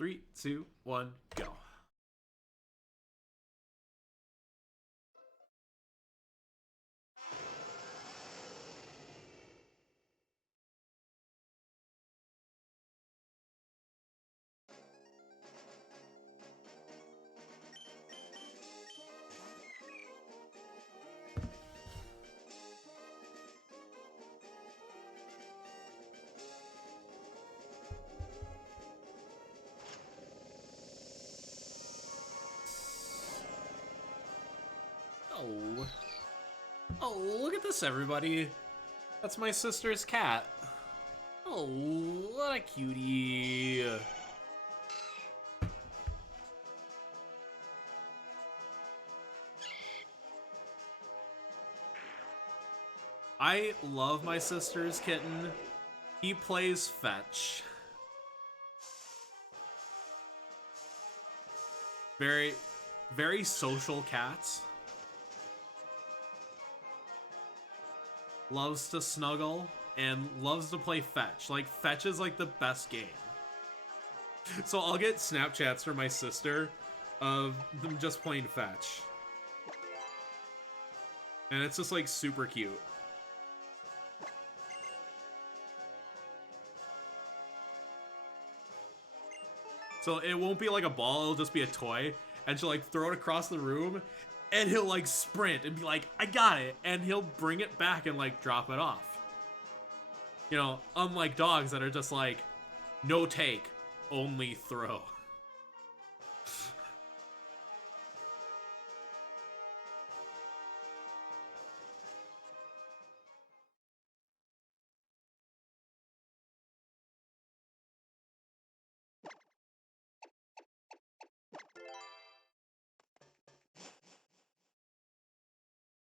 3, 2, 1, go. Oh. Oh, look at this, everybody. That's my sister's cat. Oh, what a cutie. I love my sister's kitten. He plays fetch. Very, very social cat. Loves to snuggle and loves to play fetch. Like, fetch is like the best game. So I'll get Snapchats from my sister of them just playing fetch. And it's just like super cute. So it won't be like a ball, it'll just be a toy. And she'll like throw it across the room and he'll like sprint and be like, I got it. And he'll bring it back and like drop it off. You know, unlike dogs that are just like, no take, only throw.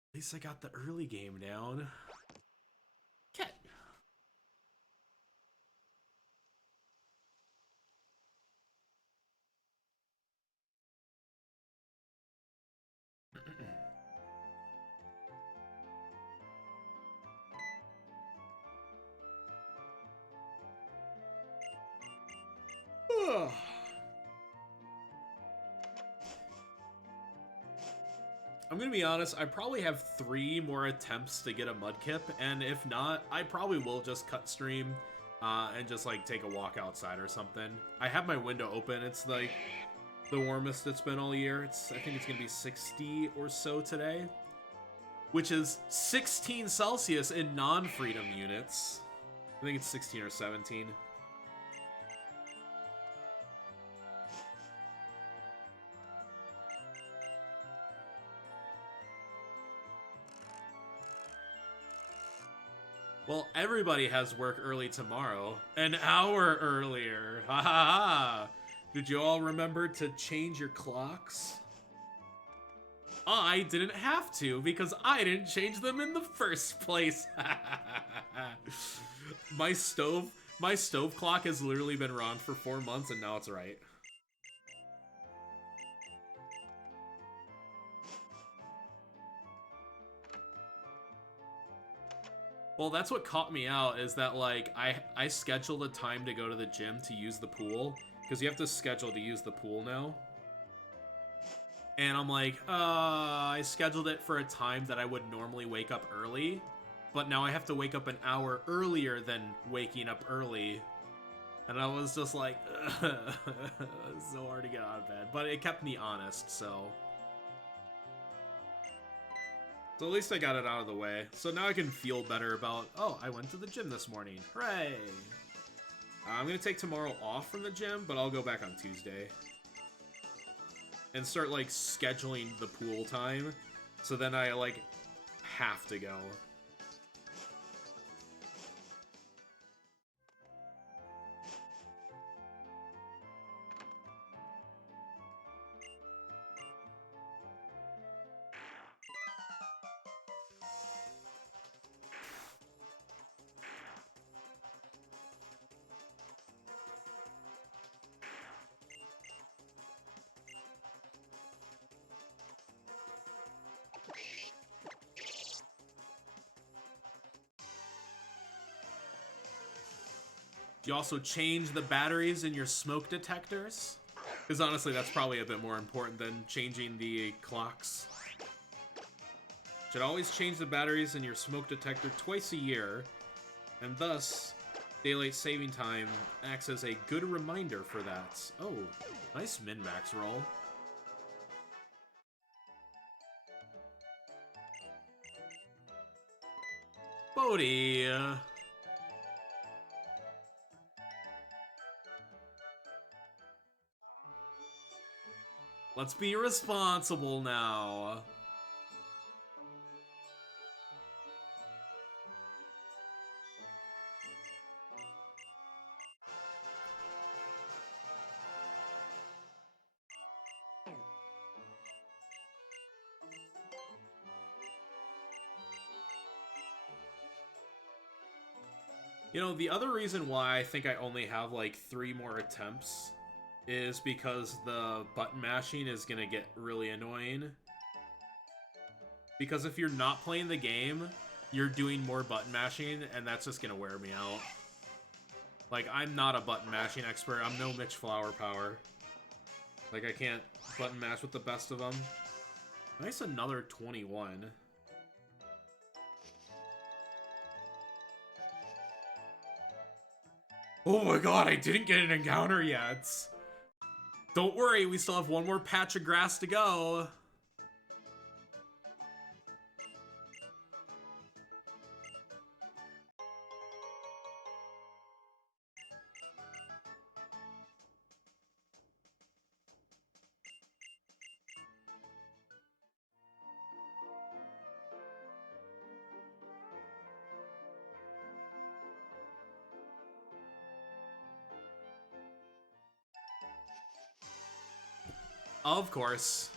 At least I got the early game down. Cat. I'm gonna be honest, I probably have 3 more attempts to get a Mudkip, and if not, I probably will just cut stream and just like take a walk outside or something. I have my window open, it's like the warmest it's been all year. I think it's gonna be 60 or so today, which is 16 Celsius in non-freedom units. I think it's 16 or 17. Well, everybody has work early tomorrow. An hour earlier. Ha ha ha. Did you all remember to change your clocks? I didn't have to because I didn't change them in the first place. my stove clock has literally been wrong for 4 months and now it's right. Well, that's what caught me out, is that, like, I scheduled a time to go to the gym to use the pool, because you have to schedule to use the pool now. And I'm like, I scheduled it for a time that I would normally wake up early, but now I have to wake up an hour earlier than waking up early. And I was just like, it's so hard to get out of bed. But it kept me honest, so... So at least I got it out of the way. So now I can feel better about, oh, I went to the gym this morning. Hooray! I'm going to take tomorrow off from the gym, but I'll go back on Tuesday. And start, like, scheduling the pool time. So then I, like, have to go. You also change the batteries in your smoke detectors. Because honestly, that's probably a bit more important than changing the clocks. Should always change the batteries in your smoke detector twice a year, and thus, daylight saving time acts as a good reminder for that. Oh, nice min-max roll. Bodhi. Let's be responsible now. You know, the other reason why I think I only have like 3 more attempts is because the button mashing is gonna get really annoying. Because if you're not playing the game, you're doing more button mashing, and that's just gonna wear me out. Like, I'm not a button mashing expert. I'm no Mitch Flower Power. Like, I can't button mash with the best of them. Nice, another 21. Oh my god, I didn't get an encounter yet. Don't worry, we still have 1 more patch of grass to go. Of course.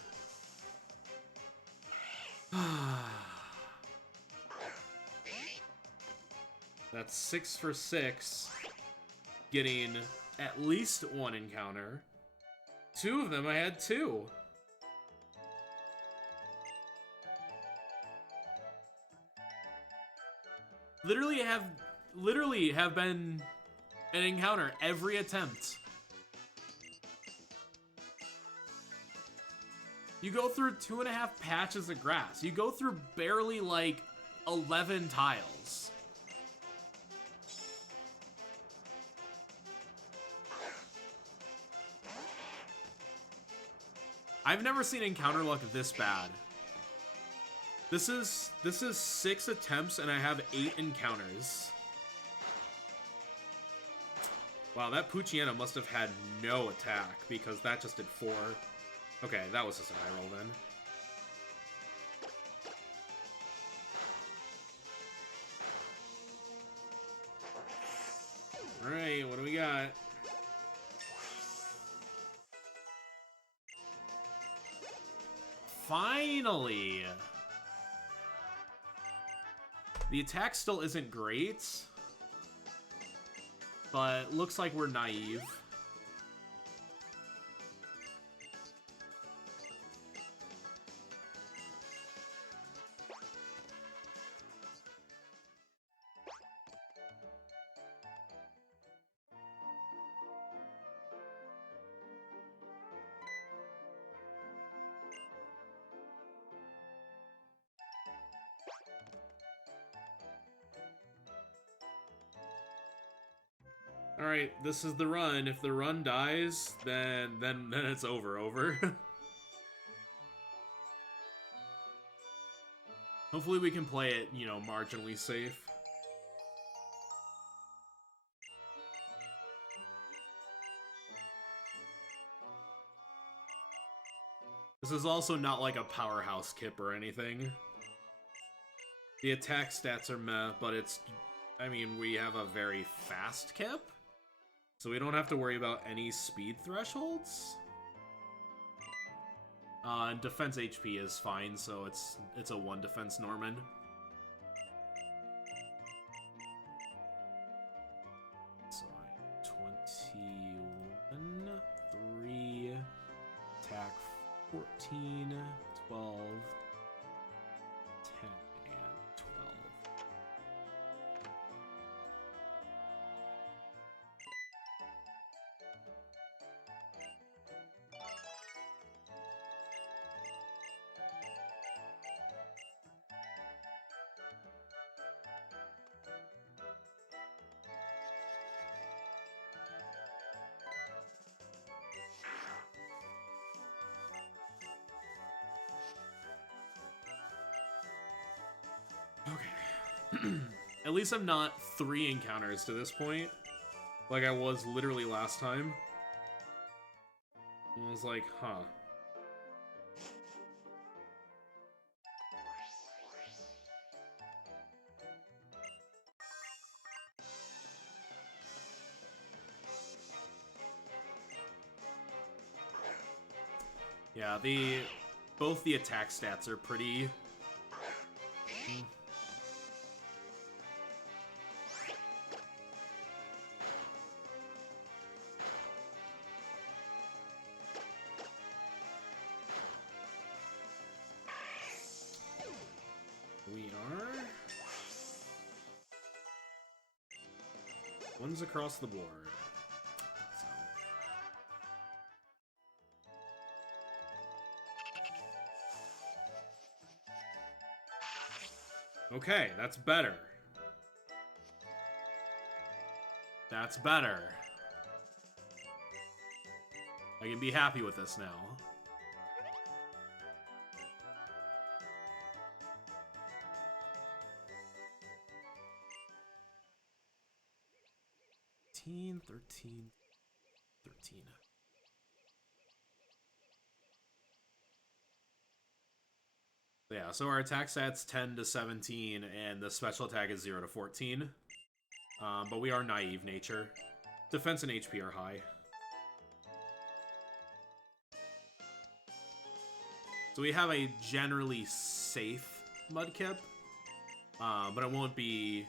That's 6 for 6. Getting at least 1 encounter. 2 of them, I had 2. Literally have been an encounter every attempt. You go through 2.5 patches of grass. You go through barely like 11 tiles. I've never seen encounter luck this bad. This is 6 attempts and I have 8 encounters. Wow, that Poochyena must have had no attack because that just did 4. Okay, that was just an eye roll then. Alright, what do we got? Finally! The attack still isn't great, but looks like we're naive. Alright, this is the run. If the run dies, then it's over. Hopefully we can play it, you know, marginally safe. This is also not like a powerhouse kip or anything. The attack stats are meh, but it's... I mean, we have a very fast kip, so we don't have to worry about any speed thresholds. And defense HP is fine, so it's a 1 defense Norman. So 21, 3, attack 14, 12, 10, and 12. At least I'm not 3 encounters to this point, like I was literally last time. I was like, huh. Yeah, both the attack stats are pretty... We are... One's across the board. Okay, that's better. That's better. I can be happy with this now. $13. Yeah, so our attack stat's 10 to 17, and the special attack is 0 to 14. But we are naive nature. Defense and HP are high. So we have a generally safe Mudkip, but it won't be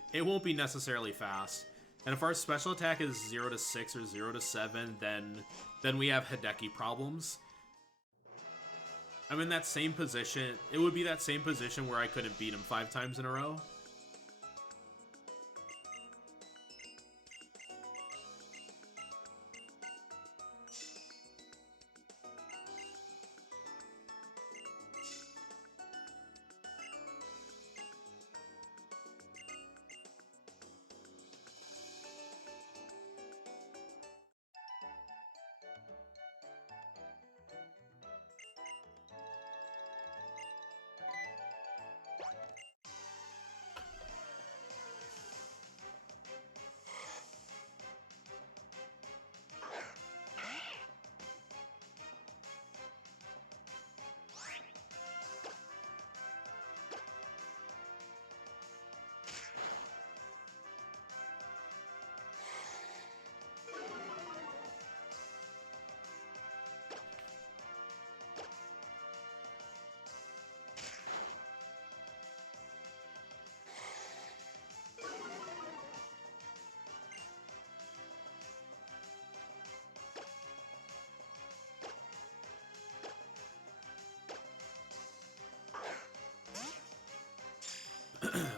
necessarily fast. And if our special attack is 0 to 6 or 0 to 7, then we have Hideki problems. I'm in that same position. It would be that same position where I couldn't beat him 5 times in a row.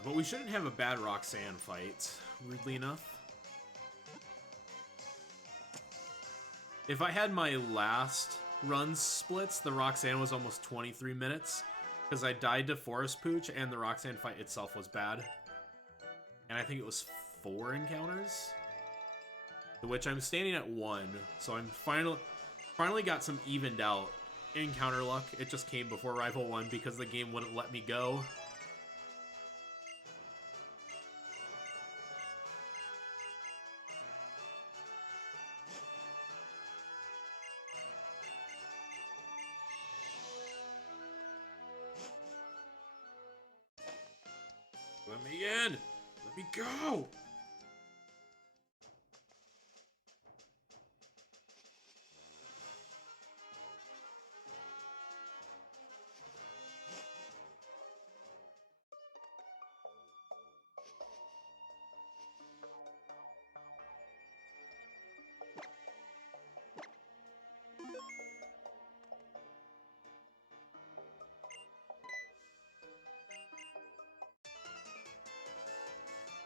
But we shouldn't have a bad Roxanne fight, weirdly enough. If I had my last run splits, the Roxanne was almost 23 minutes, because I died to Forest Pooch, and the Roxanne fight itself was bad. And I think it was 4 encounters, to which I'm standing at 1, so I'm finally got some evened out encounter luck. It just came before Rival 1 because the game wouldn't let me go. Let me in! Let me go!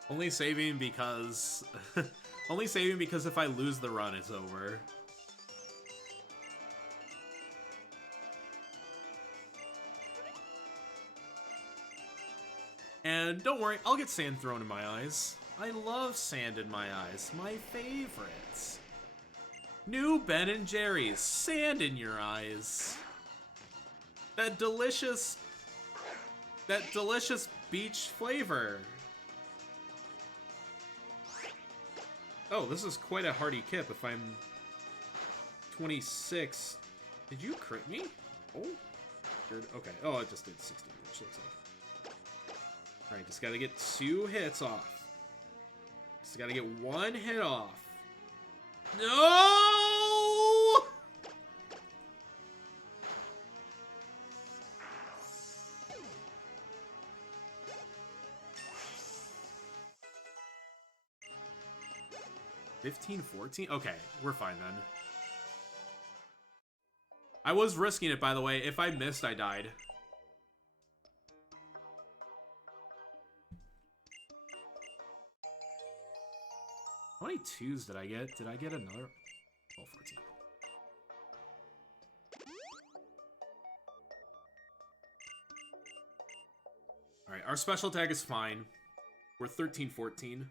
Only saving because... only saving because if I lose the run, it's over. And don't worry, I'll get sand thrown in my eyes. I love sand in my eyes. My favorites. New Ben & Jerry's. Sand in your eyes. That delicious beach flavor. Oh, this is quite a hardy kip if I'm 26. Did you crit me? Oh, weird. Okay. Oh, it just did 60 damage, looks like. Alright, just gotta get 2 hits off. Just gotta get 1 hit off. No! $15, $14? Okay, we're fine then. I was risking it, by the way. If I missed, I died. How many 2s did I get? Did I get another? Oh, 14. Alright, our special attack is fine. We're 13, 14.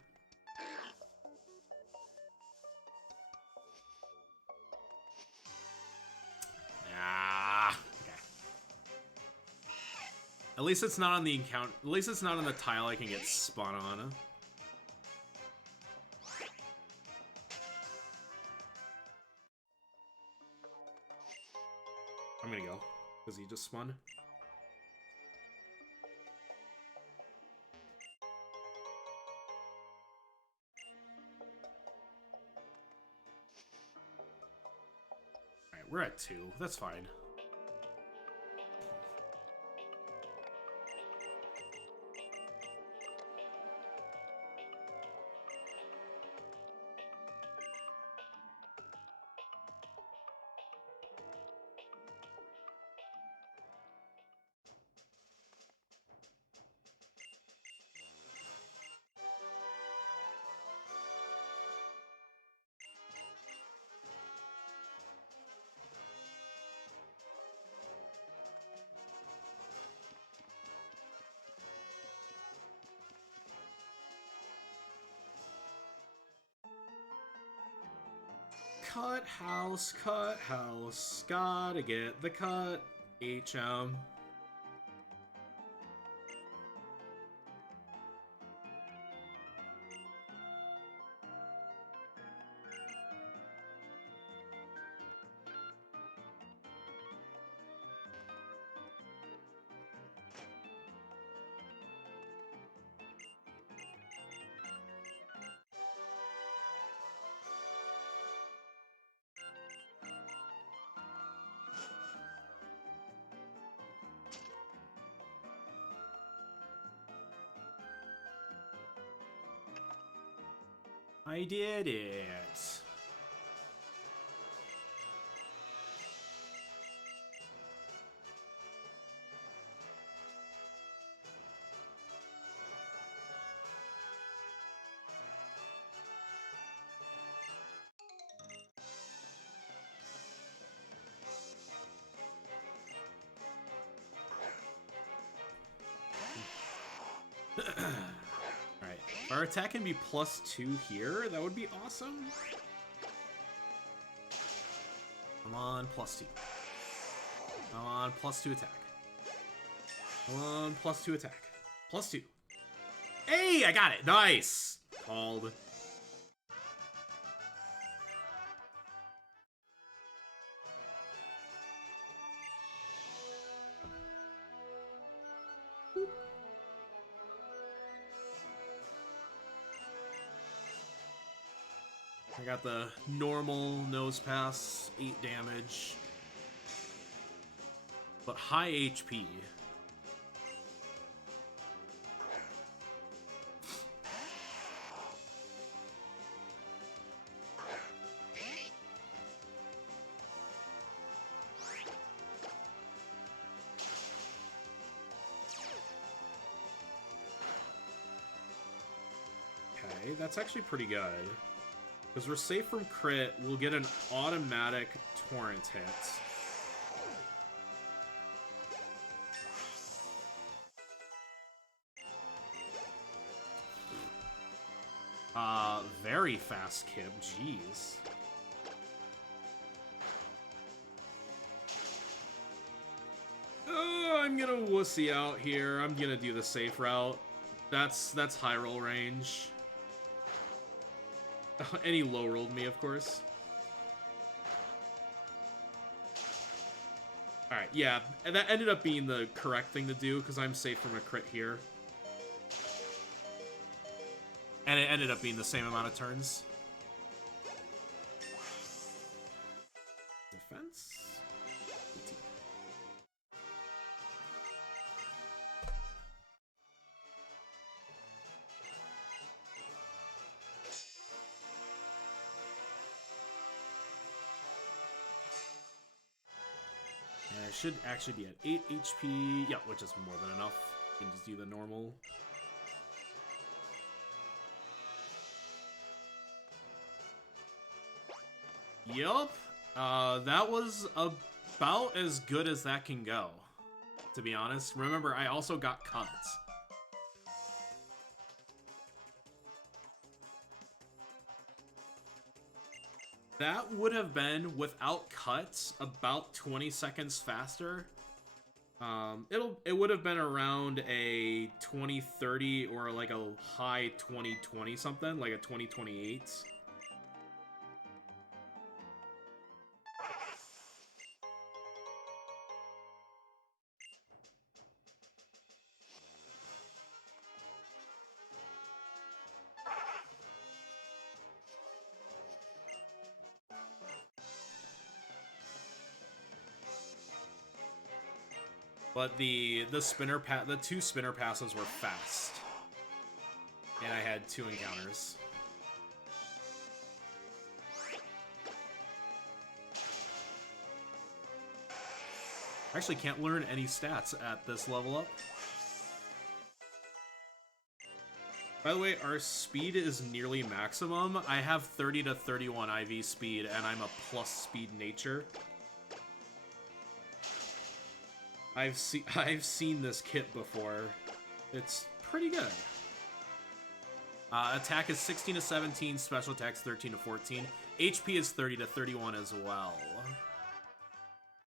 Ah, okay. At least it's not on the account. At least it's not on the tile I can get spun on. I'm gonna go, because he just spun. Alright, we're at 2. That's fine. Cut house, gotta get the cut, HM. I did it. Alright, our attack can be +2 here. That would be awesome. Come on, +2. Come on, +2 attack. Come on, +2 attack. +2. Hey, I got it. Nice. Called. I got the normal nose pass, 8 damage, but high HP. Okay, that's actually pretty good. Because we're safe from crit, we'll get an automatic torrent hit. Very fast Kib, jeez. Oh, I'm gonna wussy out here. I'm gonna do the safe route. That's high roll range. And he low rolled me, of course. Alright, yeah, and that ended up being the correct thing to do, because I'm safe from a crit here. And it ended up being the same amount of turns. Defense? 18. Yeah, I should actually be at 8 HP. Yeah, which is more than enough. You can just do the normal. Yup. That was about as good as that can go, to be honest. Remember, I also got cut. That would have been, without cuts, about 20 seconds faster. It would have been around a 2030 or like a high 2020 something, like a 2028. But the two spinner passes were fast, and I had 2 encounters. I actually can't learn any stats at this level up. By the way, our speed is nearly maximum. I have 30 to 31 IV speed, and I'm a plus speed nature. I've seen this kit before. It's pretty good. Attack is 16 to 17, special attack's 13 to 14. HP is 30 to 31 as well.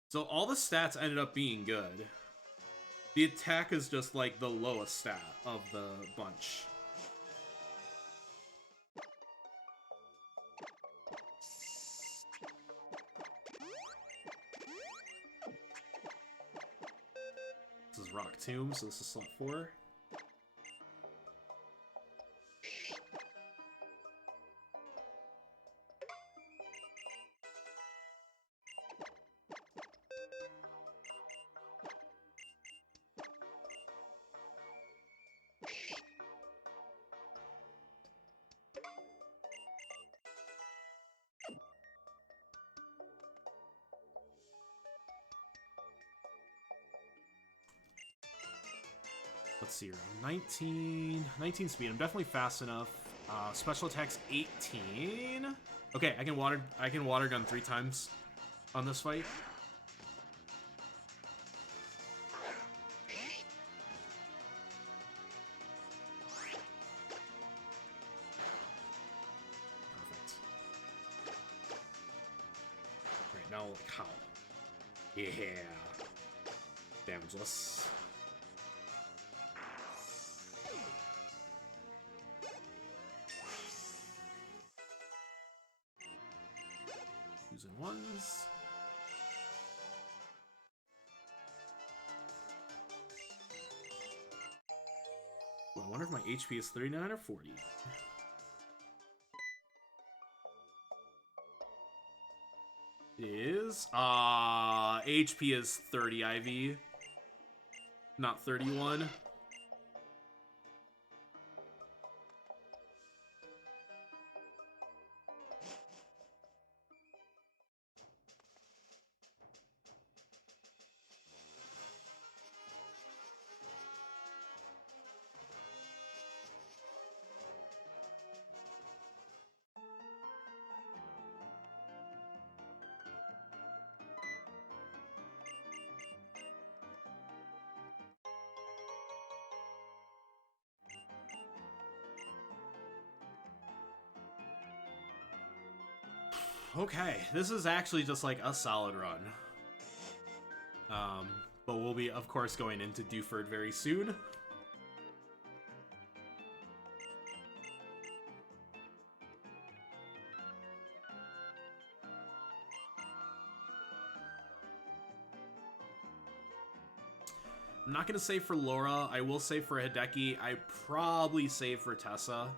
So all the stats ended up being good. The attack is just like the lowest stat of the bunch. This is Rock Tomb, so this is slot 4. Let's see here. 19 speed. I'm definitely fast enough. Special attack's 18. Okay, I can water gun 3 times on this fight. Perfect. Right now, like how? Yeah. Damageless. Twos and ones. Well, I wonder if my HP is 39 or 40. It is. HP is 30 IV. Not 31. Okay, this is actually just like a solid run. But we'll be, of course, going into Dewford very soon. I'm not going to save for Laura. I will save for Hideki. I probably save for Tessa.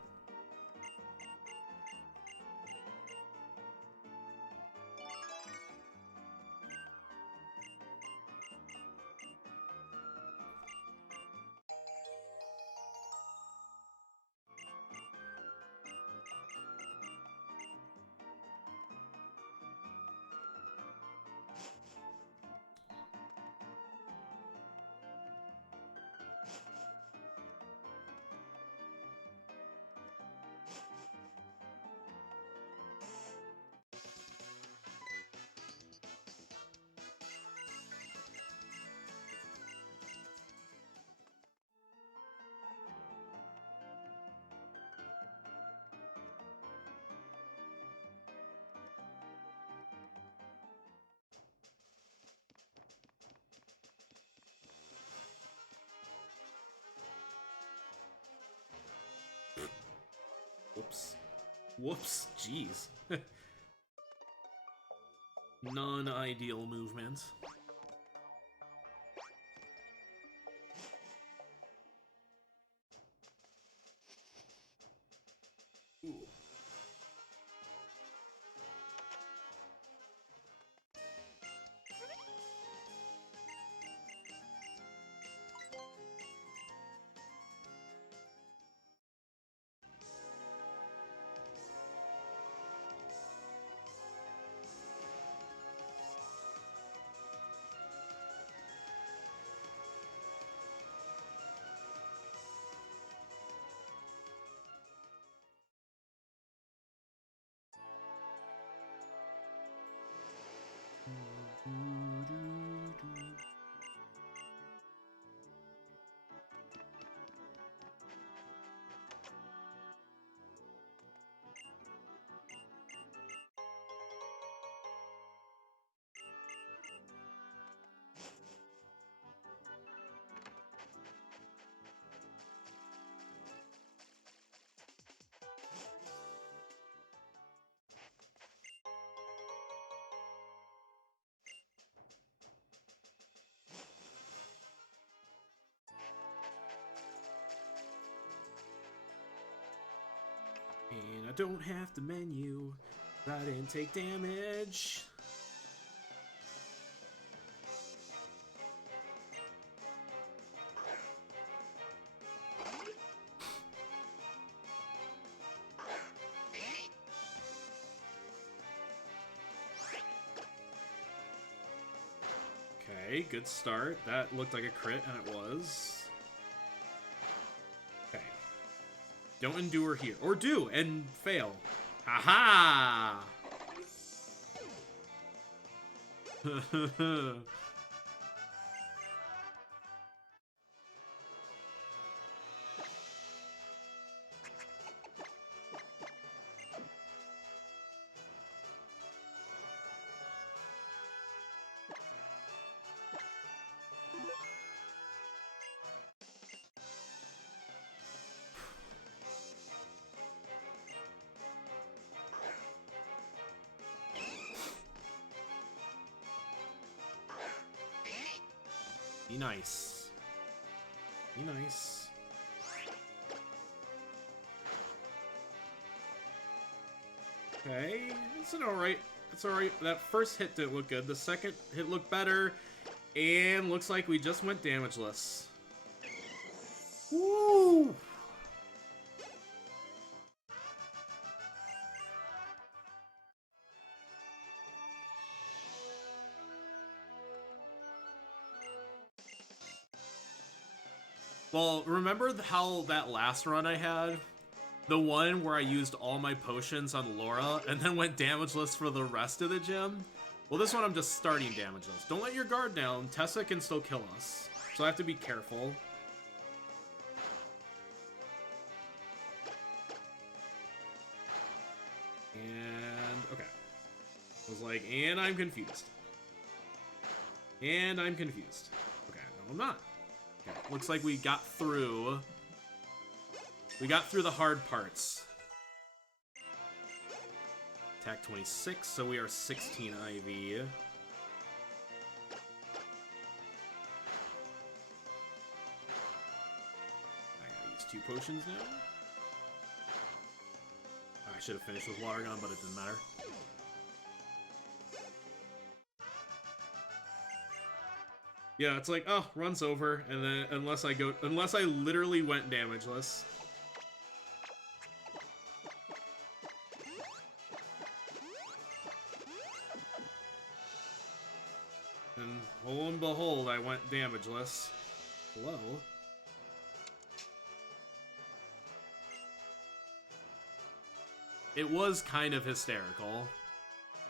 Whoops. Whoops. Jeez. Non-ideal movement. Ooh. And I don't have the menu. I didn't take damage. Okay, good start. That looked like a crit, and it was. Okay. Don't endure here. Or do, and fail. Haha! Be nice. Be nice. Okay, it's an alright. It's alright. That first hit didn't look good. The second hit looked better. And looks like we just went damageless. Woo! Well, remember how that last run I had? The one where I used all my potions on Laura and then went damageless for the rest of the gym? Well, this one I'm just starting damageless. Don't let your guard down. Tessa can still kill us. So I have to be careful. And, okay. I was like, and I'm confused. And I'm confused. Okay, no, I'm not. Okay, looks like we got through. We got through the hard parts. Attack 26, so we are 16 IV. 2 potions now. I should have finished with water gun, but it didn't matter. Yeah, it's like, oh, runs over, and then unless I literally went damageless. And lo and behold, I went damageless. Hello? It was kind of hysterical.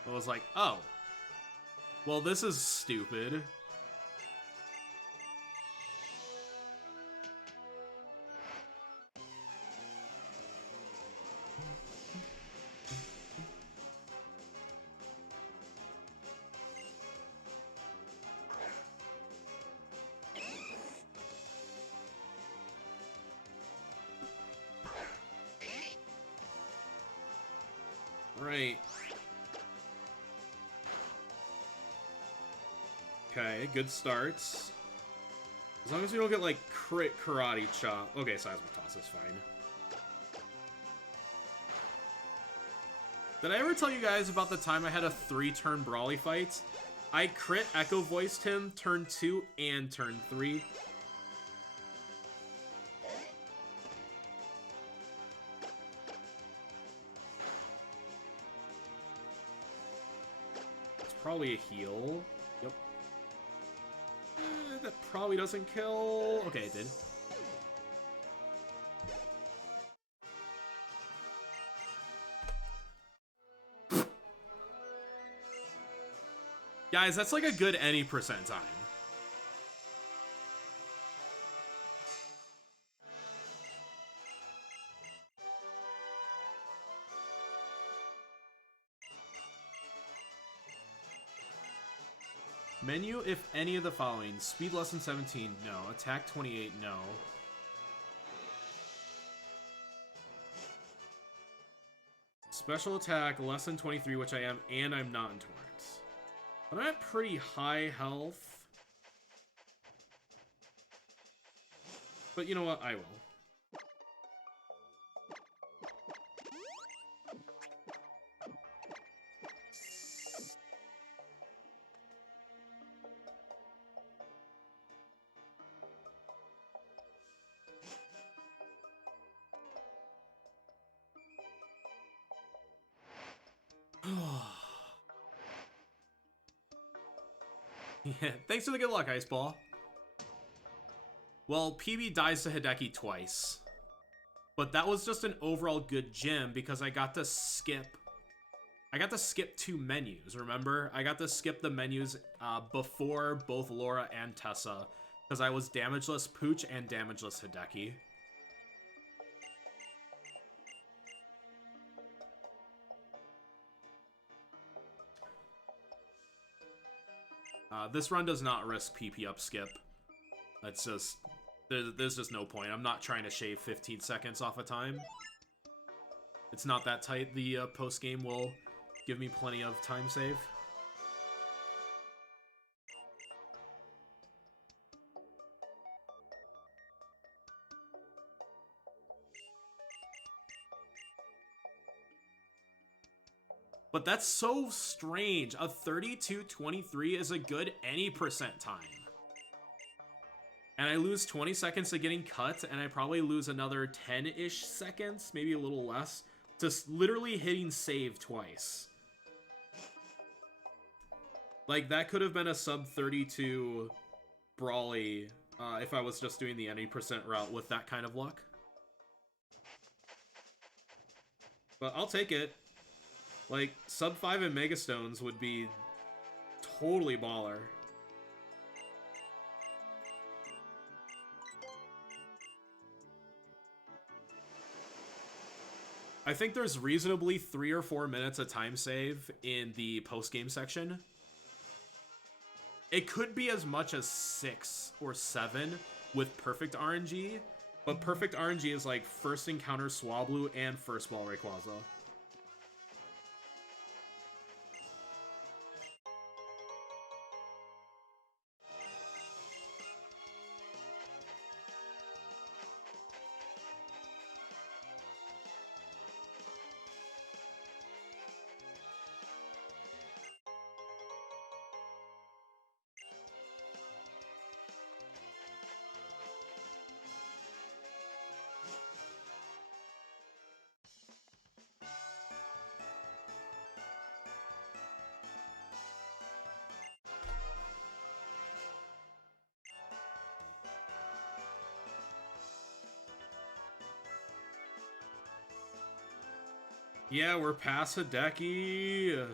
I was like, oh. Well, this is stupid. Right. Okay, good starts. As long as we don't get, like, crit karate chop. Okay, seismic toss is fine. Did I ever tell you guys about the time I had a 3-turn brawly fight? I crit echo voiced him turn 2 and turn 3. Probably a heal. Yep. That probably doesn't kill. Okay, it did. Guys, that's like a good any percent time. Menu, if any of the following. Speed lesson 17, no. Attack 28, no. Special attack, lesson 23, which I am, and I'm not in Torrent. But I'm at pretty high health. But you know what? I will. Yeah, thanks for the good luck, Ice Ball. Well, PB dies to Hideki twice. But that was just an overall good gym because I got to skip 2 menus, remember? I got to skip the menus before both Laura and Tessa because I was damageless Pooch and damageless Hideki. This run does not risk PP up skip. That's just... There's just no point. I'm not trying to shave 15 seconds off of time. It's not that tight. The post-game will give me plenty of time save. But that's so strange. A 32-23 is a good any percent time. And I lose 20 seconds to getting cut, and I probably lose another 10-ish seconds, maybe a little less, to literally hitting save twice. Like, that could have been a sub-32 brawly if I was just doing the any percent route with that kind of luck. But I'll take it. Like, sub-5 and Megastones would be totally baller. I think there's reasonably 3 or 4 minutes of time save in the post-game section. It could be as much as 6 or 7 with perfect RNG, but perfect RNG is like first encounter Swablu and first ball Rayquaza. Yeah, we're past Hideki.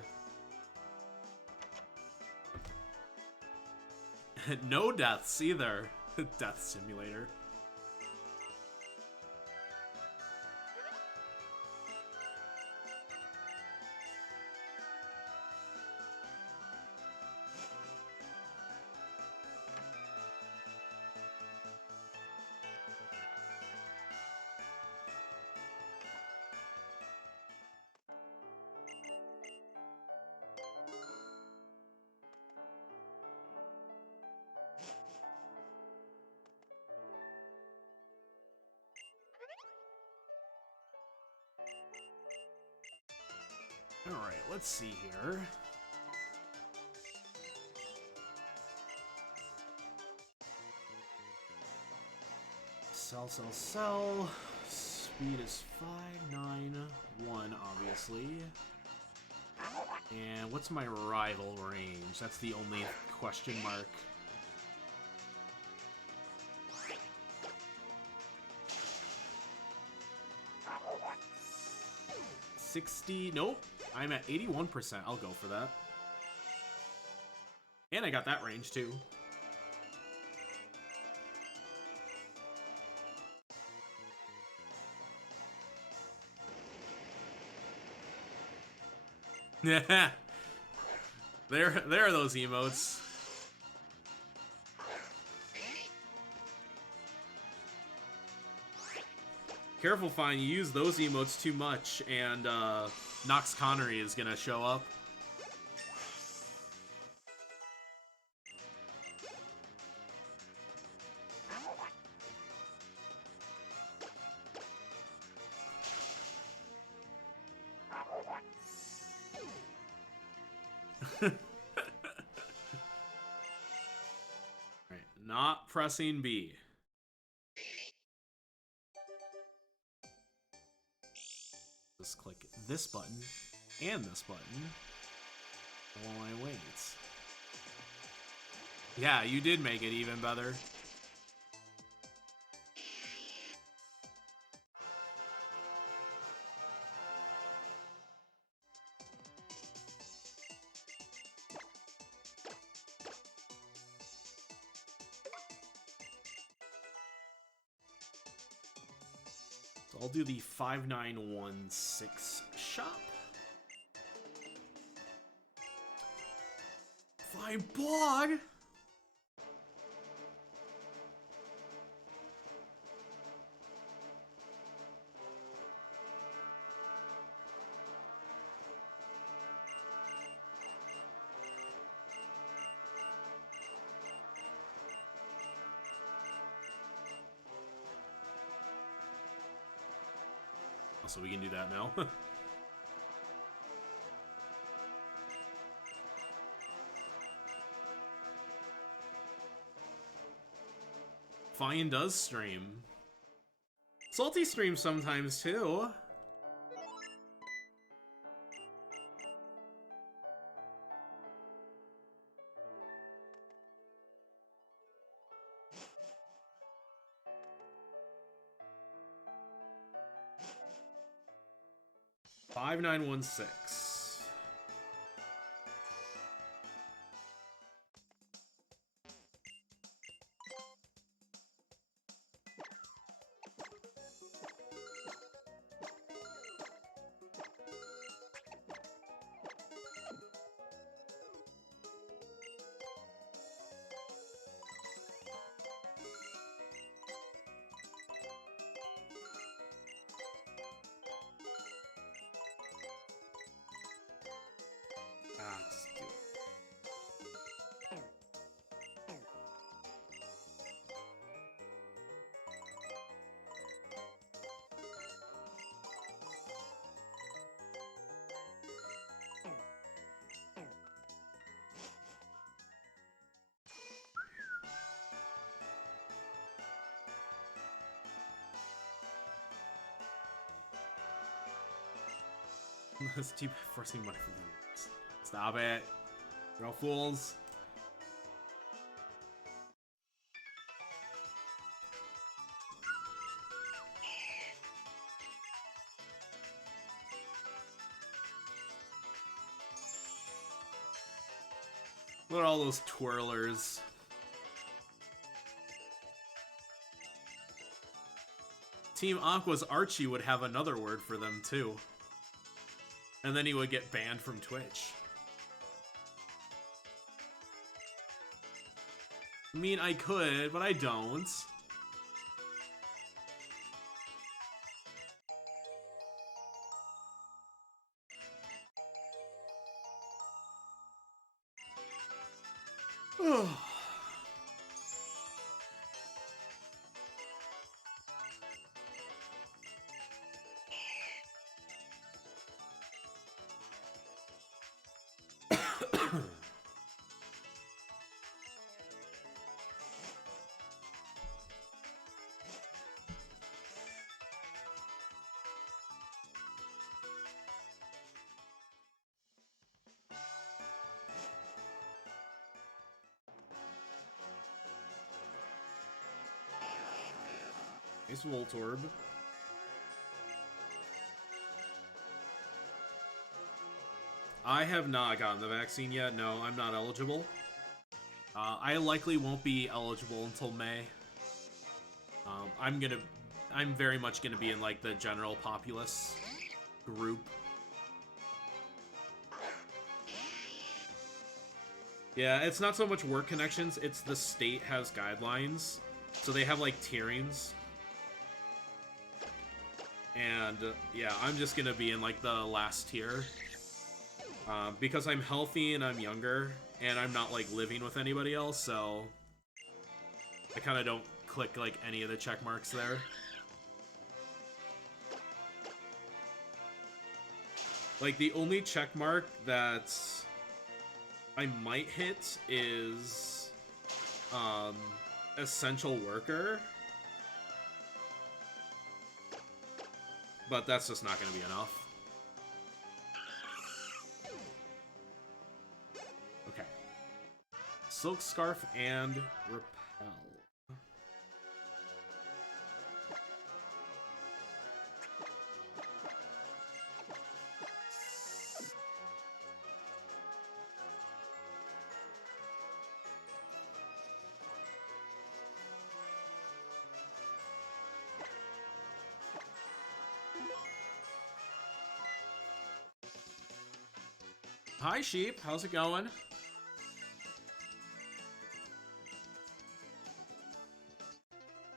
No deaths either. Death simulator. Alright, let's see here. Sell. Speed is 591, obviously. And what's my rival range? That's the only question mark. $60. Nope. I'm at 81%. I'll go for that. And I got that range too. Yeah. There are those emotes. Careful, Fine. You use those emotes too much, and Nox Connery is gonna show up. Right, not pressing B. Just click this button and this button while I wait. Yeah, you did make it even better. So I'll do the 5916 shop. Fine blog. So we can do that now. Fine does stream. Salty streams sometimes too. $5916. Let's keep forcing money from them. Stop it. You're all fools. Look at all those twirlers. Team Aqua's Archie would have another word for them, too. And then he would get banned from Twitch. I mean, I could, but I don't. Nice Voltorb. I have not gotten the vaccine yet. No, I'm not eligible. I likely won't be eligible until May. I'm very much gonna be in like the general populace group. Yeah, it's not so much work connections, it's the state has guidelines. So they have like tierings. And yeah, I'm just gonna be in like the last tier. Because I'm healthy and I'm younger, and I'm not like living with anybody else, so I kind of don't click like any of the check marks there. Like the only check mark that I might hit is essential worker, but that's just not going to be enough. Okay. Silk Scarf and Repel. Hi, Sheep. How's it going?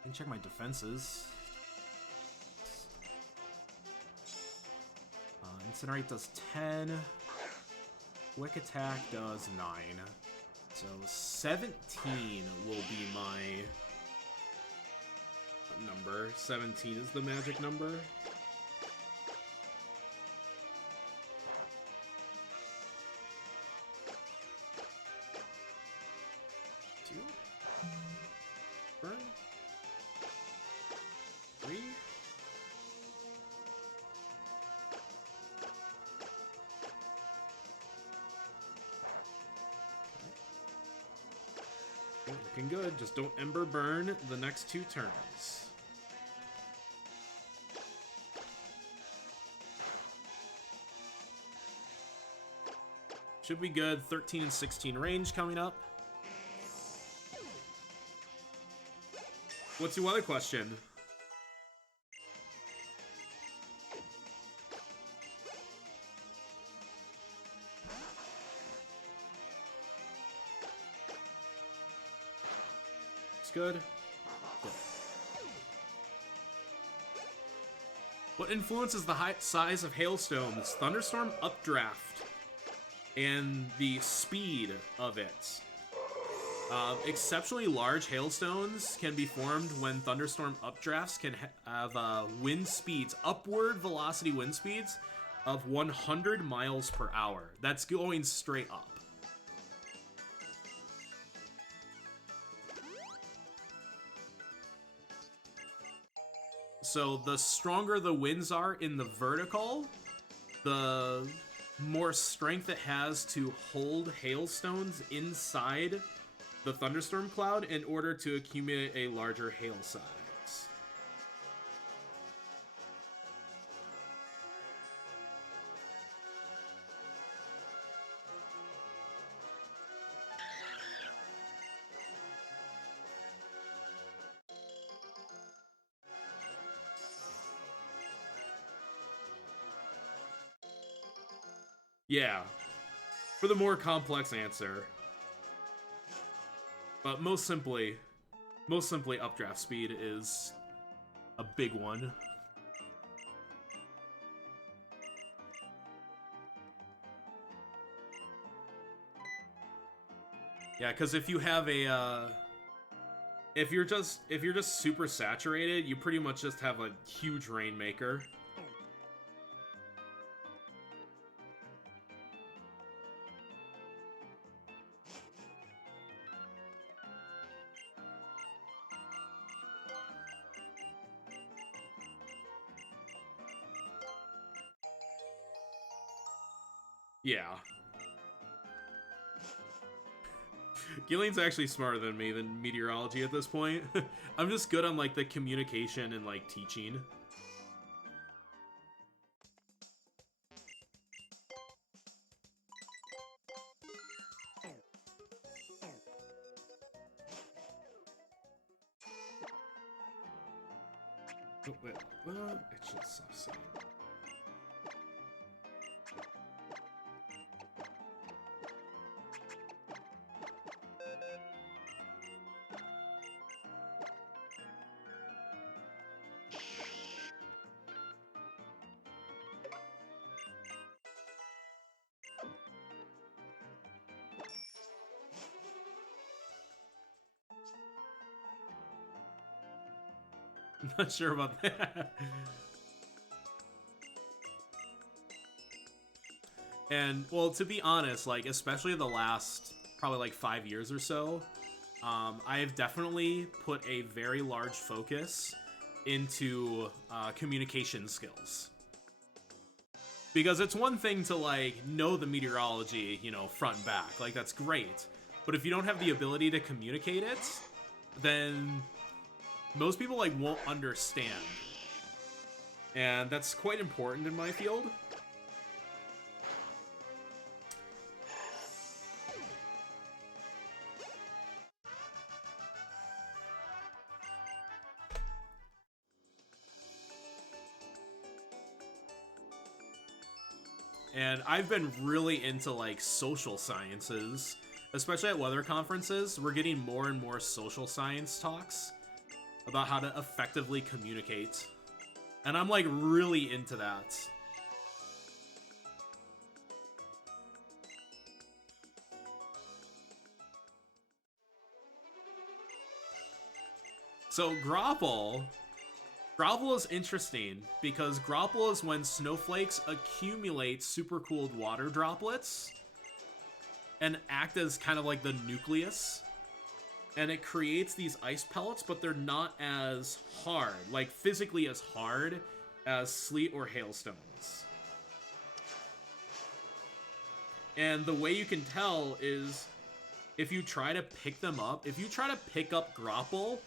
And check my defenses. Incinerate does 10. Quick Attack does 9. So 17 will be my number. 17 is the magic number. Looking good. Just don't Ember Burn the next 2 turns. Should be good. 13 and 16 range coming up. What's your other question? Good. What influences the size of hailstones? Thunderstorm updraft and the speed of it. Exceptionally large hailstones can be formed when thunderstorm updrafts can have wind speeds, upward velocity wind speeds of 100 miles per hour. That's going straight up. So the stronger the winds are in the vertical, the more strength it has to hold hailstones inside the thunderstorm cloud in order to accumulate a larger hail size. Yeah, for the more complex answer. But most simply, updraft speed is a big one. Yeah, because if you have a, if you're just super saturated, you pretty much just have a huge Rainmaker. Yeah. Gillian's actually smarter than me than meteorology at this point. I'm just good on like the communication and like teaching. Oh, wait, what? It's just so. I'm not sure about that. And, well, to be honest, like, especially the last probably like 5 years or so, I have definitely put a very large focus into communication skills. Because it's one thing to, like, know the meteorology, you know, front and back. Like, that's great. But if you don't have the ability to communicate it, then most people, like, won't understand. And that's quite important in my field. And I've been really into, like, social sciences, especially at weather conferences. We're getting more and more social science talks about how to effectively communicate. And I'm, like, really into that. So Grapple is interesting because Grapple is when snowflakes accumulate super cooled water droplets and act as kind of like the nucleus. And it creates these ice pellets, but they're not as hard, like physically as hard as sleet or hailstones. And the way you can tell is if you try to pick them up, if you try to pick up Grapple,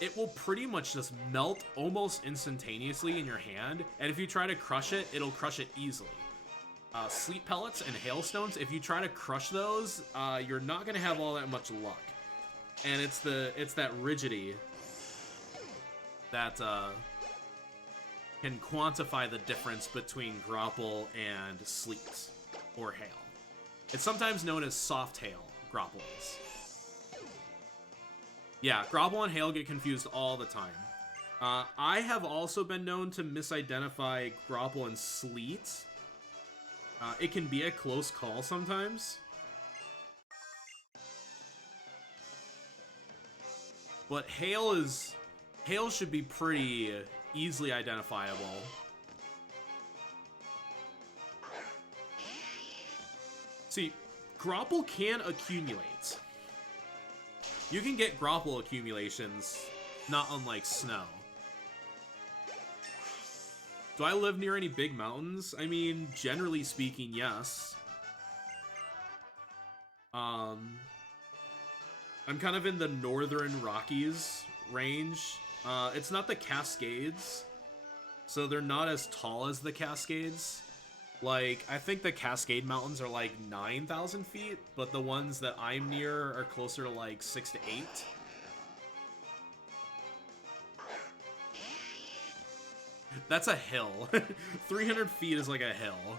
it will pretty much just melt almost instantaneously in your hand, and if you try to crush it, it'll crush it easily. Sleet pellets and hailstones, if you try to crush those, you're not going to have all that much luck. And it's that rigidity that can quantify the difference between Grapple and sleet or hail. It's sometimes known as soft hail, Grapple is. Yeah, Grapple and hail get confused all the time. I have also been known to misidentify Grapple and sleet. It can be a close call sometimes. But hail should be pretty easily identifiable. See, Grapple can accumulate. You can get Grapple accumulations, not unlike snow. Do I live near any big mountains? I mean, generally speaking, yes. I'm kind of in the northern Rockies range. It's not the Cascades, so they're not as tall as the Cascades. Like, I think the Cascade Mountains are like 9,000 feet, but the ones that I'm near are closer to like 6 to 8. That's a hill. 300 feet is like a hill.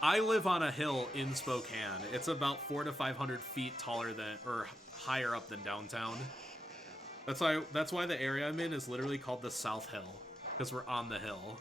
I live on a hill in Spokane. It's about 400 to 500 feet taller than, or higher up than downtown. That's why the area I'm in is literally called the South Hill, because we're on the hill.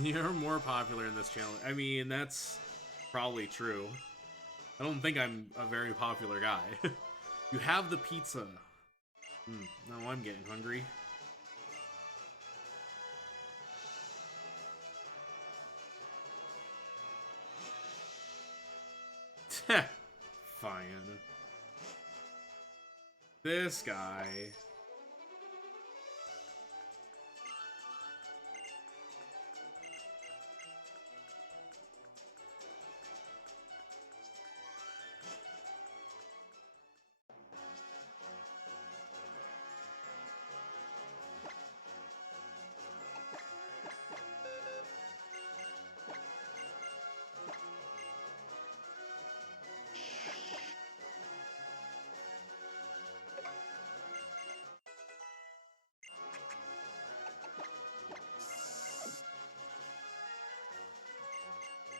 You're more popular in this channel. I mean, that's probably true. I don't think I'm a very popular guy. You have the pizza. Now I'm getting hungry. Fine. This guy.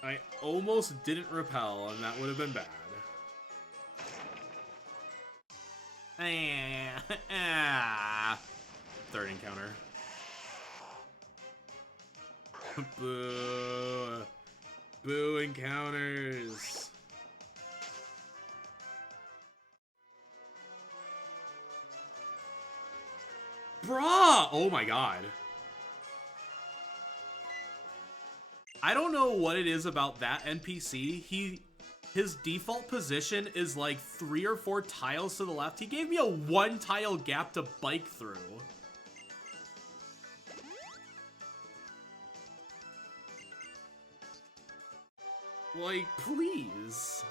I almost didn't repel, and that would have been bad. Third encounter. Boo. Boo encounters. Bruh! Oh my god. I don't know what it is about that NPC. His default position is like 3 or 4 tiles to the left. He gave me a 1 tile gap to bike through. Like, please.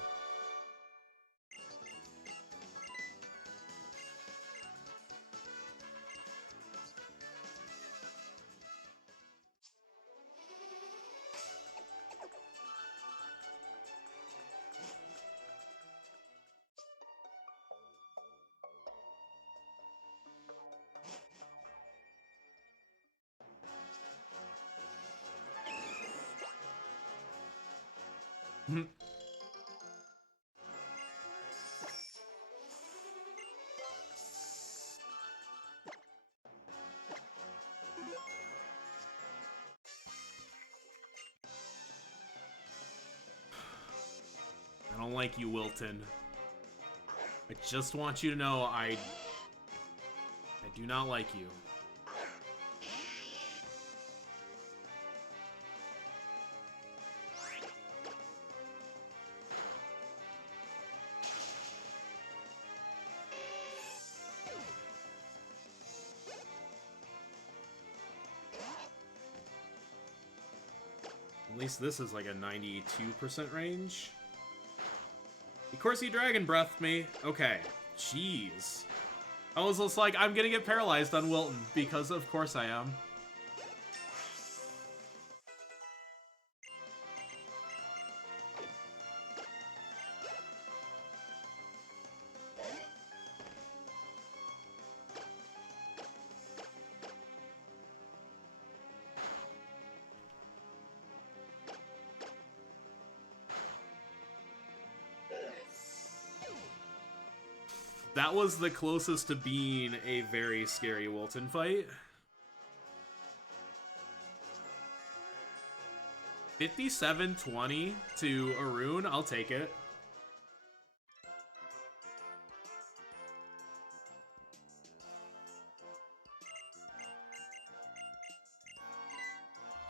I don't like you, Wilton. I just want you to know I do not like you. At least this is like a 92% range. Of course he Dragon Breathed me. Okay. Jeez. I was just like, I'm gonna get paralyzed on Wilton, because of course I am. That was the closest to being a very scary Wilton fight. 57-20 to Arun, I'll take it.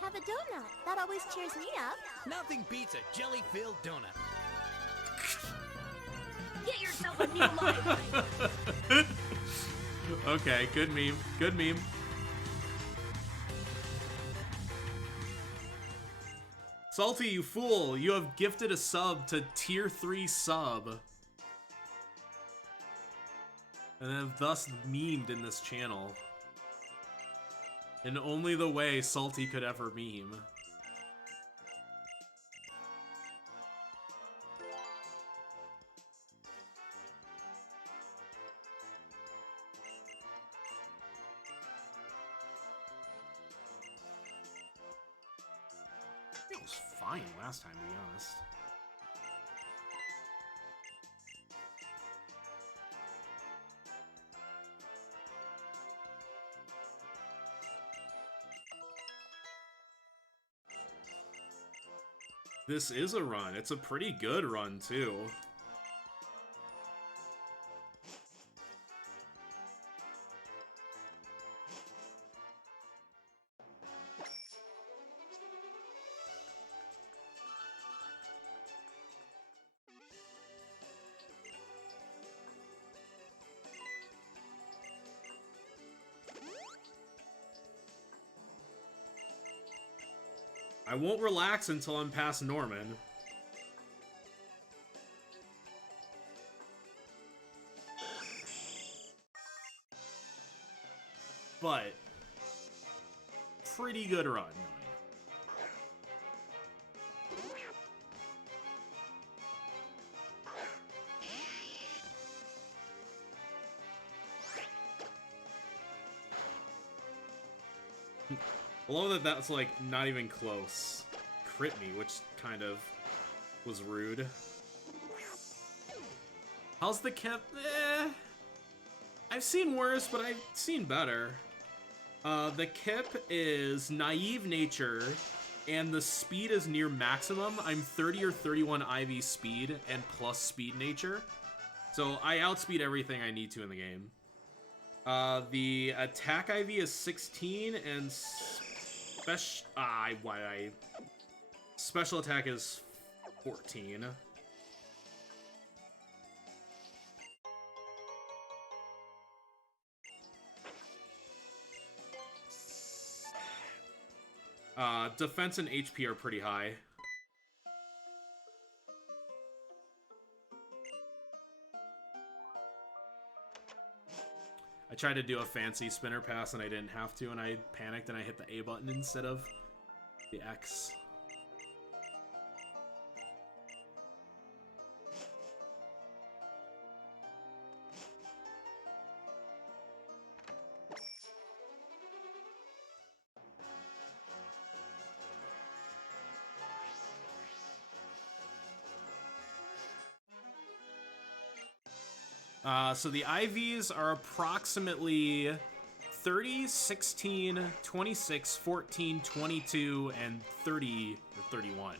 Have a donut. That always cheers me up. Nothing beats a jelly-filled donut. Get yourself a new life. Okay, good meme. Good meme. Salty, you fool! You have gifted a sub to tier 3 sub. And have thus memed in this channel. In only the way Salty could ever meme. It was fine last time, to be honest. This is a run. It's a pretty good run, too. I won't relax until I'm past Norman. But pretty good run. I love that that's, like, not even close. Crit me, which kind of was rude. How's the Kip? I've seen worse, but I've seen better. The Kip is Naive Nature, and the speed is near maximum. I'm 30 or 31 IV speed, and plus Speed Nature. So I outspeed everything I need to in the game. The attack IV is 16, and special attack is 14. Defense and HP are pretty high. I tried to do a fancy spinner pass and I didn't have to, and I panicked and I hit the A button instead of the X. So the IVs are approximately 30, 16, 26, 14, 22, and 30 or 31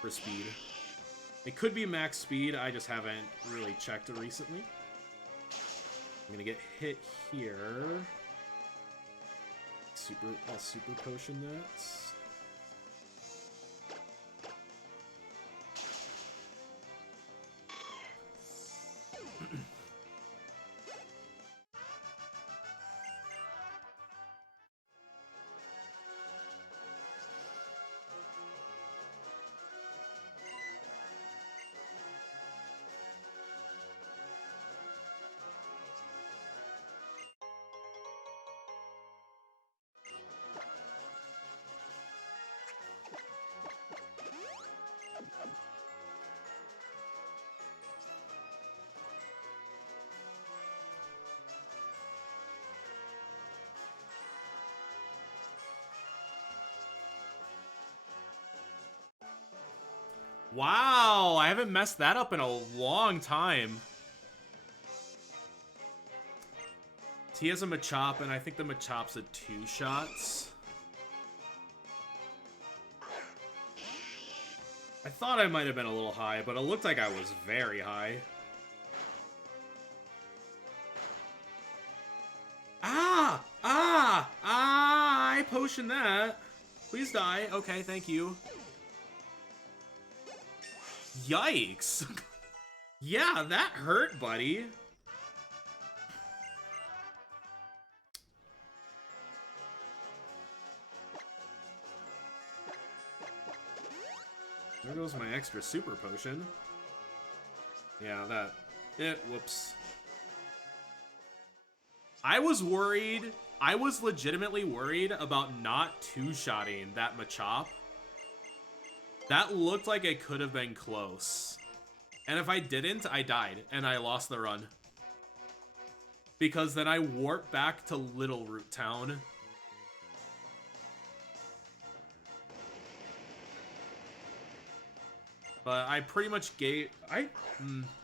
for speed. It could be max speed, I just haven't really checked it recently. I'm gonna get hit here. I'll super potion that. Wow, I haven't messed that up in a long time. He has a Machop, and I think the Machop's a 2 shots. I thought I might have been a little high, but it looked like I was very high. Ah! Ah! Ah! I potioned that. Please die. Okay, thank you. Yikes. Yeah, that hurt, buddy. There goes my extra super potion. Yeah, whoops. I was worried. I was legitimately worried about not two-shotting that Machop. That looked like it could have been close. And if I didn't, I died, and I lost the run. Because then I warped back to Little Root Town. But I pretty much gave...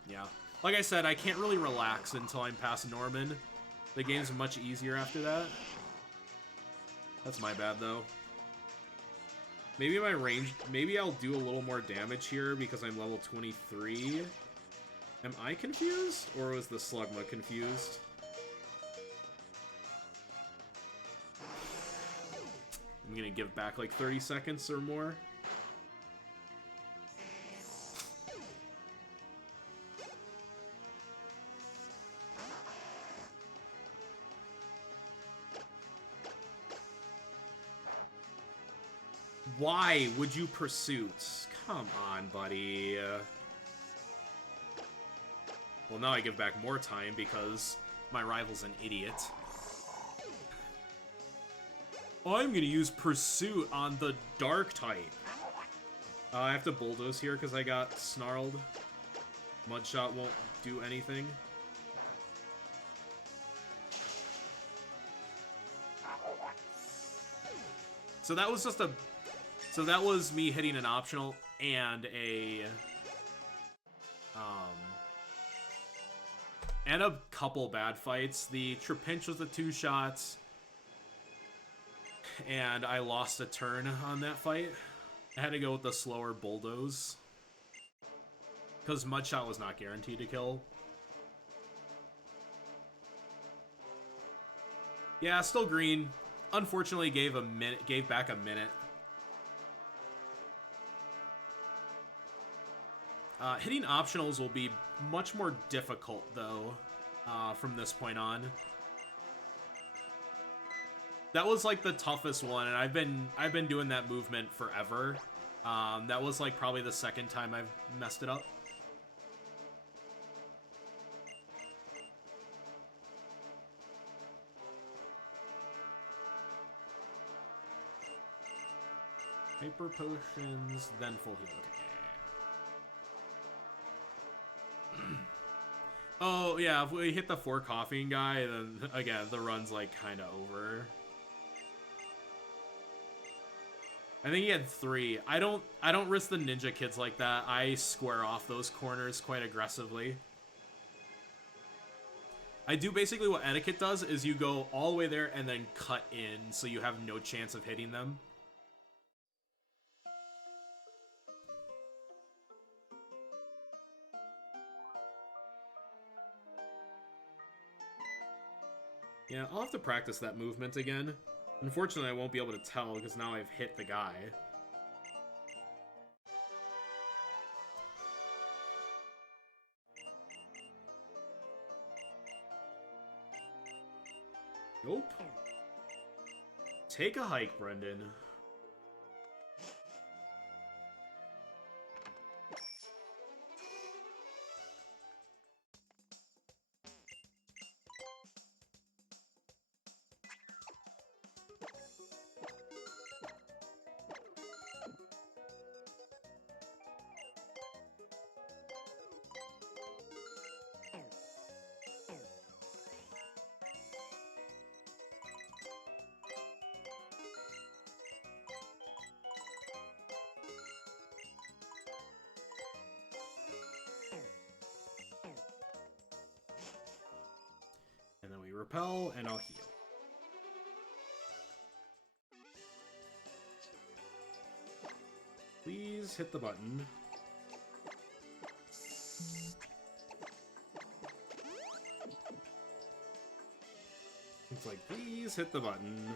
yeah. Like I said, I can't really relax until I'm past Norman. The game's much easier after that. That's my bad, though. Maybe my range... Maybe I'll do a little more damage here because I'm level 23. Am I confused? Or was the Slugma confused? I'm gonna give back like 30 seconds or more. Why would you pursuit? Come on, buddy. Well, now I give back more time because my rival's an idiot. I'm gonna use Pursuit on the Dark type. I have to Bulldoze here because I got Snarled. Mudshot won't do anything. So that was just a... So that was me hitting an optional and a... and a couple bad fights. The Trapinch was the 2 shots. And I lost a turn on that fight. I had to go with the slower Bulldoze. Because Mudshot was not guaranteed to kill. Yeah, still green. Unfortunately gave back a minute. Hitting optionals will be much more difficult, though, from this point on. That was like the toughest one, and I've been doing that movement forever. That was like probably the second time I've messed it up. Hyper potions, then full heal. Okay. Oh yeah, if we hit the 4 coughing guy, then again the run's like kind of over. I think he had 3. I don't risk the ninja kids like that. I square off those corners quite aggressively. I do basically what etiquette does is you go all the way there and then cut in so you have no chance of hitting them. Yeah, I'll have to practice that movement again. Unfortunately, I won't be able to tell because now I've hit the guy. Nope. Take a hike, Brendan. repel, and I'll heal. Please hit the button. It's like, please hit the button.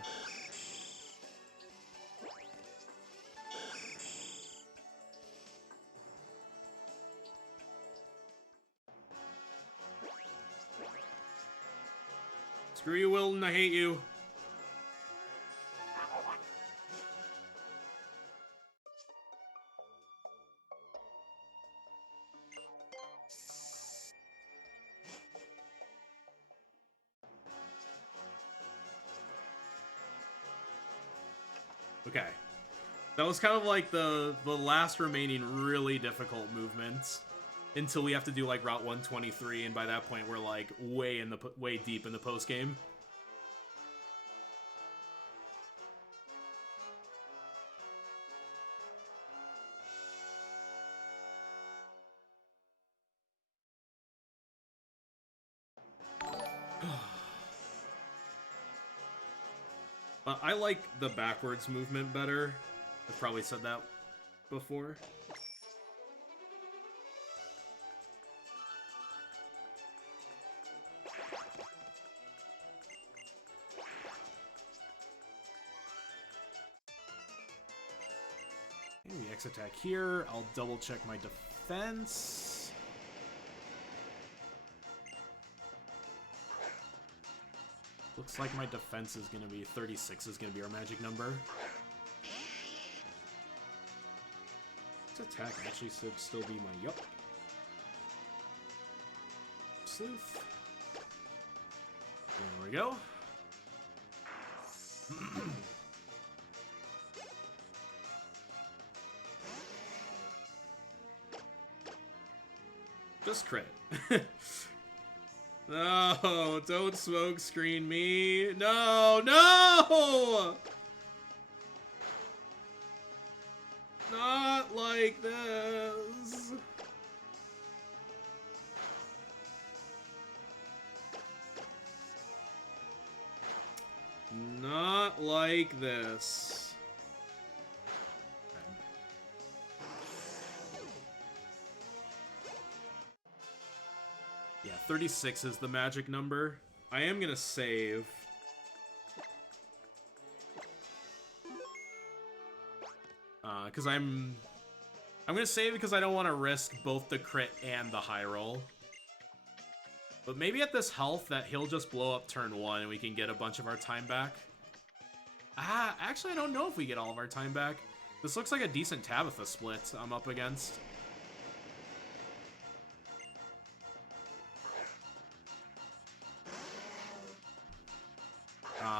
Screw you, Wilton, I hate you. Okay. That was kind of like the last remaining really difficult movement until we have to do like Route 123, and by that point we're like way deep in the post game. I like the backwards movement better. I've probably said that before. Maybe X attack here. I'll double check my defense. Looks like my defense is going to be 36 is going to be our magic number. This attack actually should still be my yup. Sleuth. There we go. Just crit. No, don't smoke screen me. No, no! Not like this. Not like this. Yeah, 36 is the magic number. I am gonna save. Because I'm gonna save because I don't want to risk both the crit and the high roll. But maybe at this health that he'll just blow up turn 1 and we can get a bunch of our time back. Actually I don't know if we get all of our time back. This looks like a decent Tabitha split I'm up against.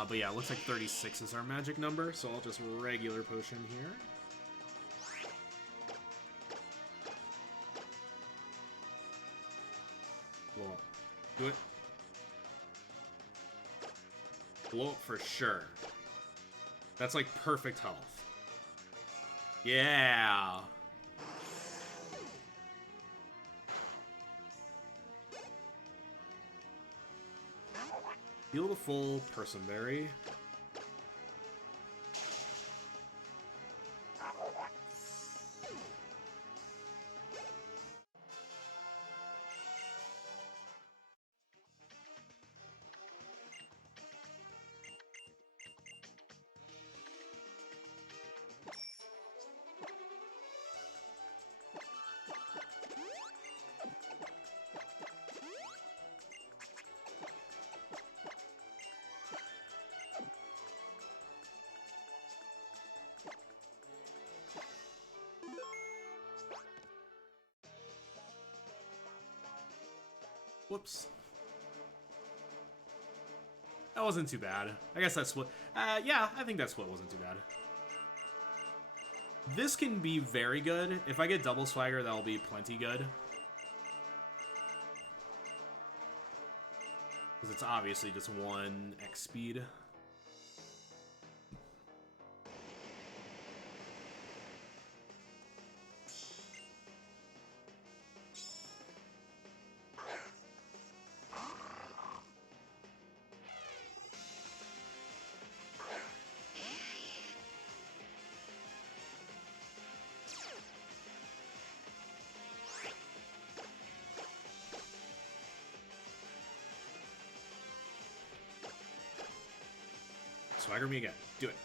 But yeah, it looks like 36 is our magic number, so I'll just regular potion here. Blow up. Do it. Blow up for sure. That's like perfect health. Yeah! Heal the full Personberry. Whoops. That wasn't too bad. I guess that split... yeah, I think that split wasn't too bad. This can be very good. If I get double swagger, that'll be plenty good. Because it's obviously just 1 X speed. Swagger me again. Do it.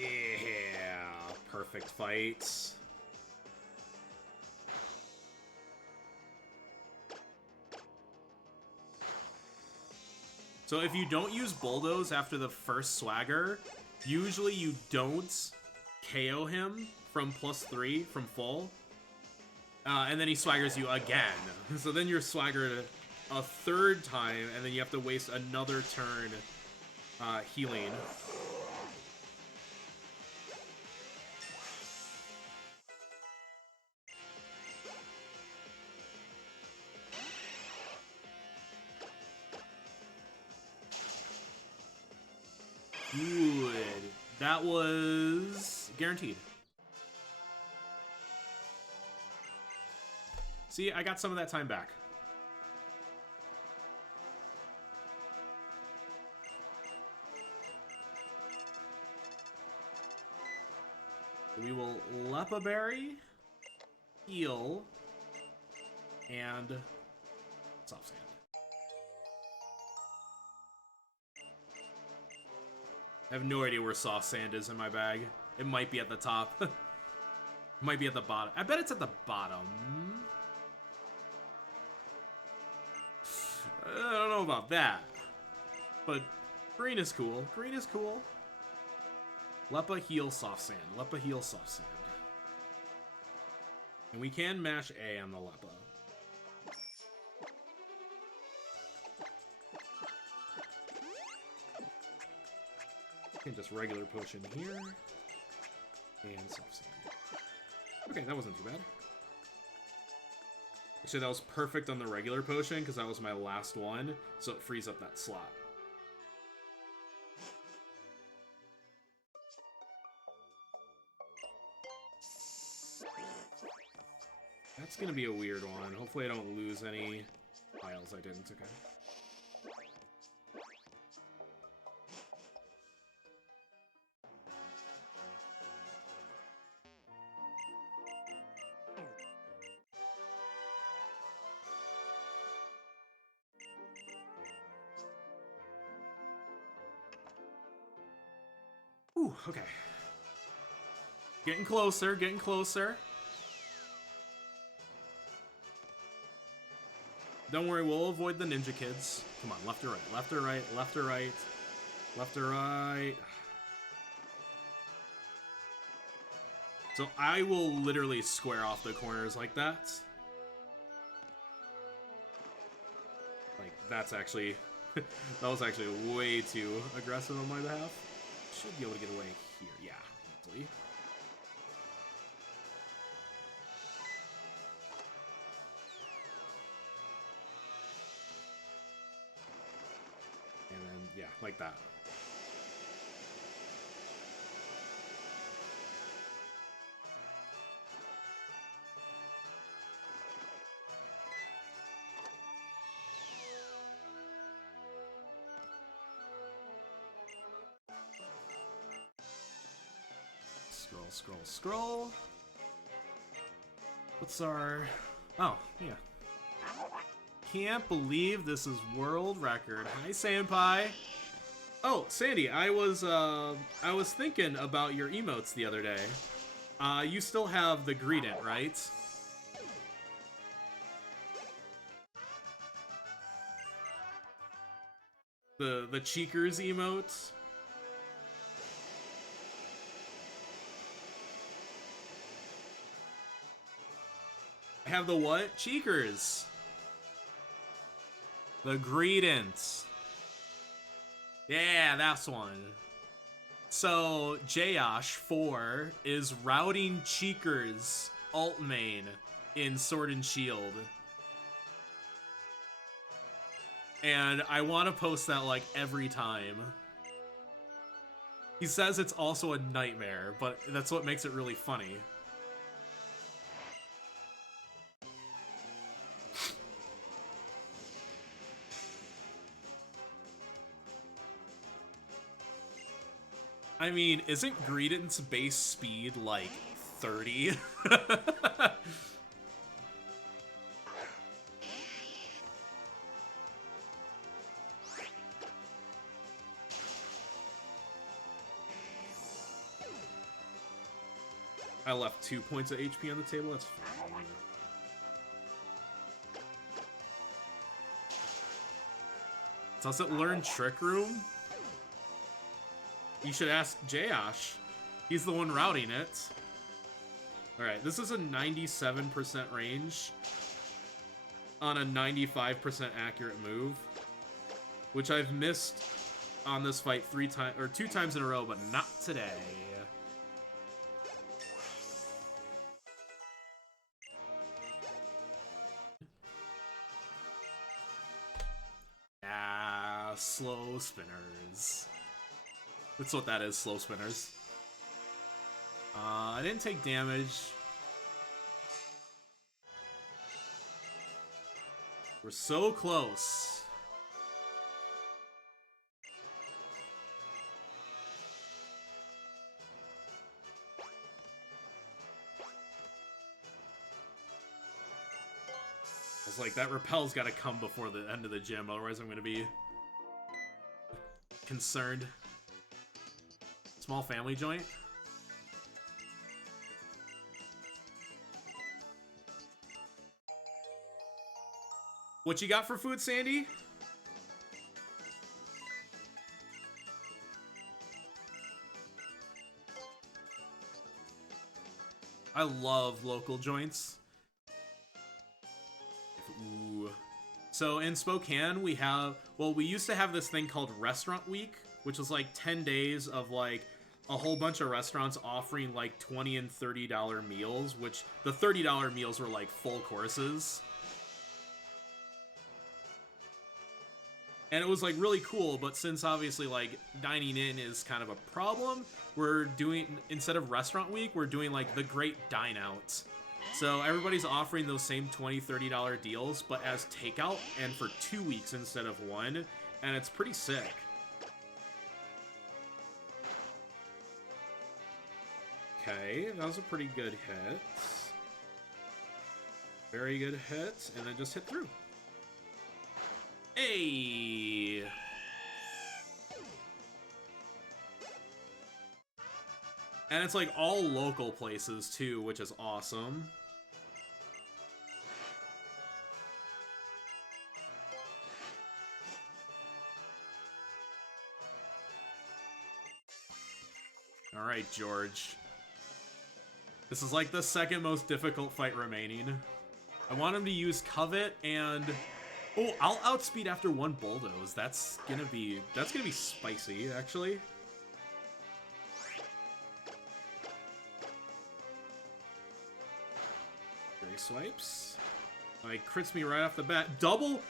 Yeah. Perfect fight. So if you don't use Bulldoze after the first Swagger, usually you don't KO him from +3 from full. And then he Swaggers you again. So then you're Swaggered a third time, and then you have to waste another turn healing. Good. That was guaranteed. See, I got some of that time back. We will Lepa Berry, heal, and Soft Sand. I have no idea where Soft Sand is in my bag. It might be at the top. It might be at the bottom. I bet it's at the bottom. I don't know about that. But green is cool. Green is cool. Lepa, heal, Soft Sand. Lepa, heal, Soft Sand. And we can mash A on the Lepa. And just regular potion here. And Soft Sand. Okay, that wasn't too bad. Actually, that was perfect on the regular potion, because that was my last one, so it frees up that slot. That's gonna be a weird one. Hopefully I don't lose any piles I didn't, okay. Ooh, okay. Getting closer, getting closer. Don't worry, we'll avoid the ninja kids. Come on, left or right, left or right, left or right, left or right. So I will literally square off the corners like that. Like, that's actually... that was actually way too aggressive on my behalf. Should be able to get away here. Yeah, easily. And then, yeah, like that. Scroll, scroll, scroll. What's our... Oh, yeah. Can't believe this is world record. Hi, Senpai. Oh, Sandy, I was thinking about your emotes the other day. You still have the Greedent, right? The Cheekers emote. I have the what? Cheekers. The Greedent. Yeah, that's one. So, Jayosh4 is routing Cheekers alt main in Sword and Shield. And I want to post that like every time. He says it's also a nightmare, but that's what makes it really funny. I mean, isn't Greedent's base speed like 30? I left 2 points of HP on the table, that's fine. Does it learn Trick Room? You should ask Jayosh. He's the one routing it. Alright, this is a 97% range on a 95% accurate move, which I've missed on this fight 2 times in a row, but not today. Ah, slow spinners. That's what that is, slow spinners. I didn't take damage. We're so close. I was like, that repel's gotta come before the end of the gym, otherwise I'm gonna be concerned. Small family joint. What you got for food, Sandy? I love local joints. Ooh. So in Spokane, we used to have this thing called Restaurant Week, which was like 10 days of like a whole bunch of restaurants offering like $20 and $30 meals, which the $30 meals were like full courses. And it was like really cool, but since obviously like dining in is kind of a problem, we're doing, instead of Restaurant Week, we're doing like the Great Dine Out. So everybody's offering those same $20, $30 deals, but as takeout and for 2 weeks instead of 1, and it's pretty sick. Okay, that was a pretty good hit. Very good hit, and then just hit through. Hey! And it's like all local places too, which is awesome. Alright, George. This is like the second most difficult fight remaining. I want him to use Covet and... Oh, I'll outspeed after 1 bulldoze. That's gonna be spicy, actually. Fury swipes. Oh, he crits me right off the bat. Double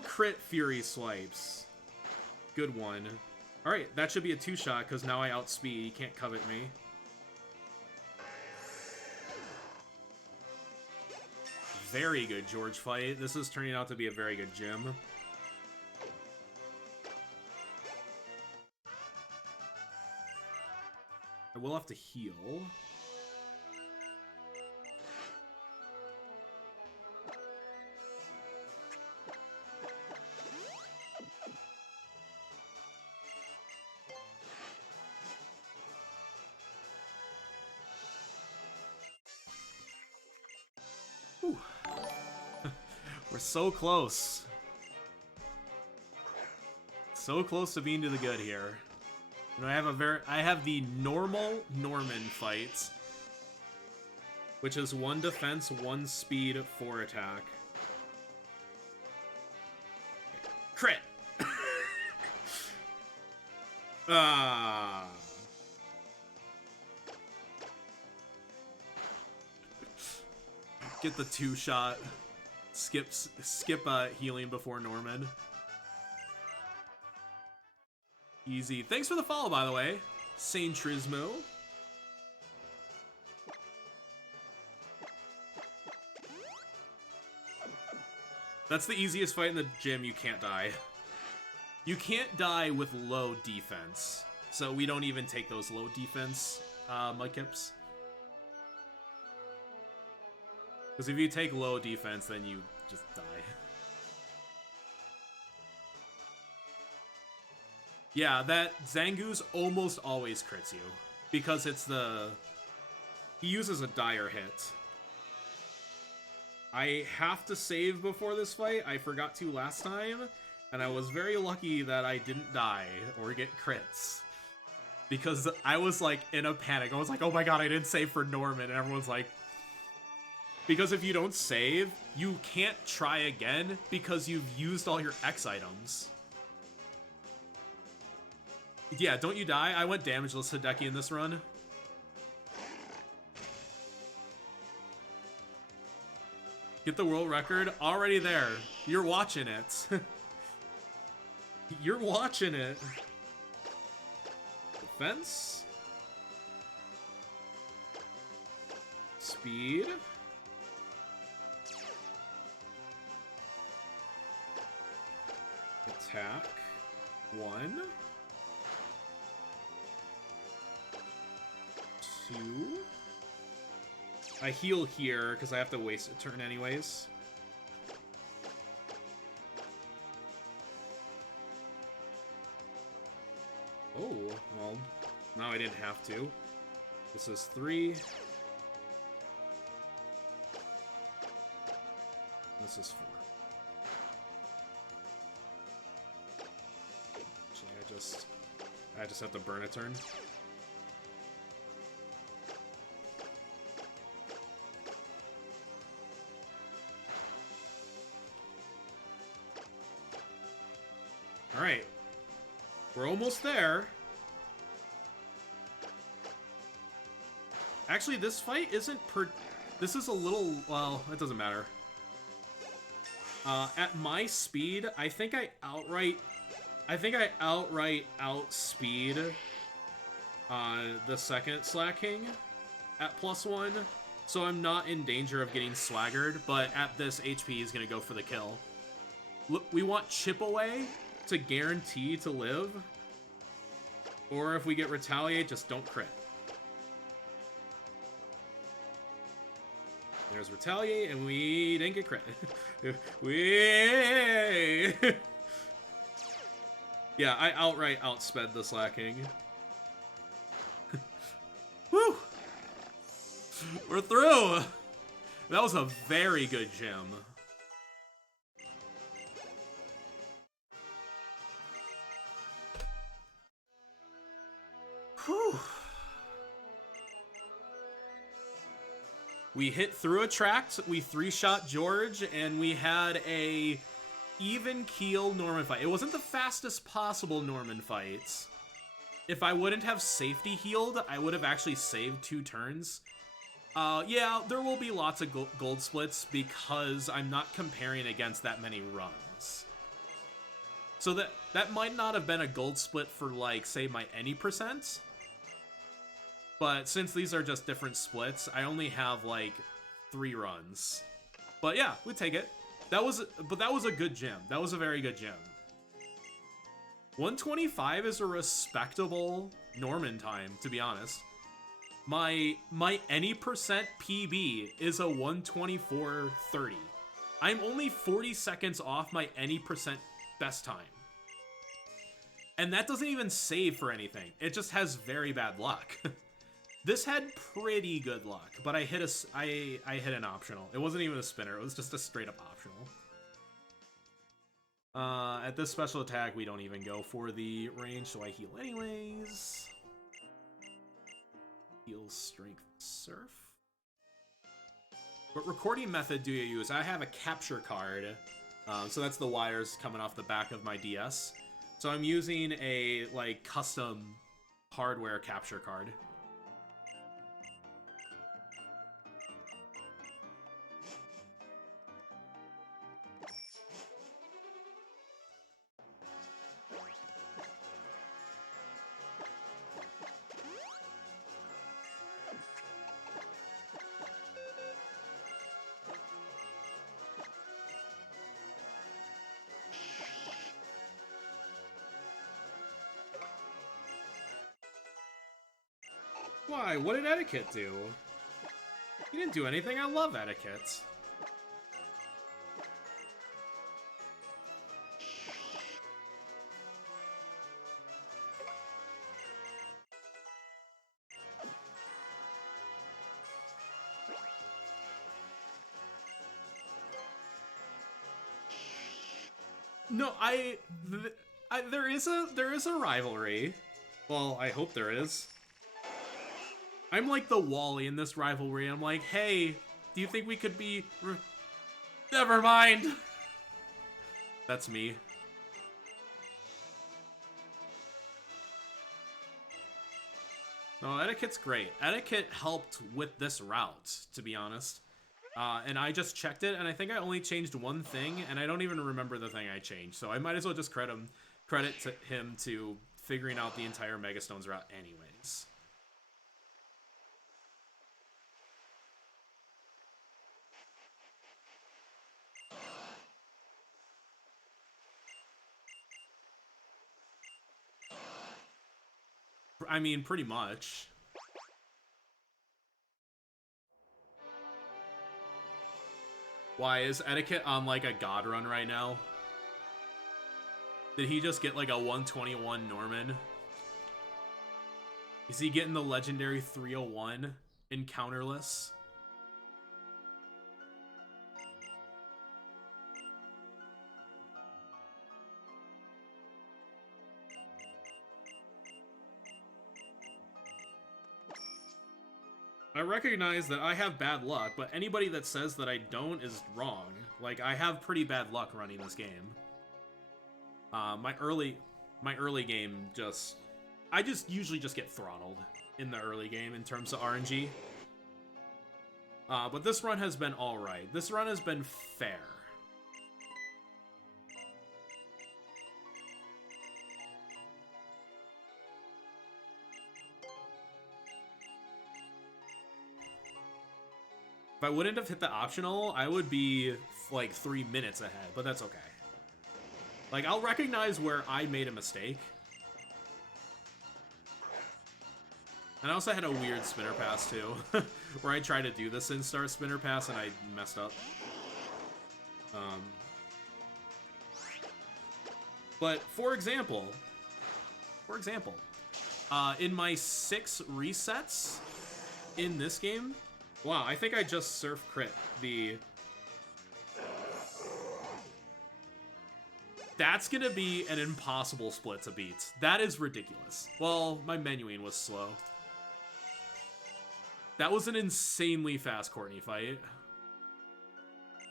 crit Fury swipes. Good one. Alright, that should be a 2-shot, because now I outspeed. He can't covet me. Very good George fight. This is turning out to be a very good gym. I will have to heal. Whew. We're so close. So close to being to the good here. You know, I have the normal Norman fight, which is 1 defense, 1 speed, 4 attack. Crit! Ah. Get the 2-shot. Skip healing before Norman. Easy. Thanks for the follow, by the way. Saint Trismo. That's the easiest fight in the gym. You can't die. You can't die with low defense. So we don't even take those low defense mudkips. Because if you take low defense, then you just die. Yeah, that Zangoose almost always crits you. Because it's the He uses a dire hit. I have to save before this fight. I forgot to last time, and I was very lucky that I didn't die or get crits. Because I was, like, in a panic. I was like, oh my god, I didn't save for Norman, and everyone's like... Because if you don't save, you can't try again because you've used all your X items. Yeah, don't you die? I went damageless Hideki in this run. Get the world record? Already there. You're watching it. You're watching it. Defense. Speed. Attack. 1. 2. I heal here because I have to waste a turn anyways. Oh, well, now I didn't have to. This is 3. This is 4. Actually, I just have to burn a turn. Alright. We're almost there. Actually, this fight isn't this is a little... Well, it doesn't matter. At my speed, I think I outright outspeed the second Slack King at +1. So I'm not in danger of getting swaggered, but at this HP, he's gonna go for the kill. Look, we want chip away to guarantee to live, or if we get retaliate, just don't crit. There's retaliate, and we didn't get crit. Yeah, I outright outsped the slacking. Woo! We're through! That was a very good gym. Whew. We hit through a tract, we 3-shot George, and we had a even keel Norman fight. It wasn't the fastest possible Norman fight. If I wouldn't have safety healed, I would have actually saved 2 turns. Yeah, there will be lots of gold splits because I'm not comparing against that many runs. So that might not have been a gold split for, like, say, my any %. But since these are just different splits, I only have, like, 3 runs. But yeah, we take it. That was a good gym. That was a very good gym. 125 is a respectable Norman time, to be honest. My any % PB is a 124.30. I'm only 40 seconds off my any % best time. And that doesn't even save for anything. It just has very bad luck. This had pretty good luck, but I hit an optional. It wasn't even a spinner, it was just a straight up optional. At this special attack, we don't even go for the range, so I heal anyways. Heal strength surf. What recording method do you use? I have a capture card. So that's the wires coming off the back of my DS. So I'm using a, like, custom hardware capture card. Why? What did etiquette do? He didn't do anything. I love etiquette. No, there is a rivalry. Well, I hope there is. I'm like the Wally in this rivalry. I'm like, hey, do you think we could be... Never mind. That's me. No, etiquette's great. Etiquette helped with this route, to be honest. And I just checked it, and I think I only changed one thing, and I don't even remember the thing I changed. So I might as well just credit to him to figuring out the entire Megastones route anyways. I mean, pretty much. Why, is Etiquette on, like, a god run right now? Did he just get, like, a 121 Norman? Is he getting the legendary 301 encounterless? I recognize that I have bad luck, but anybody that says that I don't is wrong. Like, I have pretty bad luck running this game. My early game I usually just get throttled in the early game in terms of RNG. But this run has been alright. This run has been fair. If I wouldn't have hit the optional, I would be, like, 3 minutes ahead, but that's okay. Like, I'll recognize where I made a mistake. And I also had a weird spinner pass, too, where I tried to do the Sin-Star spinner pass and I messed up. But, for example, in my 6 resets in this game... Wow, I think I just surf crit the... That's gonna be an impossible split to beat. That is ridiculous. Well, my menuing was slow. That was an insanely fast Courtney fight.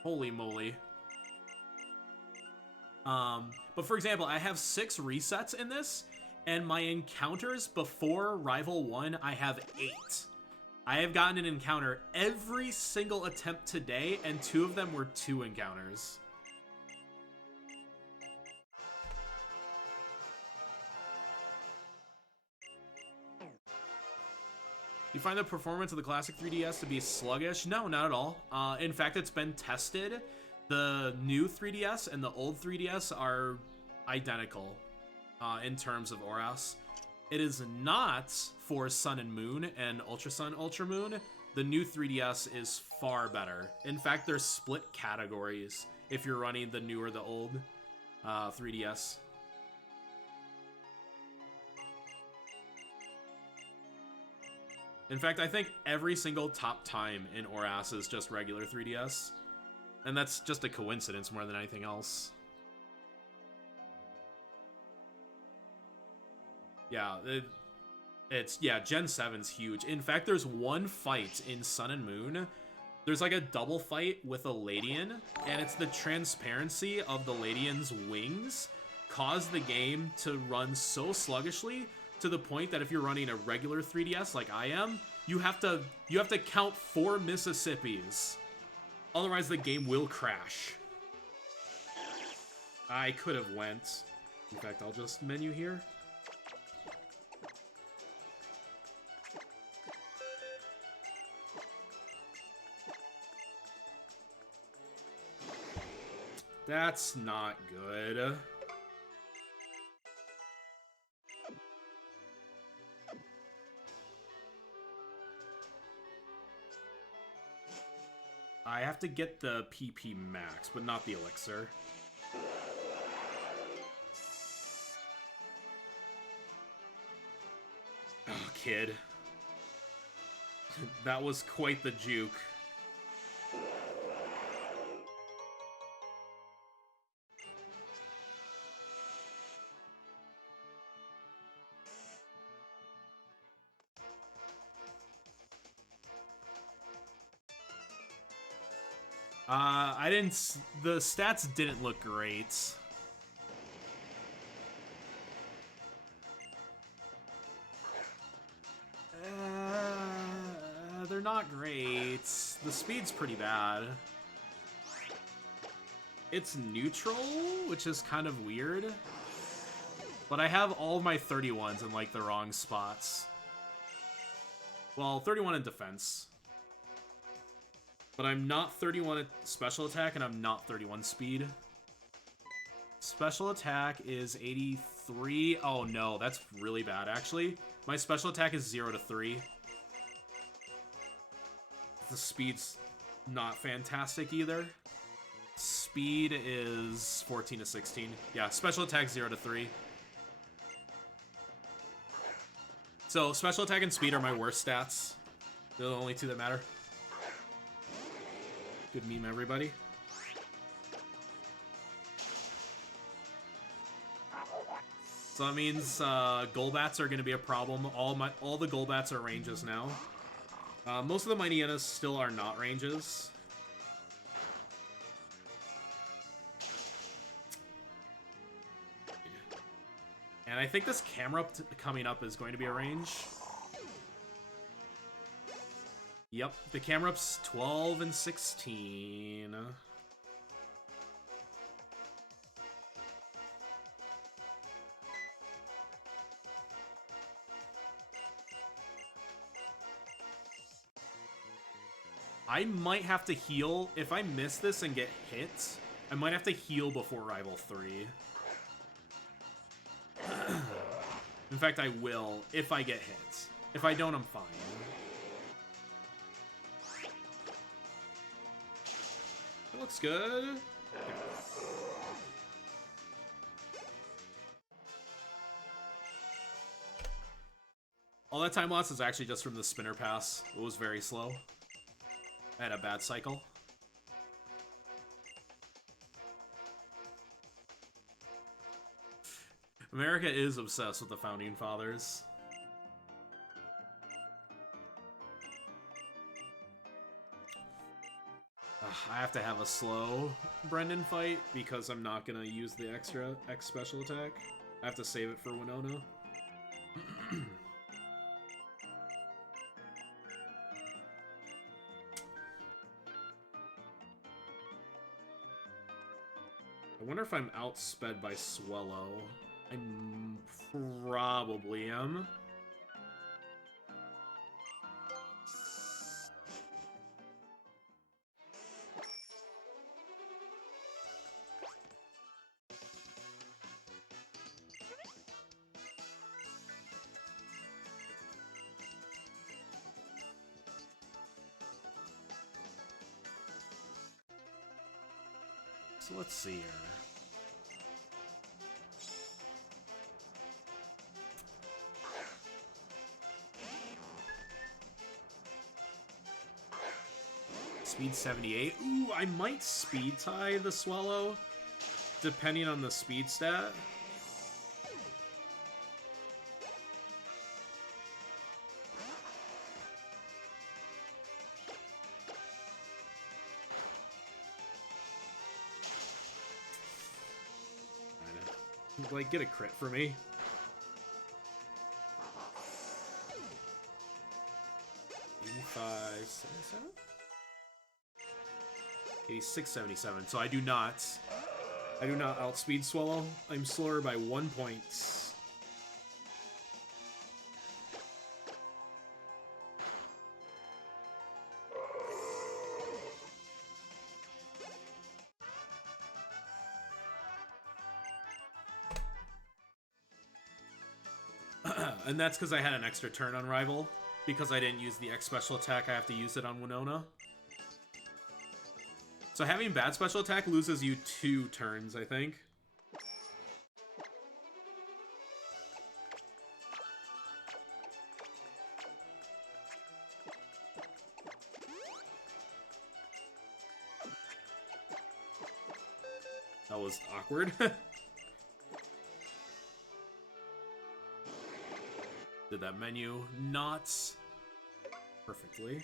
Holy moly. But for example, I have 6 resets in this, and my encounters before Rival 1, I have 8. I have gotten an encounter every single attempt today, and 2 of them were 2 encounters. You find the performance of the classic 3DS to be sluggish? No, not at all. In fact, it's been tested. The new 3DS and the old 3DS are identical in terms of ORAS. It is not for Sun and Moon and Ultra Sun, Ultra Moon. The new 3DS is far better. In fact, there's split categories if you're running the new or the old 3DS. In fact, I think every single top time in ORAS is just regular 3DS. And that's just a coincidence more than anything else. Yeah, yeah, Gen 7's huge. In fact, there's one fight in Sun and Moon. There's like a double fight with a Ladian, and it's the transparency of the Ladian's wings caused the game to run so sluggishly to the point that if you're running a regular 3DS like I am, you have to count 4 Mississippis. Otherwise, the game will crash. I could have went. In fact, I'll just menu here. That's not good. I have to get the PP max, but not the elixir. Oh, kid. That was quite the juke. I didn't. The stats didn't look great. They're not great. The speed's pretty bad. It's neutral, which is kind of weird. But I have all my 31s in, like, the wrong spots. Well, 31 in defense. But I'm not 31 at special attack, and I'm not 31 speed. Special attack is 83. Oh, no, that's really bad, actually. My special attack is 0 to 3. The speed's not fantastic either. Speed is 14 to 16. Yeah, special attack 0 to 3. So, special attack and speed are my worst stats. They're the only two that matter. Good meme, everybody. So that means Golbats are going to be a problem. All the Golbats are ranges now. Most of the Mighty Hyenas still are not ranges. And I think this camera coming up is going to be a range. Yep, the camera up's 12 and 16. I might have to heal. If I miss this and get hit, I might have to heal before Rival 3. In fact, I will if I get hit. If I don't, I'm fine. It looks good. All that time loss is actually just from the spinner pass. It was very slow. I had a bad cycle. America is obsessed with the Founding Fathers. I have to have a slow Brendan fight because I'm not going to use the extra X special attack. I have to save it for Winona. I wonder if I'm outsped by Swellow. I probably am. So let's see here. Speed 78. Ooh, I might speed tie the Swallow, depending on the speed stat. Like, get a crit for me. $85.77? $86.77. So I do not outspeed Swallow. I'm slower by 1 point. And that's because I had an extra turn on Rival. Because I didn't use the X special attack, I have to use it on Winona. So having bad special attack loses you 2 turns, I think. That was awkward. Did that menu not perfectly.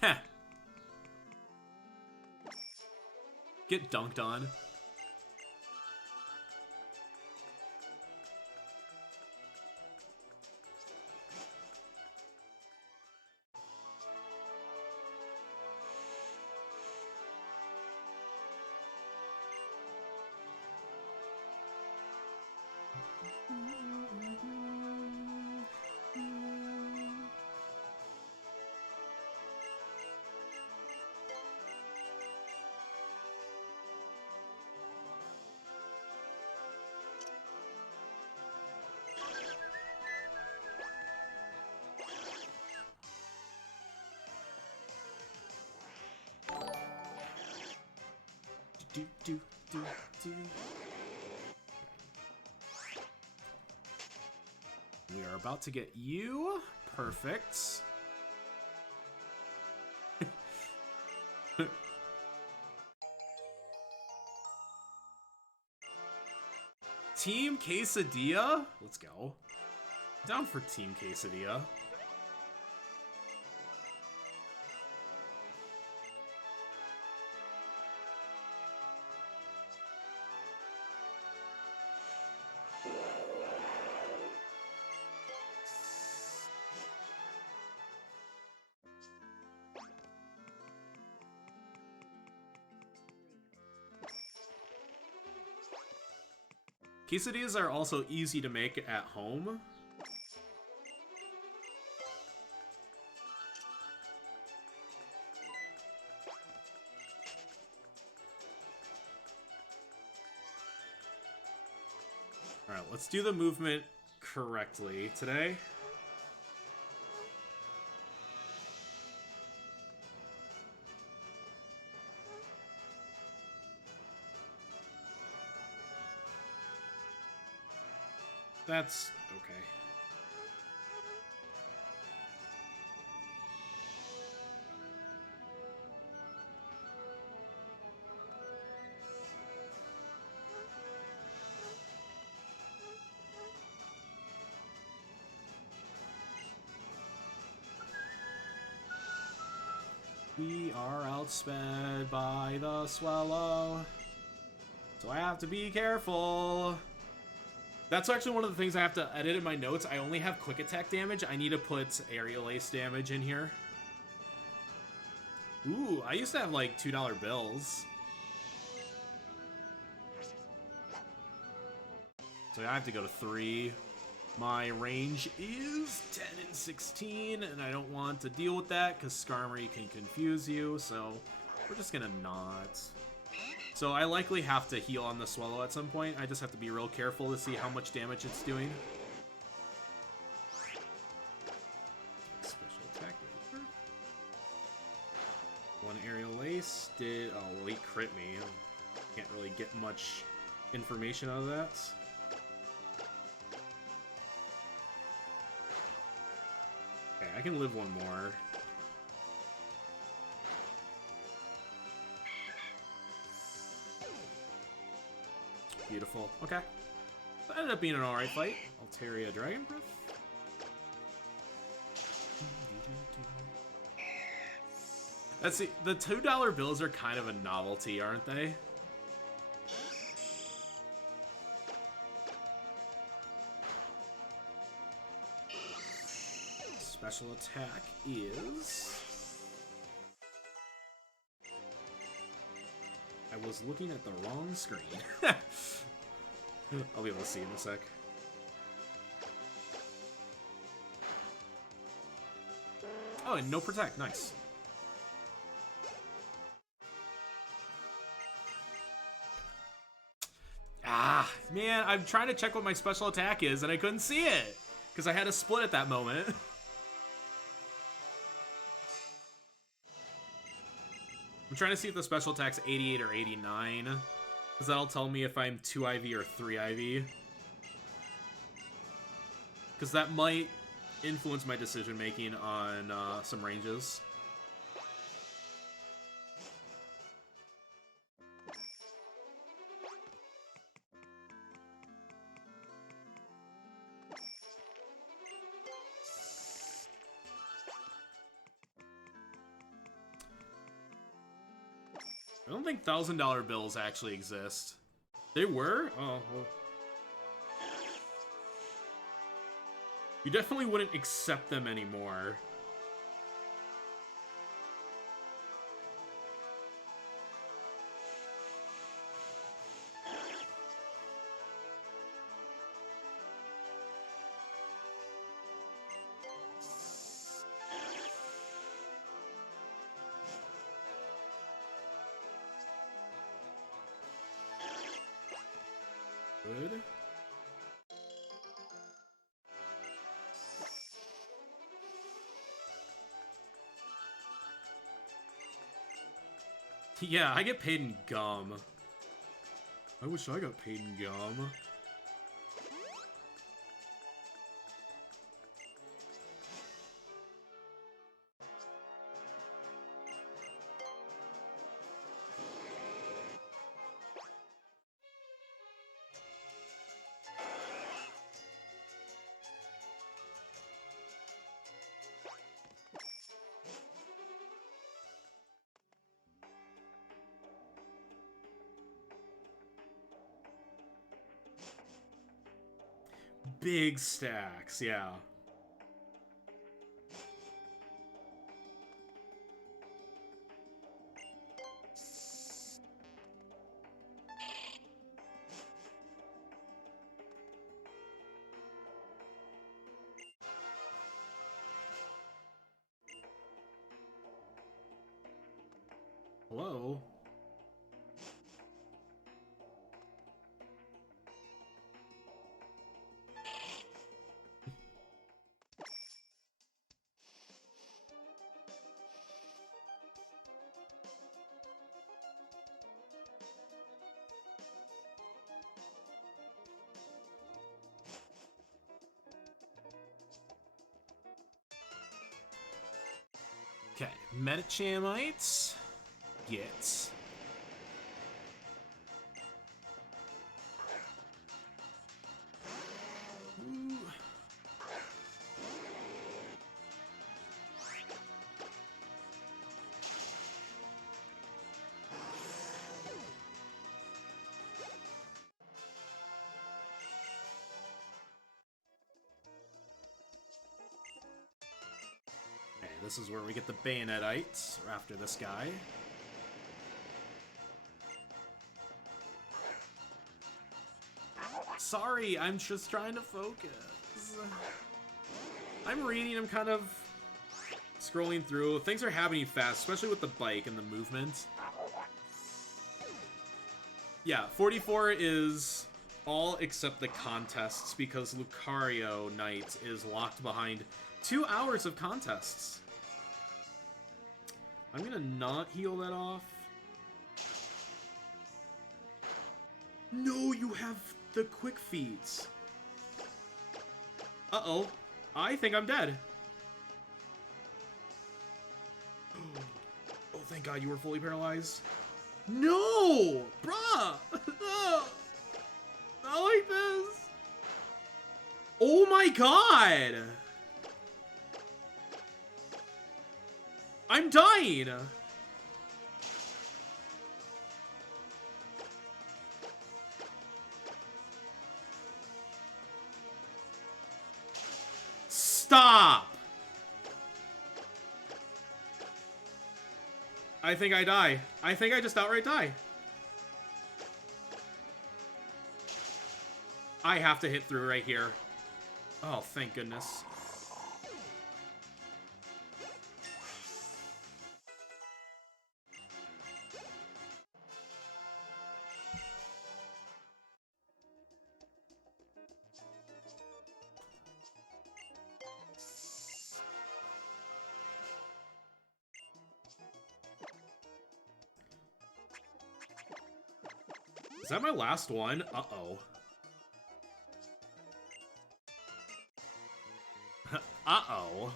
Heh. Get dunked on. Do, do, do, do. We are about to get you. Perfect. Team Quesadilla? Let's go. Down for Team Quesadilla. Quesadillas are also easy to make at home. Alright, let's do the movement correctly today. That's okay. We are outsped by the swallow, so I have to be careful. That's actually one of the things I have to edit in my notes. I only have quick attack damage. I need to put aerial ace damage in here. Ooh, I used to have like $2 bills. So I have to go to 3. My range is 10 and 16, and I don't want to deal with that because Skarmory can confuse you, so we're just gonna not. So I likely have to heal on the Swallow at some point. I just have to be real careful to see how much damage it's doing. Special attack. One aerial ace did. Oh, well, he crit me. Can't really get much information out of that. Okay, I can live one more. Beautiful. Okay. That ended up being an alright fight. Altaria Dragon Breath. Let's see. The $2 bills are kind of a novelty, aren't they? Special attack is... I was looking at the wrong screen. I'll be able to see in a sec. Oh, and no protect. Nice. Ah, man, I'm trying to check what my special attack is, and I couldn't see it because I had a split at that moment. I'm trying to see if the special attack's 88 or 89, because that'll tell me if I'm 2 IV or 3 IV. Because that might influence my decision making on some ranges. I don't think $1,000 bills actually exist. They were? Oh, well. You definitely wouldn't accept them anymore. Good. Yeah, I get paid in gum. I wish I got paid in gum. Big stacks, yeah. Hello? Okay, Metachamites. Get. Ooh. Okay, this is where we get the Bayonetites, or after this guy. Sorry, I'm just trying to focus. I'm reading, I'm kind of scrolling through. Things are happening fast, especially with the bike and the movement. Yeah, 44 is all except the contests because Lucario Knight is locked behind 2 hours of contests. I'm gonna not heal that off. No, you have the quick feats. Uh-oh. I think I'm dead. Oh, thank God you were fully paralyzed. No! Bruh! No! Not like this! Oh my God! I'm dying! Stop! I think I die. I think I just outright die. I have to hit through right here. Oh, thank goodness. Is that my last one? Uh-oh. Uh-oh.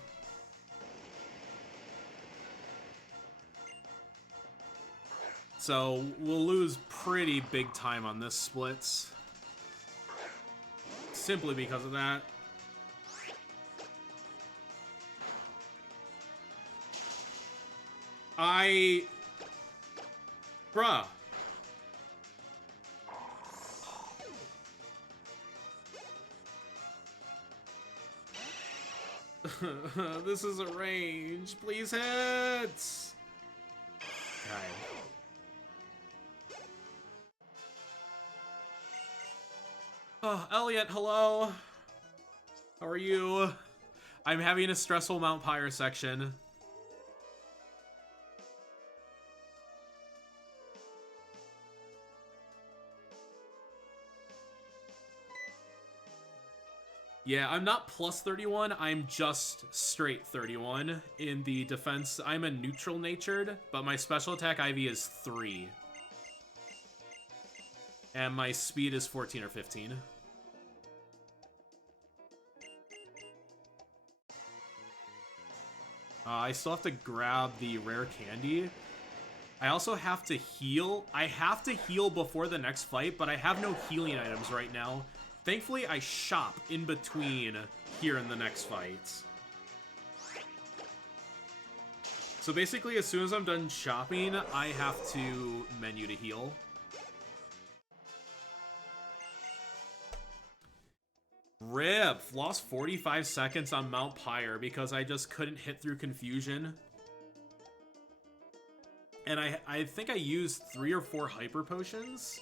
So, we'll lose pretty big time on this splits. Simply because of that. Bruh. This is a range. Please hit. Okay. Oh, Elliot, hello. How are you? I'm having a stressful Mount Pyre section. Yeah, I'm not plus 31, I'm just straight 31. In the defense, I'm a neutral natured, but my special attack IV is 3. And my speed is 14 or 15. I still have to grab the rare candy. I also have to heal. I have to heal before the next fight, but I have no healing items right now. Thankfully, I shop in between here and the next fight. So basically, as soon as I'm done shopping, I have to menu to heal. RIP! Lost 45 seconds on Mount Pyre because I just couldn't hit through confusion. And I think I used 3 or 4 hyper potions.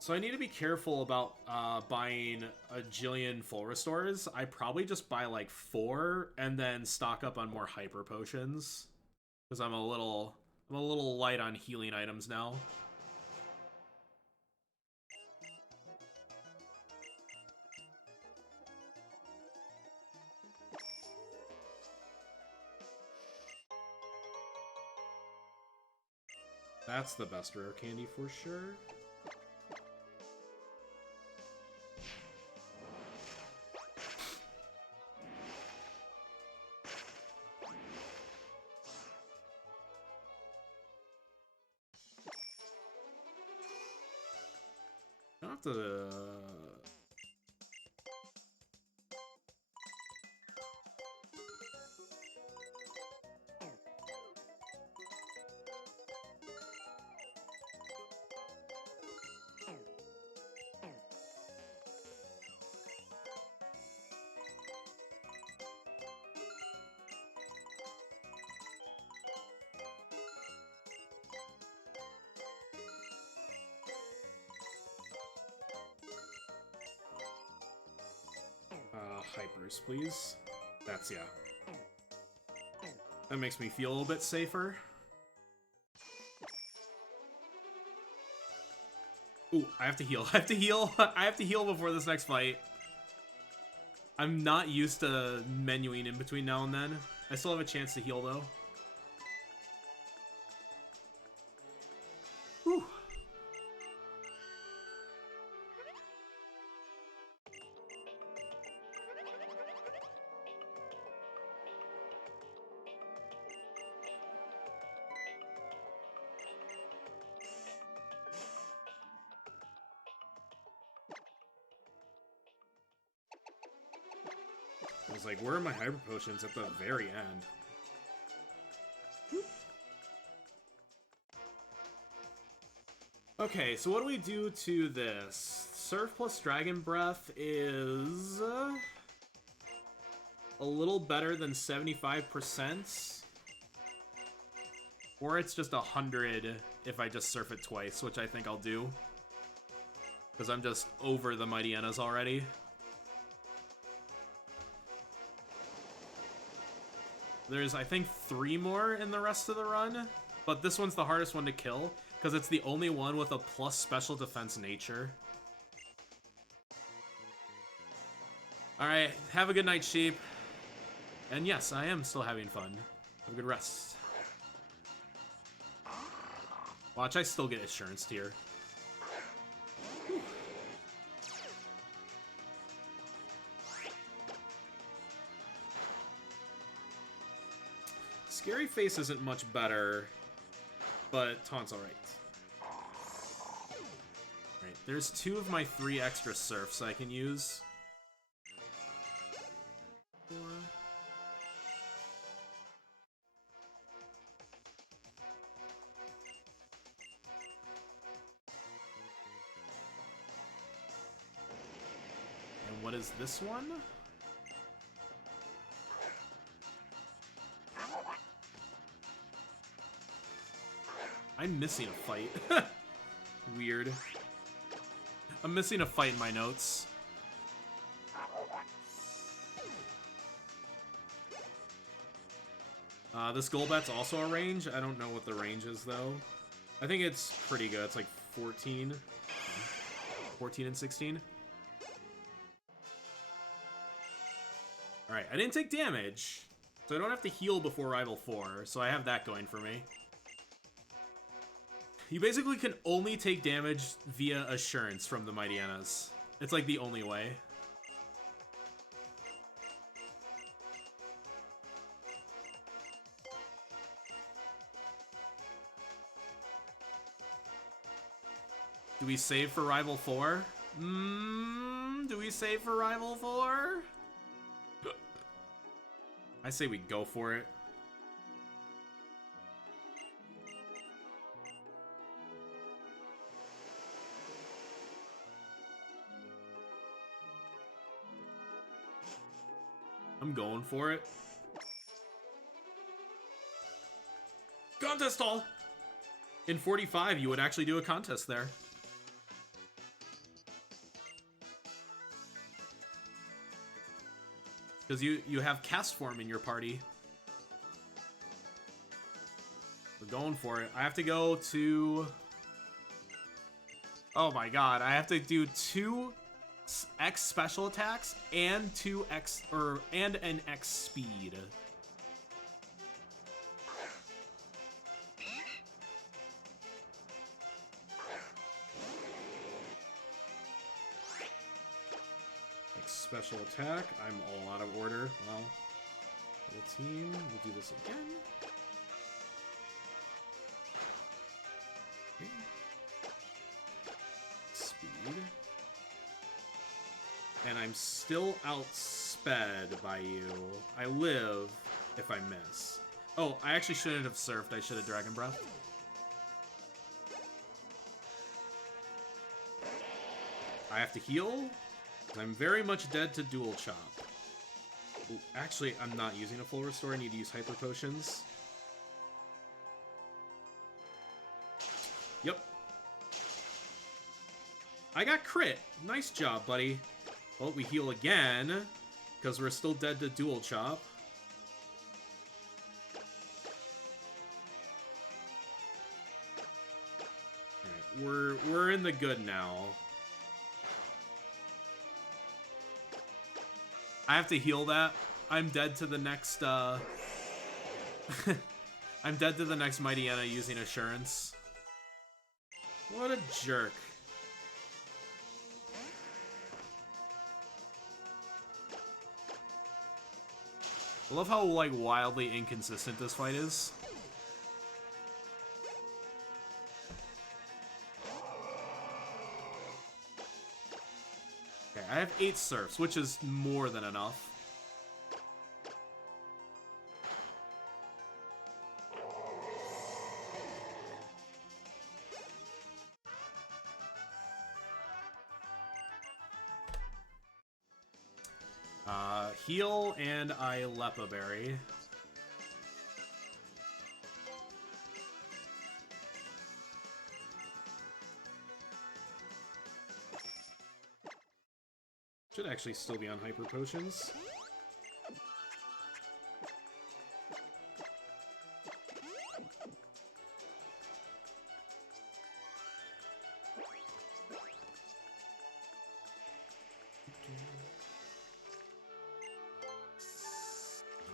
So I need to be careful about buying a jillion full restores. I probably just buy like 4 and then stock up on more hyper potions. Because I'm a little light on healing items now. That's the best rare candy for sure. I have to... hypers, please. That's, yeah. That makes me feel a little bit safer. Ooh, I have to heal. I have to heal. I have to heal before this next fight. I'm not used to menuing in between now and then. I still have a chance to heal, though. Whew. I was like, where are my hyper potions at the very end? Okay, so what do we do to this? Surf plus Dragon Breath is a little better than 75%. Or it's just 100 if I just surf it twice, which I think I'll do. Because I'm just over the Mighty Ennas already. There's, I think, 3 more in the rest of the run, but this one's the hardest one to kill, because it's the only one with a plus special defense nature. Alright, have a good night, sheep. And yes, I am still having fun. Have a good rest. Watch, I still get assurance tier. Scary Face isn't much better, but Taunt's alright. Alright, there's 2 of my 3 extra surfs I can use. 4. what is this one? I'm missing a fight. Weird. I'm missing a fight in my notes. This Golbat's also a range. I don't know what the range is, though. I think it's pretty good. It's like 14. 14 and 16. Alright, I didn't take damage. So I don't have to heal before Rival 4. So I have that going for me. You basically can only take damage via Assurance from the Mightyenas. It's like the only way. Do we save for Rival 4? Do we save for Rival 4? I say we go for it. I'm going for it. Contest hall! In 45, you would actually do a contest there. Because you have cast form in your party. We're going for it. I have to go to... Oh my god, I have to do 2 X special attacks and 2 X... and an X speed. Special attack. I'm all out of order. Well, the team, we'll do this again. Okay. Speed. And I'm still outsped by you. I live if I miss. Oh, I actually shouldn't have surfed. I should have Dragon Breath. I have to heal. I'm very much dead to Dual Chop. Ooh, actually, I'm not using a full restore. I need to use Hyper Potions. Yep. I got crit. Nice job, buddy. Well, we heal again, because we're still dead to Dual Chop. Alright, we're in the good now. I have to heal that. I'm dead to the next, I'm dead to the next Mightyena using Assurance. What a jerk. I love how, like, wildly inconsistent this fight is. Okay, I have 8 surfs, which is more than enough. Heal and I Lepa Berry. Should actually still be on Hyper Potions.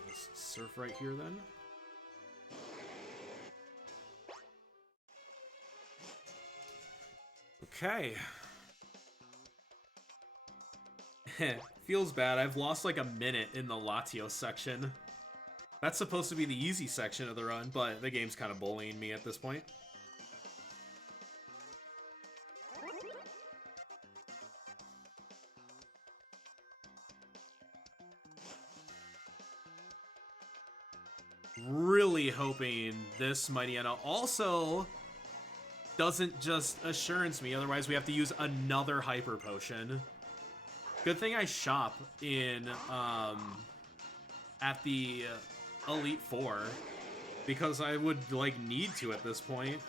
Just surf right here then. Okay. Feels bad. I've lost like a minute in the Latios section. That's supposed to be the easy section of the run, but the game's kind of bullying me at this point. Really hoping this Mightyena also doesn't just Assurance me, otherwise we have to use another Hyper Potion. Good thing I shop in, at the Elite Four, because I would, like, need to at this point.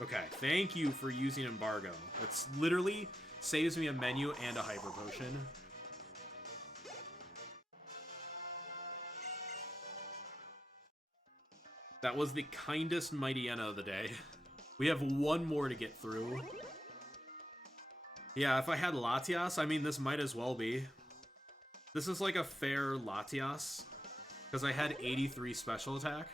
Okay, thank you for using Embargo. That's literally saves me a menu and a Hyper Potion. That was the kindest Mightyena of the day. We have one more to get through. Yeah, if I had Latias, I mean, this might as well be. This is like a fair Latias, because I had 83 special attack.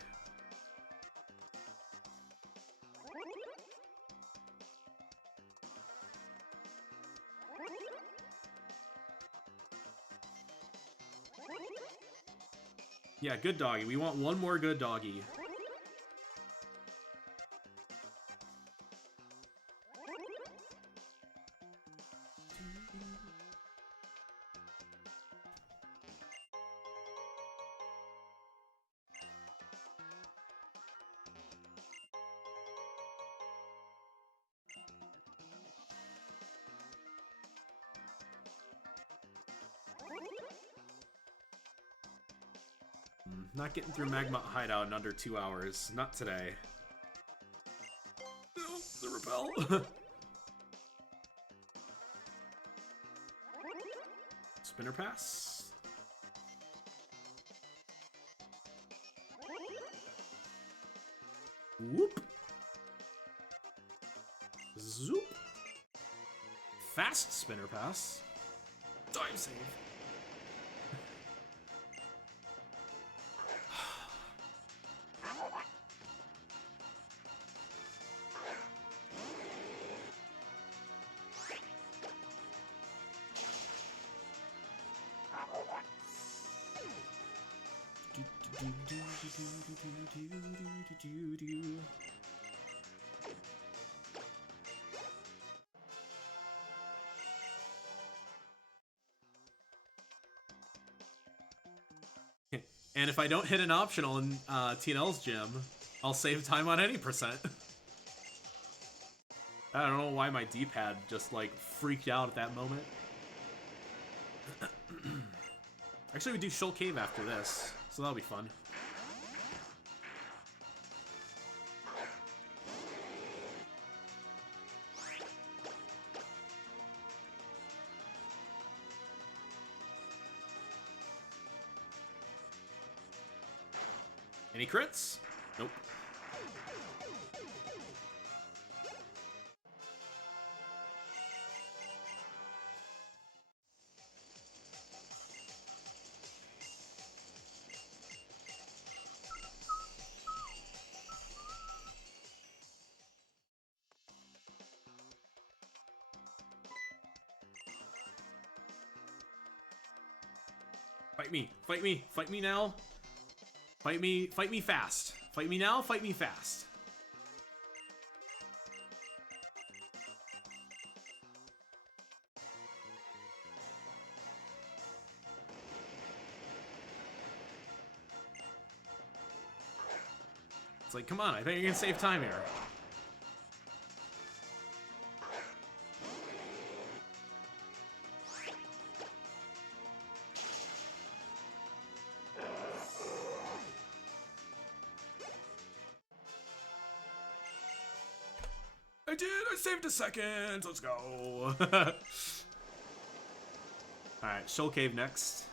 Yeah, good doggy. We want one more good doggy. Not getting through Magma Hideout in under 2 hours. Not today. No, the repel. Spinner pass. Whoop. Zoop. Fast spinner pass. Time save. And if I don't hit an optional in TNL's gym, I'll save time on any percent. I don't know why my D-pad just, like, freaked out at that moment. Actually, we do Shoal Cave after this, so that'll be fun. Any crits? Nope. Fight me, fight me, fight me now. Fight me fast. Fight me now, fight me fast. It's like, come on, I think you can save time here. I did! I saved a second! Let's go! Alright, Shoal Cave next.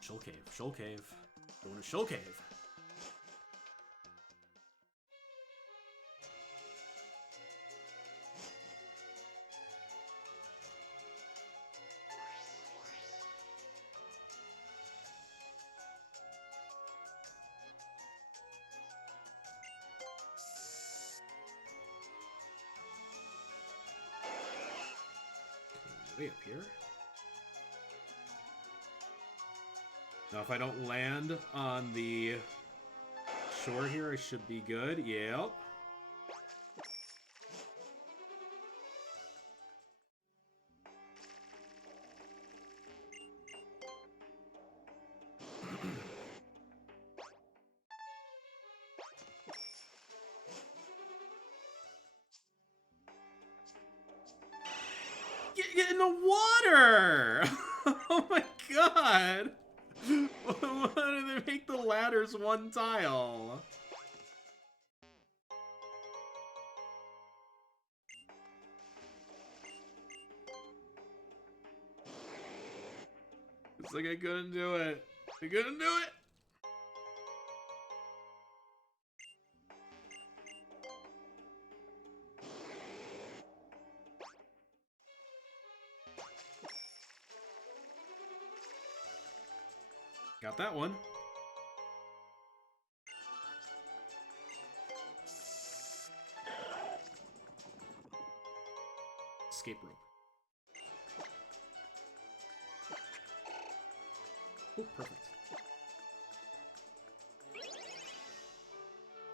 Shoal Cave, Shoal Cave. Going to Shoal Cave. Way up here? Now, if I don't land on the shore here, I should be good. Yep. Get in the water! Oh my god! Why do they make the ladders one tile? It's like I couldn't do it. I couldn't do it! Got that one. Escape rope. Oh, perfect.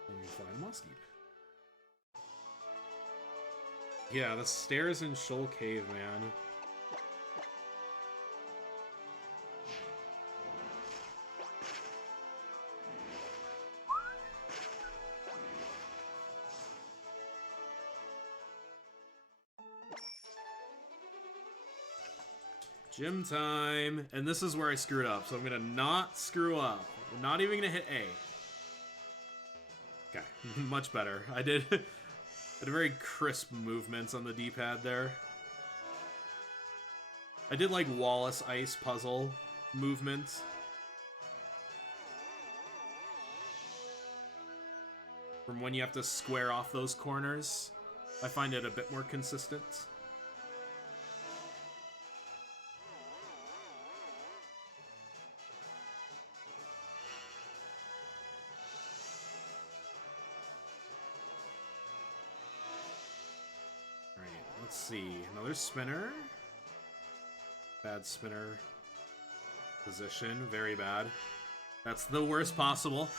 Let me fly to Moss Deep. Yeah, the stairs in Shoal Cave, man. Gym time. And this is where I screwed up, so I'm gonna not screw up. I'm not even gonna hit A. Okay, much better. I did very crisp movements on the D-pad there. I did like Wallace Ice puzzle movements. From when you have to square off those corners. I find it a bit more consistent. Let's see, another spinner. Bad spinner position, very bad. That's the worst possible.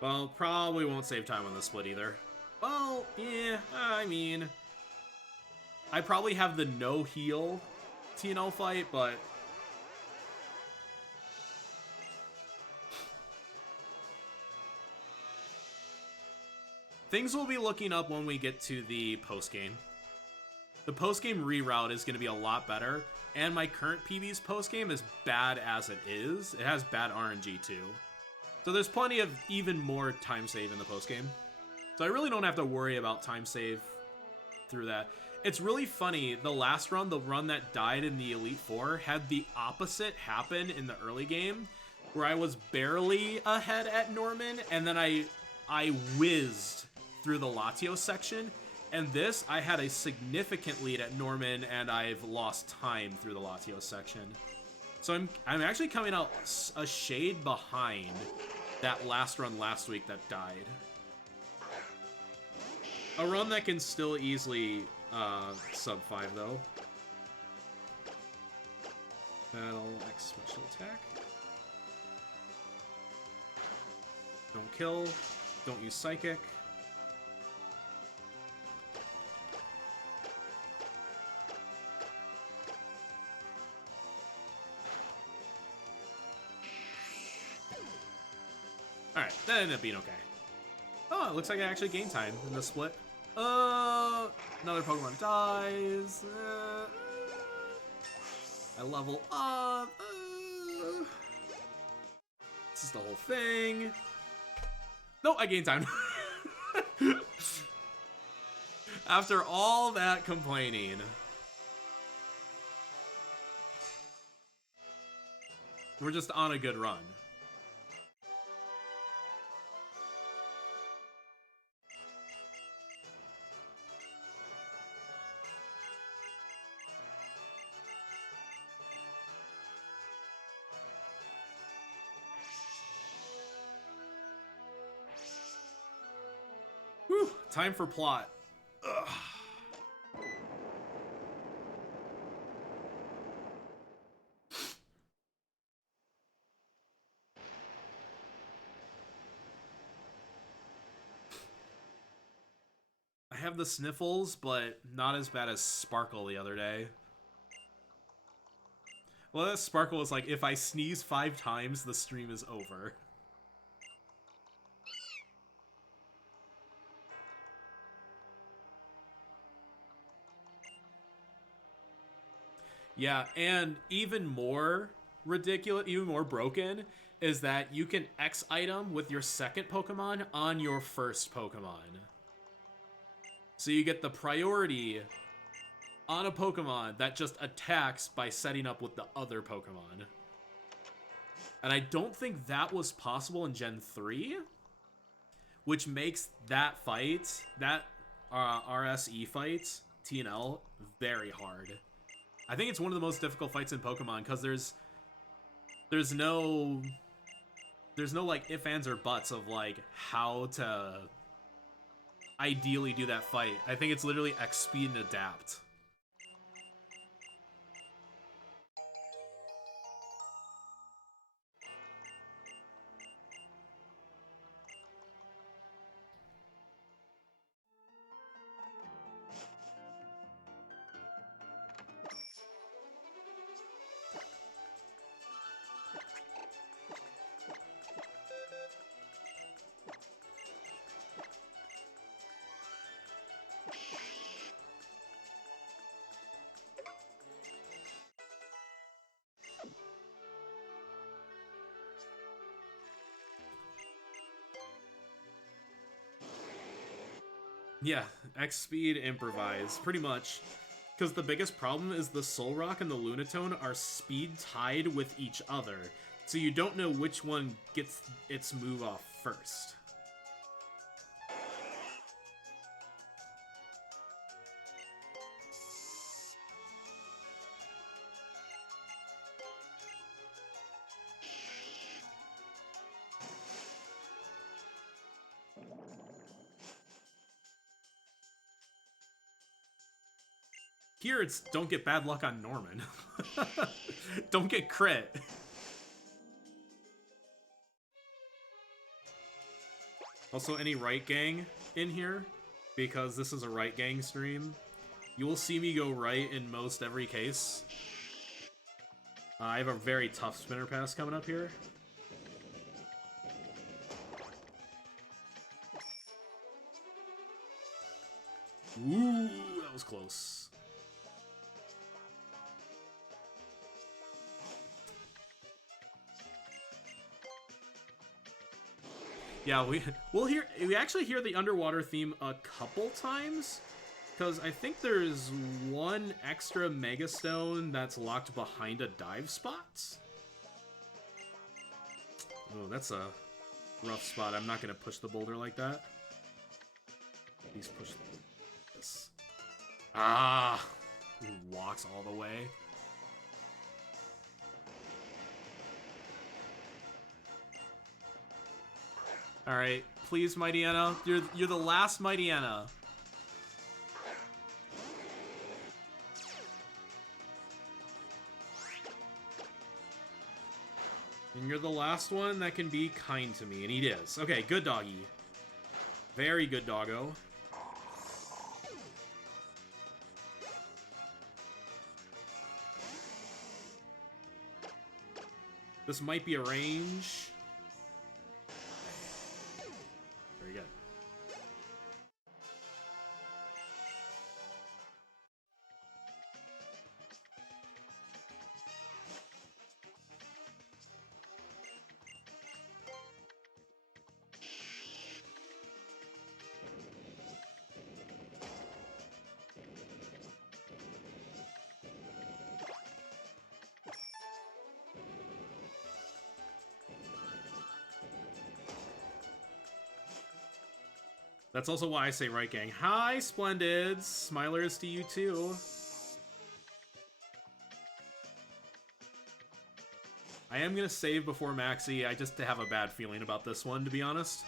Well, probably won't save time on the split either. Well, yeah, I mean, I probably have the no heal TNL fight, but things will be looking up when we get to the post-game. The post-game reroute is going to be a lot better, and my current PB's post-game is bad as it is. It has bad RNG too. So there's plenty of even more time save in the post-game. So I really don't have to worry about time save through that. It's really funny, the last run, the run that died in the Elite Four, had the opposite happen in the early game, where I was barely ahead at Norman, and then I whizzed through the Latios section, and this, I had a significant lead at Norman, and I've lost time through the Latios section. So I'm actually coming out a shade behind that last run last week that died. A run that can still easily sub 5 though. Battle X special attack. Don't kill. Don't use psychic. Alright, that ended up being okay. Oh, it looks like I actually gained time in the split. Another Pokemon dies. I level up. This is the whole thing. No, I gained time. After all that complaining. We're just on a good run. time for plot. Ugh. I have the sniffles, but not as bad as Sparkle the other day. Well, that Sparkle was like, if I sneeze 5 times, the stream is over. Yeah, and even more ridiculous, even more broken, is that you can X item with your second Pokemon on your first Pokemon. So you get the priority on a Pokemon that just attacks by setting up with the other Pokemon. And I don't think that was possible in Gen 3, which makes that fight, that RSE fight, TNL, very hard. I think it's one of the most difficult fights in Pokemon because there's no like ifs, ands, or buts of like how to ideally do that fight. I think it's literally X speed and adapt. Yeah, X speed, improvise, pretty much. Because the biggest problem is the Solrock and the Lunatone are speed tied with each other, so you don't know which one gets its move off first. Here it's don't get bad luck on Norman. Don't get crit. Also, any right gang in here, because this is a right gang stream, you will see me go right in most every case. I have a very tough spinner pass coming up here. Ooh, that was close. Yeah, we actually hear the underwater theme a couple times, because I think there's one extra Mega Stone that's locked behind a dive spot. Oh, that's a rough spot. I'm not gonna push the boulder like that. Please push this. Ah, he walks all the way. All right, please, Mighty Anna. You're the last Mighty Anna. And you're the last one that can be kind to me, and he is. Okay, good doggy. Very good doggo. This might be a range. Very good. That's also why I say right gang. Hi, Splendids! Smilers to you too. I am gonna save before Maxi. I just have a bad feeling about this one, to be honest.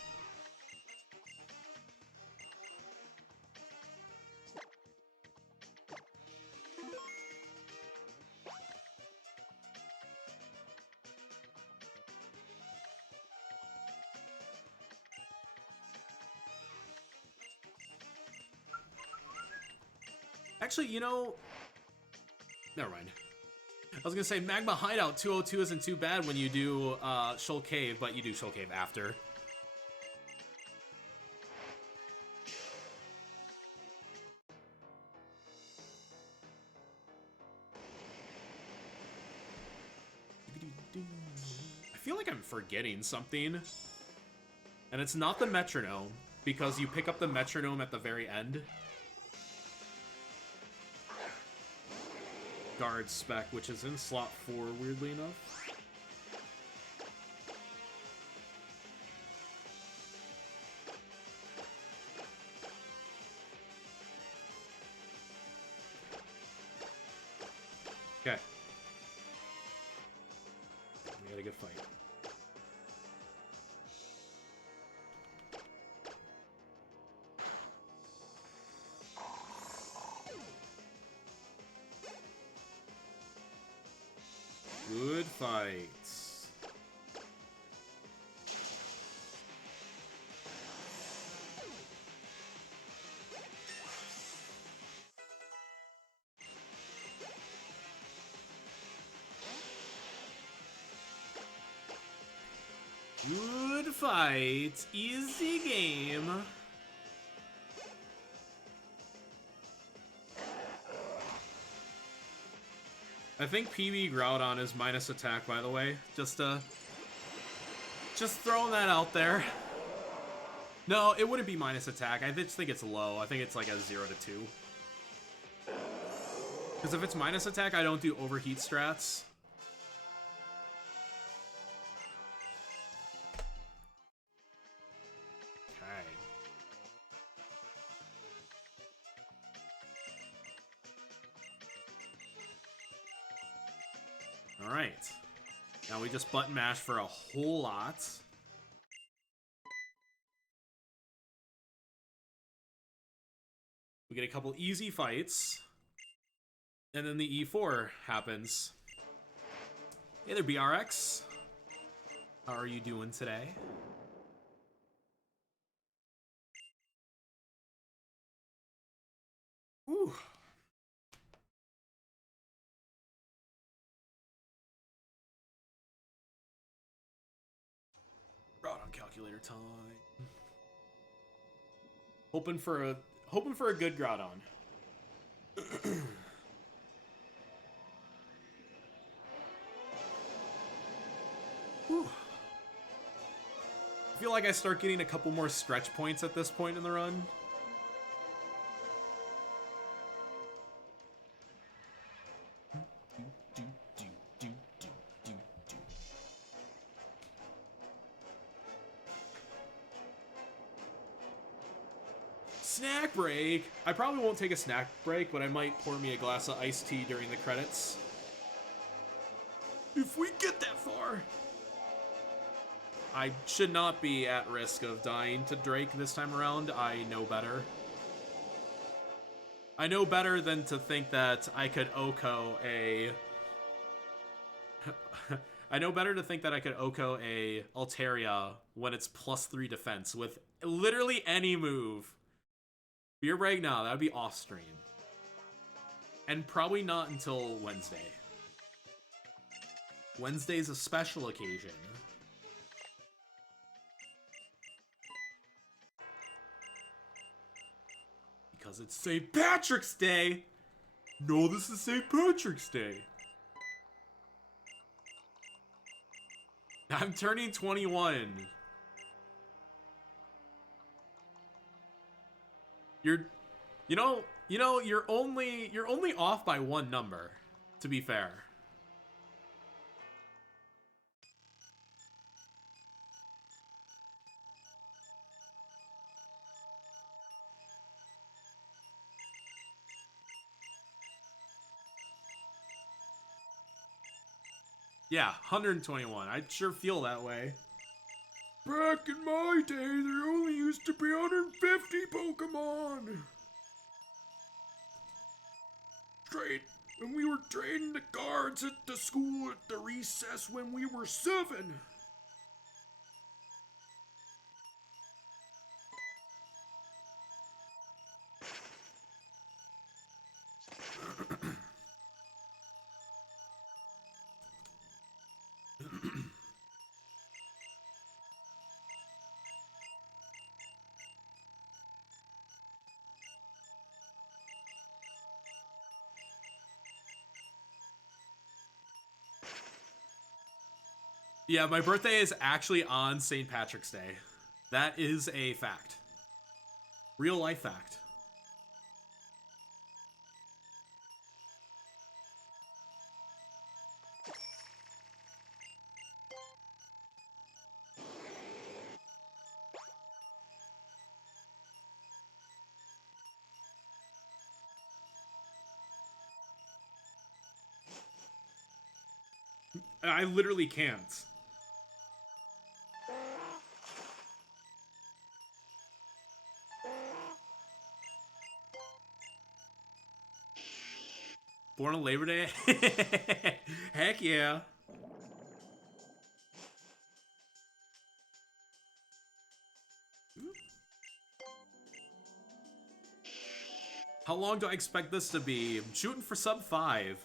Actually, you know, never mind. I was gonna say Magma Hideout 202 isn't too bad when you do Shoal Cave, but you do Shoal Cave after. I feel like I'm forgetting something. And it's not the metronome, because you pick up the metronome at the very end. Guard spec, which is in slot 4, weirdly enough. Okay. We had a good fight. Good fights. Good fight. Easy game. I think PB Groudon is minus attack, by the way. Just throwing that out there. No, it wouldn't be minus attack. I just think it's low. I think it's like a 0 to 2. Because if it's minus attack, I don't do overheat strats. Okay. Alright. Now we just button mash for a whole lot. We get a couple easy fights. And then the E4 happens. Hey there, BRX. How are you doing today? Ooh. Groudon calculator time. Hoping for a good Groudon. Whew. I feel like I start getting a couple more stretch points at this point in the run. Snack break? I probably won't take a snack break, but I might pour me a glass of iced tea during the credits. If we get that far. I should not be at risk of dying to Drake this time around. I know better. I know better than to think that I could Oko a... I know better to think that I could Oko a Altaria when it's +3 defense with literally any move. Beer break? No, that would be off stream. And probably not until Wednesday. Wednesday's a special occasion. Because it's St. Patrick's Day! No, this is St. Patrick's Day. I'm turning 21. You're only off by one number, to be fair. Yeah, 121. I sure feel that way. Back in my day, there only used to be 150 Pokemon. And we were trading the cards at the school at the recess when we were 7. Yeah, my birthday is actually on St. Patrick's Day. That is a fact. Real life fact. I literally can't. Born on Labor Day? Heck yeah. How long do I expect this to be? I'm shooting for sub 5.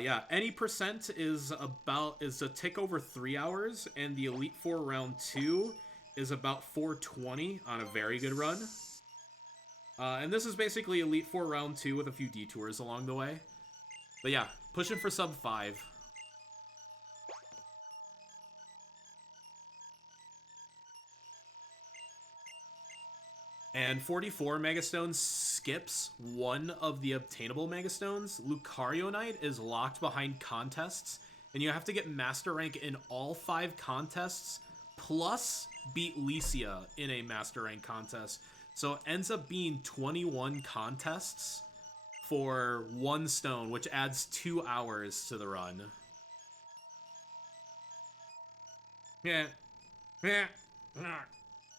Yeah, any percent is a tick over 3 hours, and the Elite Four round 2 is about 420 on a very good run. And this is basically Elite Four round 2 with a few detours along the way. But yeah, pushing for sub 5. And 44 Megastones skips one of the obtainable Megastones. Lucario Knight is locked behind contests, and you have to get Master Rank in all 5 contests, plus beat Licia in a Master Rank contest. So it ends up being 21 contests for 1 stone, which adds 2 hours to the run. Yeah.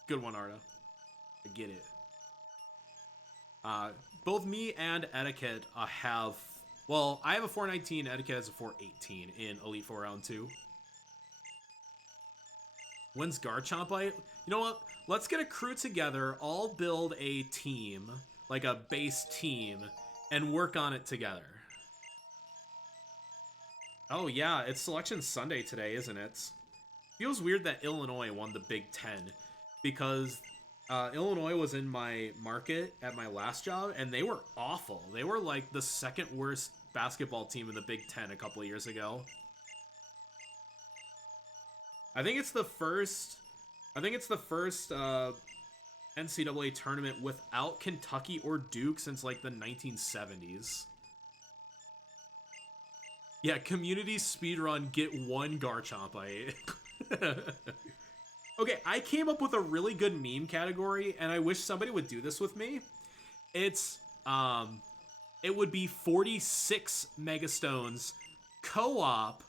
Good one, Arda. I get it. Both me and Etiquette have... Well, I have a 419, Etiquette has a 418 in Elite Four Round 2. When's Garchomp? You know what? Let's get a crew together, all build a team, like a base team, and work on it together. Oh yeah, it's Selection Sunday today, isn't it? Feels weird that Illinois won the Big Ten, because Illinois was in my market at my last job, and they were awful. They were like the second worst basketball team in the Big Ten a couple of years ago. I think it's the first NCAA tournament without Kentucky or Duke since like the 1970s. Yeah, community speedrun, get 1 Garchomp. Okay, I came up with a really good meme category, and I wish somebody would do this with me. It's, it would be 46 Megastones, co-op,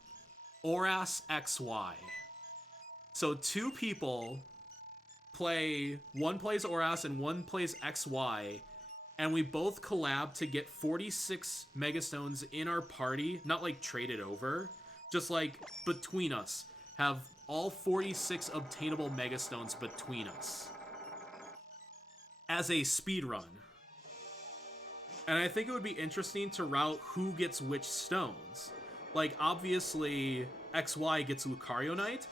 Oras XY. So 2 people play, 1 plays Oras and 1 plays XY, and we both collab to get 46 Megastones in our party, not like traded over, just like between us. Have all 46 obtainable Megastones between us as a speed run. And I think it would be interesting to route who gets which stones. Like, obviously, XY gets Lucario Knight,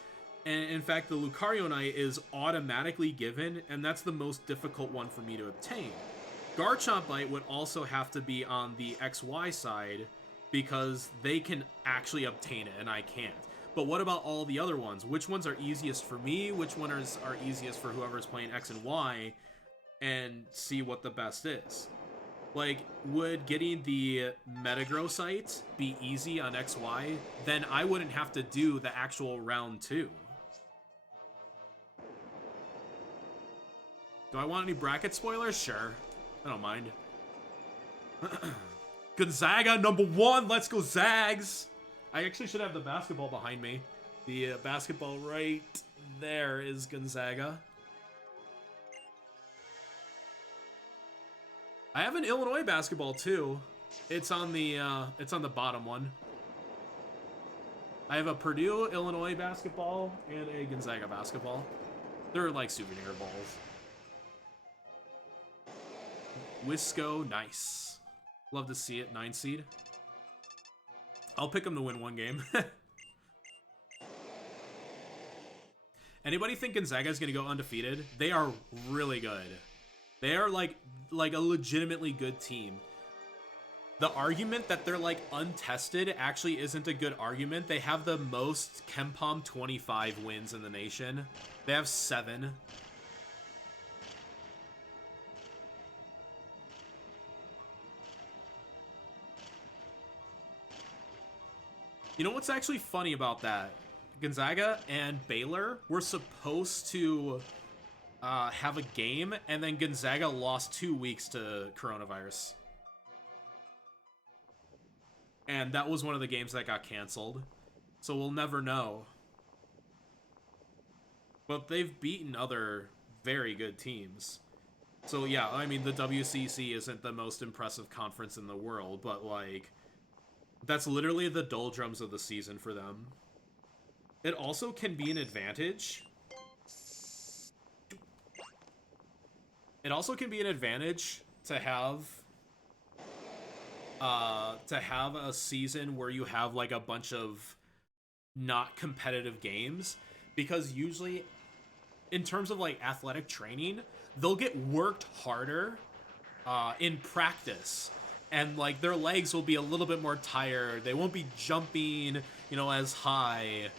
and in fact, the Lucario Knight is automatically given, and that's the most difficult one for me to obtain. Garchomp Knight would also have to be on the XY side, because they can actually obtain it, and I can't. But what about all the other ones? Which ones are easiest for me? Which ones are easiest for whoever's playing X and Y? And see what the best is. Like, would getting the Metagrossite be easy on XY? Then I wouldn't have to do the actual round 2. Do I want any bracket spoilers? Sure. I don't mind. Gonzaga #1. Let's go, Zags. I actually should have the basketball behind me. The basketball right there is Gonzaga. I have an Illinois basketball too. It's on the bottom one. I have a Purdue Illinois basketball and a Gonzaga basketball. They're like souvenir balls. Wisco, nice. Love to see it. 9 seed. I'll pick them to win 1 game. Anybody think Gonzaga is going to go undefeated? They are really good. They are like a legitimately good team. The argument that they're like untested actually isn't a good argument. They have the most Kempom 25 wins in the nation. They have 7. You know what's actually funny about that? Gonzaga and Baylor were supposed to have a game, and then Gonzaga lost 2 weeks to coronavirus. And that was one of the games that got canceled. So we'll never know. But they've beaten other very good teams. So yeah, I mean, the WCC isn't the most impressive conference in the world, but like, that's literally the doldrums of the season for them. It also can be an advantage. It also can be an advantage to have a season where you have like a bunch of not competitive games, because usually in terms of like athletic training, they'll get worked harder in practice, and like their legs will be a little bit more tired. They won't be jumping, you know, as high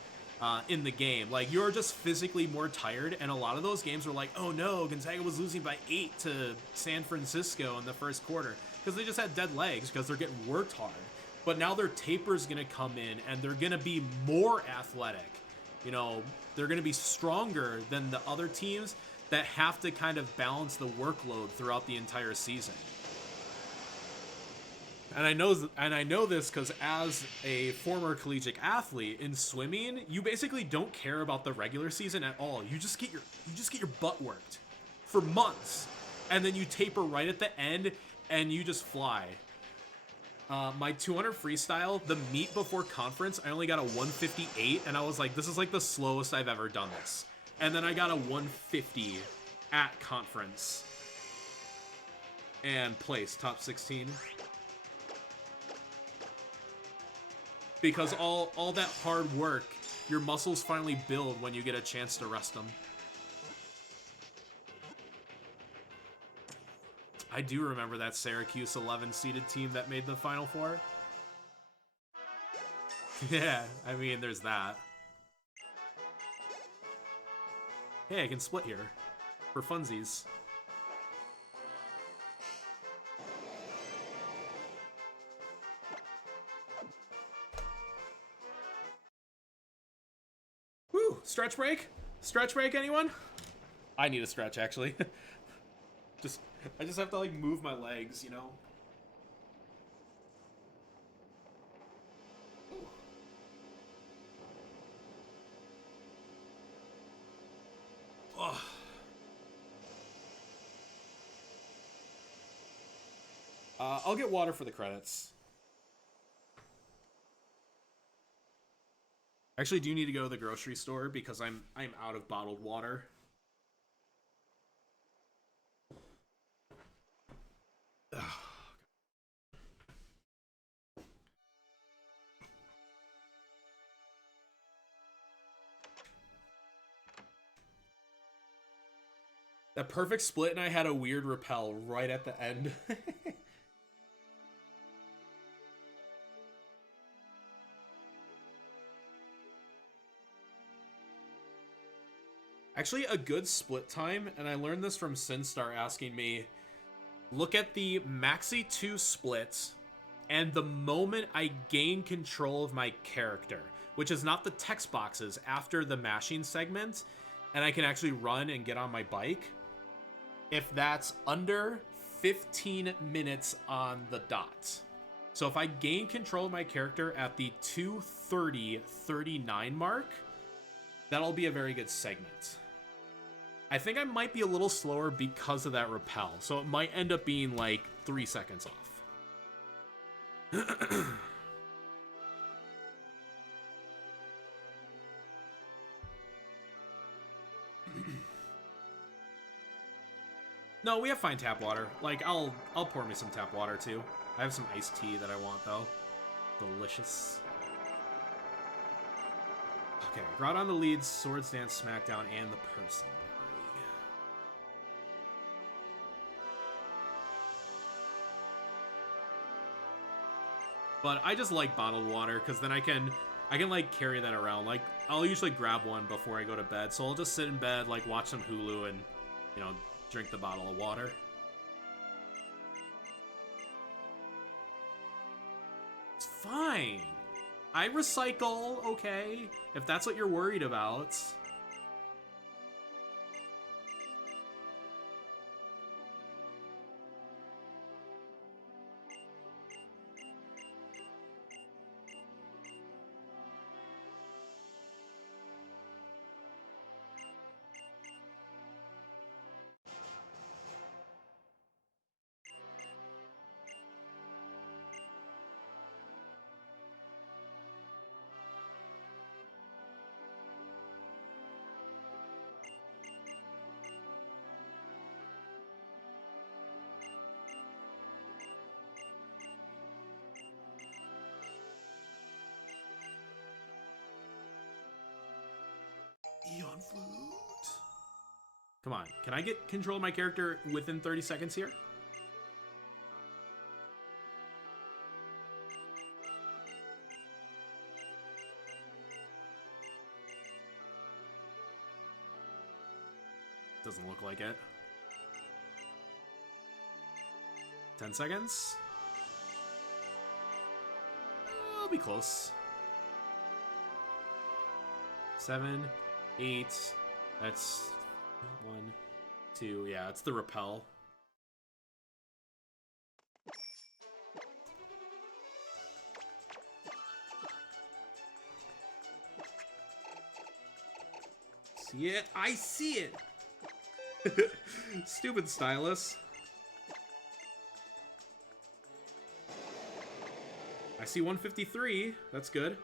in the game. Like, you're just physically more tired, and a lot of those games were like, oh no, Gonzaga was losing by 8 to San Francisco in the first quarter because they just had dead legs because they're getting worked hard. But now their taper's gonna come in, and they're gonna be more athletic. You know, they're gonna be stronger than the other teams that have to kind of balance the workload throughout the entire season. And I know this because as a former collegiate athlete in swimming, you basically don't care about the regular season at all. You just get your butt worked for months, and then you taper right at the end, and you just fly. My 200 freestyle, the meet before conference, I only got a 158, and I was like, this is like the slowest I've ever done this. And then I got a 150 at conference and placed top 16. Because all that hard work, your muscles finally build when you get a chance to rest them. I do remember that Syracuse 11-seeded team that made the Final Four. Yeah, I mean, there's that. Hey, I can split here. For funsies. Woo! Stretch break? Stretch break, anyone? I need a stretch, actually. I just have to, like, move my legs, you know? Ugh. I'll get water for the credits. Actually, do you need to go to the grocery store because I'm out of bottled water? Ugh. That perfect split, and I had a weird repel right at the end. Actually, a good split time, and I learned this from Sinstar asking me, look at the Maxi 2 splits, and the moment I gain control of my character, which is not the text boxes after the mashing segment, and I can actually run and get on my bike, if that's under 15 minutes on the dot. So if I gain control of my character at the 2:30:39 mark, that'll be a very good segment. I think I might be a little slower because of that repel, so it might end up being like 3 seconds off. No, we have fine tap water. Like, I'll pour me some tap water too. I have some iced tea that I want though. Delicious. Okay, Groudon the leads, Swords Dance, Smackdown, and the person. But I just like bottled water because then I can like carry that around. Like I'll usually grab one before I go to bed, so I'll just sit in bed, like watch some Hulu, and you know, drink the bottle of water. It's fine. I recycle, okay? If that's what you're worried about. Eon Flute. Come on, can I get control of my character within 30 seconds here? Doesn't look like it. 10 seconds. I'll be close. 7, 8. That's 1, 2. Yeah, it's the repel. See it? I see it! Stupid stylus. I see 153. That's good.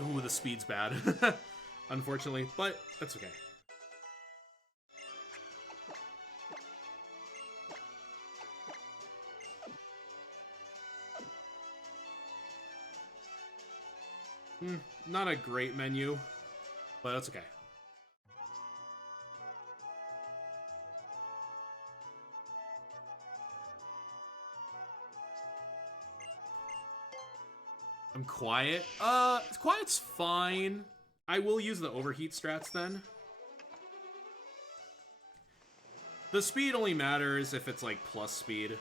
Ooh, the speed's bad. Unfortunately, but that's okay. Not a great menu, but that's okay. I'm quiet. Quiet's fine. I will use the overheat strats then. The speed only matters if it's like plus speed.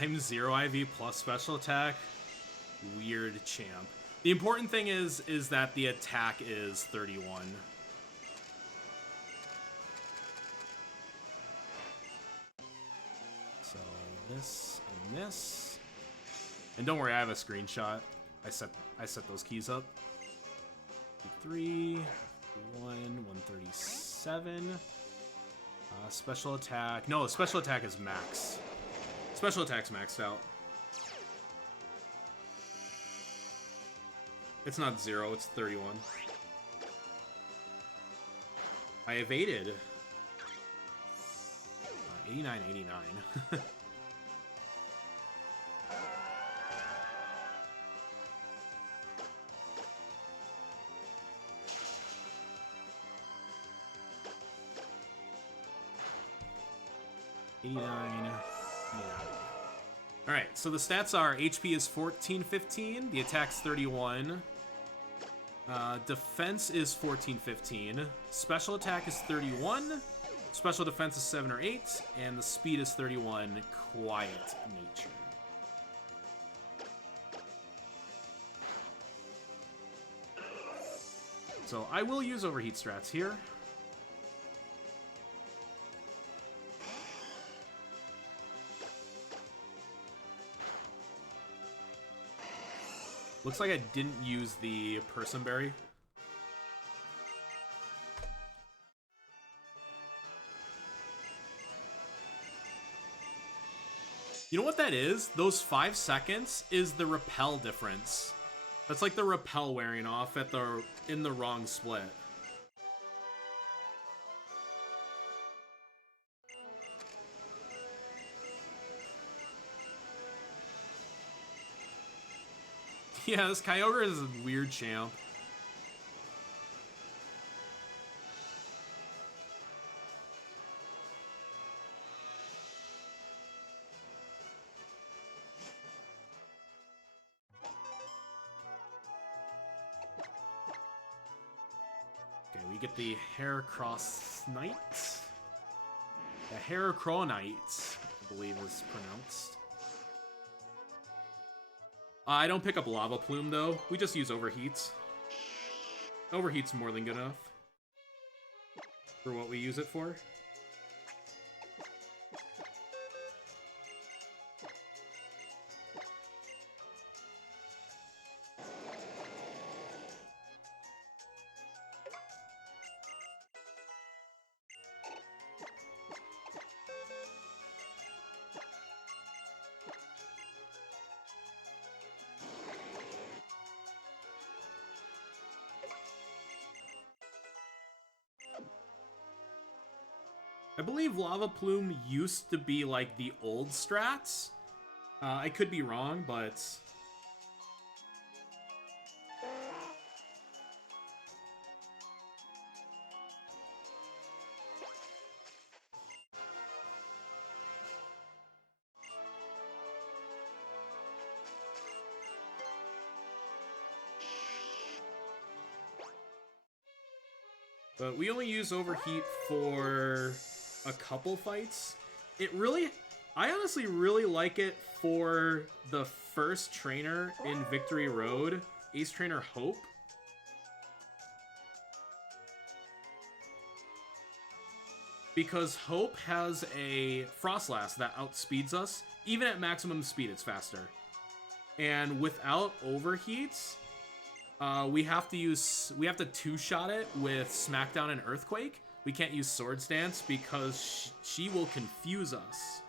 I'm 0 IV plus special attack. Weird champ. The important thing is that the attack is 31. So this and this. And don't worry, I have a screenshot. I set those keys up. 3, 1, 137. Special attack. No, special attack is max. Special attack's maxed out. It's not 0, it's 31. I evaded. 89, 89. Alright, so the stats are HP is 1415, the attack's 31, defense is 1415, special attack is 31, special defense is 7 or 8, and the speed is 31, quiet nature. So I will use overheat strats here. Looks like I didn't use the Personberry. You know what that is? Those 5 seconds is the repel difference. That's like the repel wearing off at in the wrong split. Yeah, this Kyogre is a weird champ. Okay, we get the Heracross Knight. The Heracronite, I believe is pronounced. I don't pick up Lava Plume, though. We just use Overheats. Overheat's more than good enough for what we use it for. I believe Lava Plume used to be like the old strats. I could be wrong, but... But we only use Overheat for a couple fights. I honestly really like it for the first trainer in Victory Road, Ace Trainer Hope. Because Hope has a Frostlass that outspeeds us. Even at maximum speed, it's faster. And without Overheats, we have to two-shot it with Smackdown and Earthquake. We can't use Swords Dance because she will confuse us.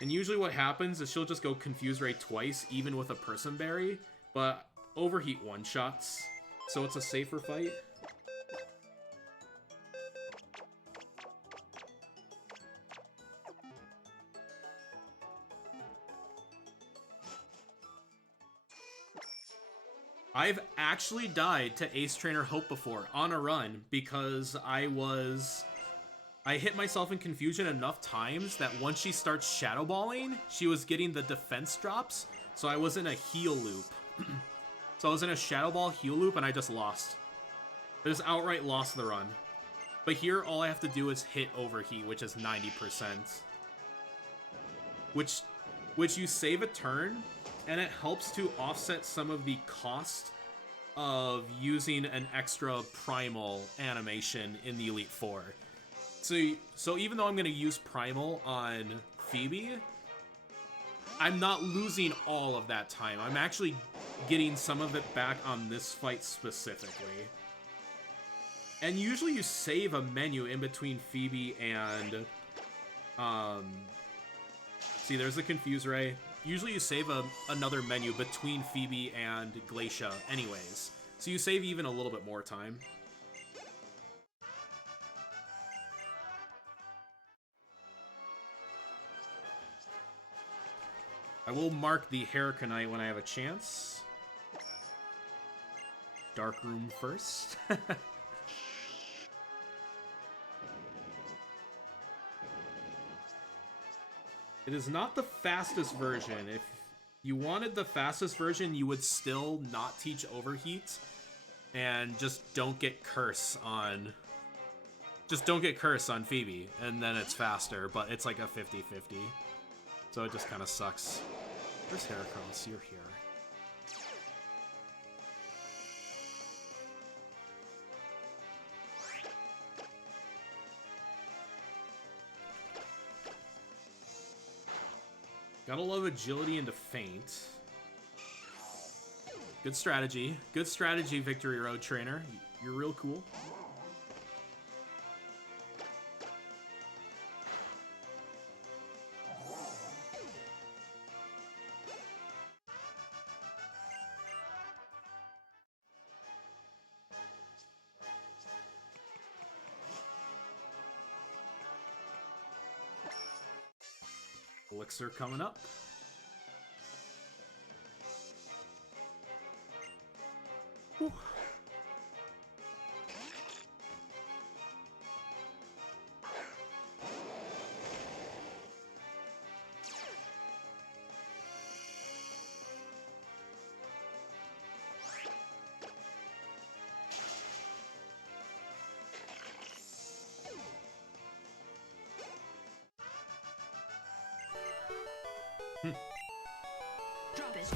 And usually what happens is she'll just go Confuse Ray twice, even with a Person Berry, but Overheat one-shots, so it's a safer fight. I've actually died to Ace Trainer Hope before on a run because I hit myself in confusion enough times that once she starts Shadow Balling, she was getting the defense drops, so I was in a heal loop. So I was in a Shadow Ball heal loop and I just lost. I just outright lost the run. But here, all I have to do is hit Overheat, which is 90%. Which you save a turn, and it helps to offset some of the cost of using an extra Primal animation in the Elite Four. So even though I'm going to use Primal on Phoebe, I'm not losing all of that time. I'm actually getting some of it back on this fight specifically. And usually you save a menu in between Phoebe and... see, there's the Confuse Ray. Usually you save another menu between Phoebe and Glacia anyways. So you save even a little bit more time. I will mark the Hurricanite when I have a chance. Dark Room first. It is not the fastest version. If you wanted the fastest version, you would still not teach Overheat. And just don't get Curse on... Just don't get Curse on Phoebe. And then it's faster, but it's like a 50-50. So it just kind of sucks. Where's Heracross? You're here. Gotta love agility into feint. Good strategy. Good strategy, Victory Road Trainer. You're real cool. Elixir coming up. Whew. Drop it.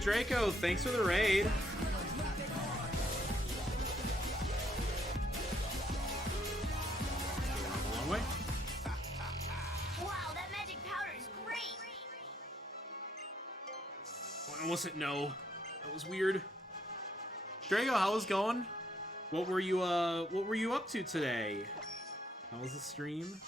Draco, thanks for the raid. A long way. Wow, that magic powder is great. I almost hit no. That was weird. Draco, how was going? What were you up to today? How was the stream?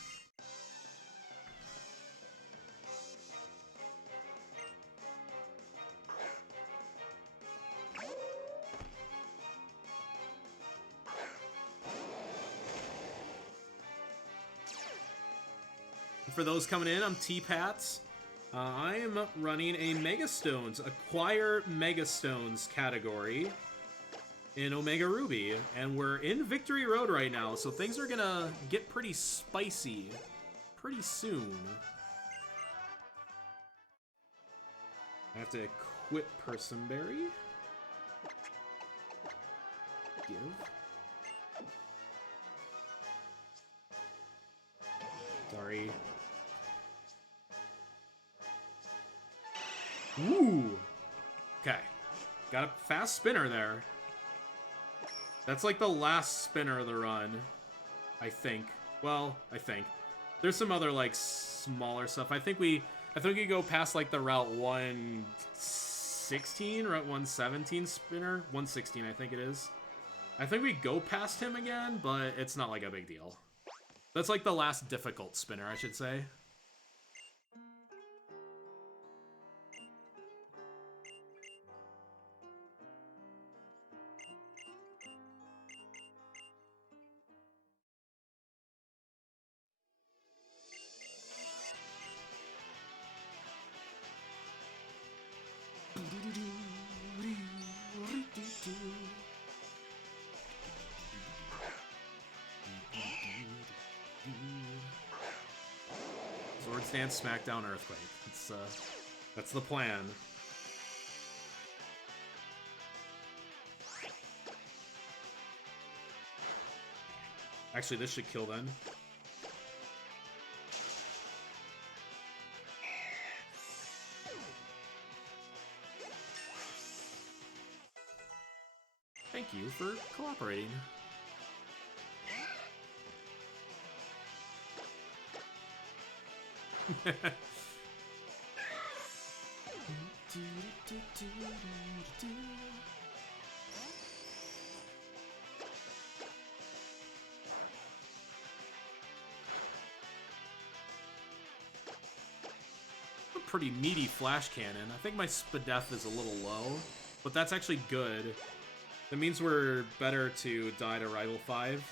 For those coming in, I'm T-Pats. I am running a Megastones, Acquire Megastones category in Omega Ruby, and we're in Victory Road right now, so things are gonna get pretty spicy pretty soon. I have to equip Personberry. Give. Sorry. Ooh! Okay. Got a fast spinner there. That's like the last spinner of the run, I think. Well, I think. There's some other, like, smaller stuff. I think we go past, like, the Route 116, Route 117 spinner. 116, I think it is. I think we go past him again, but it's not, like, a big deal. That's, like, the last difficult spinner, I should say. Sword Stance, Smackdown, Earthquake. That's the plan. Actually, this should kill then. Thank you for cooperating. A pretty meaty flash cannon. I think my Speedrun is a little low, but that's actually good. That means we're better to die to Rival 5.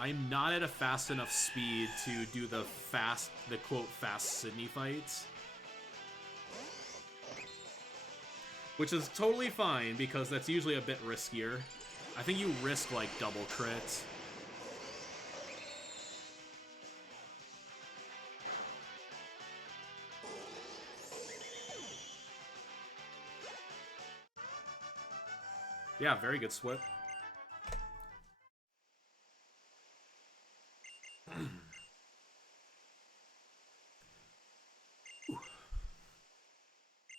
I'm not at a fast enough speed to do the quote fast Sydney fights. Which is totally fine because that's usually a bit riskier. I think you risk like double crits. Yeah, very good split.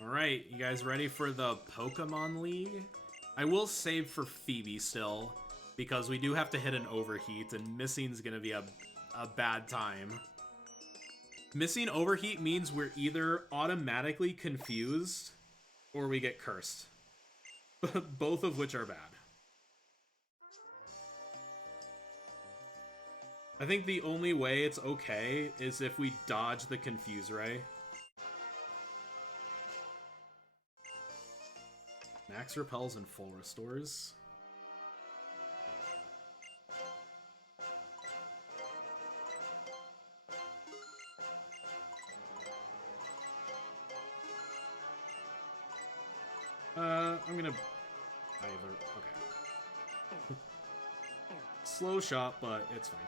Alright, you guys ready for the Pokemon League? I will save for Phoebe still, because we do have to hit an overheat, and missing's gonna be a bad time. Missing Overheat means we're either automatically confused or we get cursed. Both of which are bad. I think the only way it's okay is if we dodge the Confuse Ray. Max repels and full restores. I'm gonna either. Okay. Slow shot, but it's fine.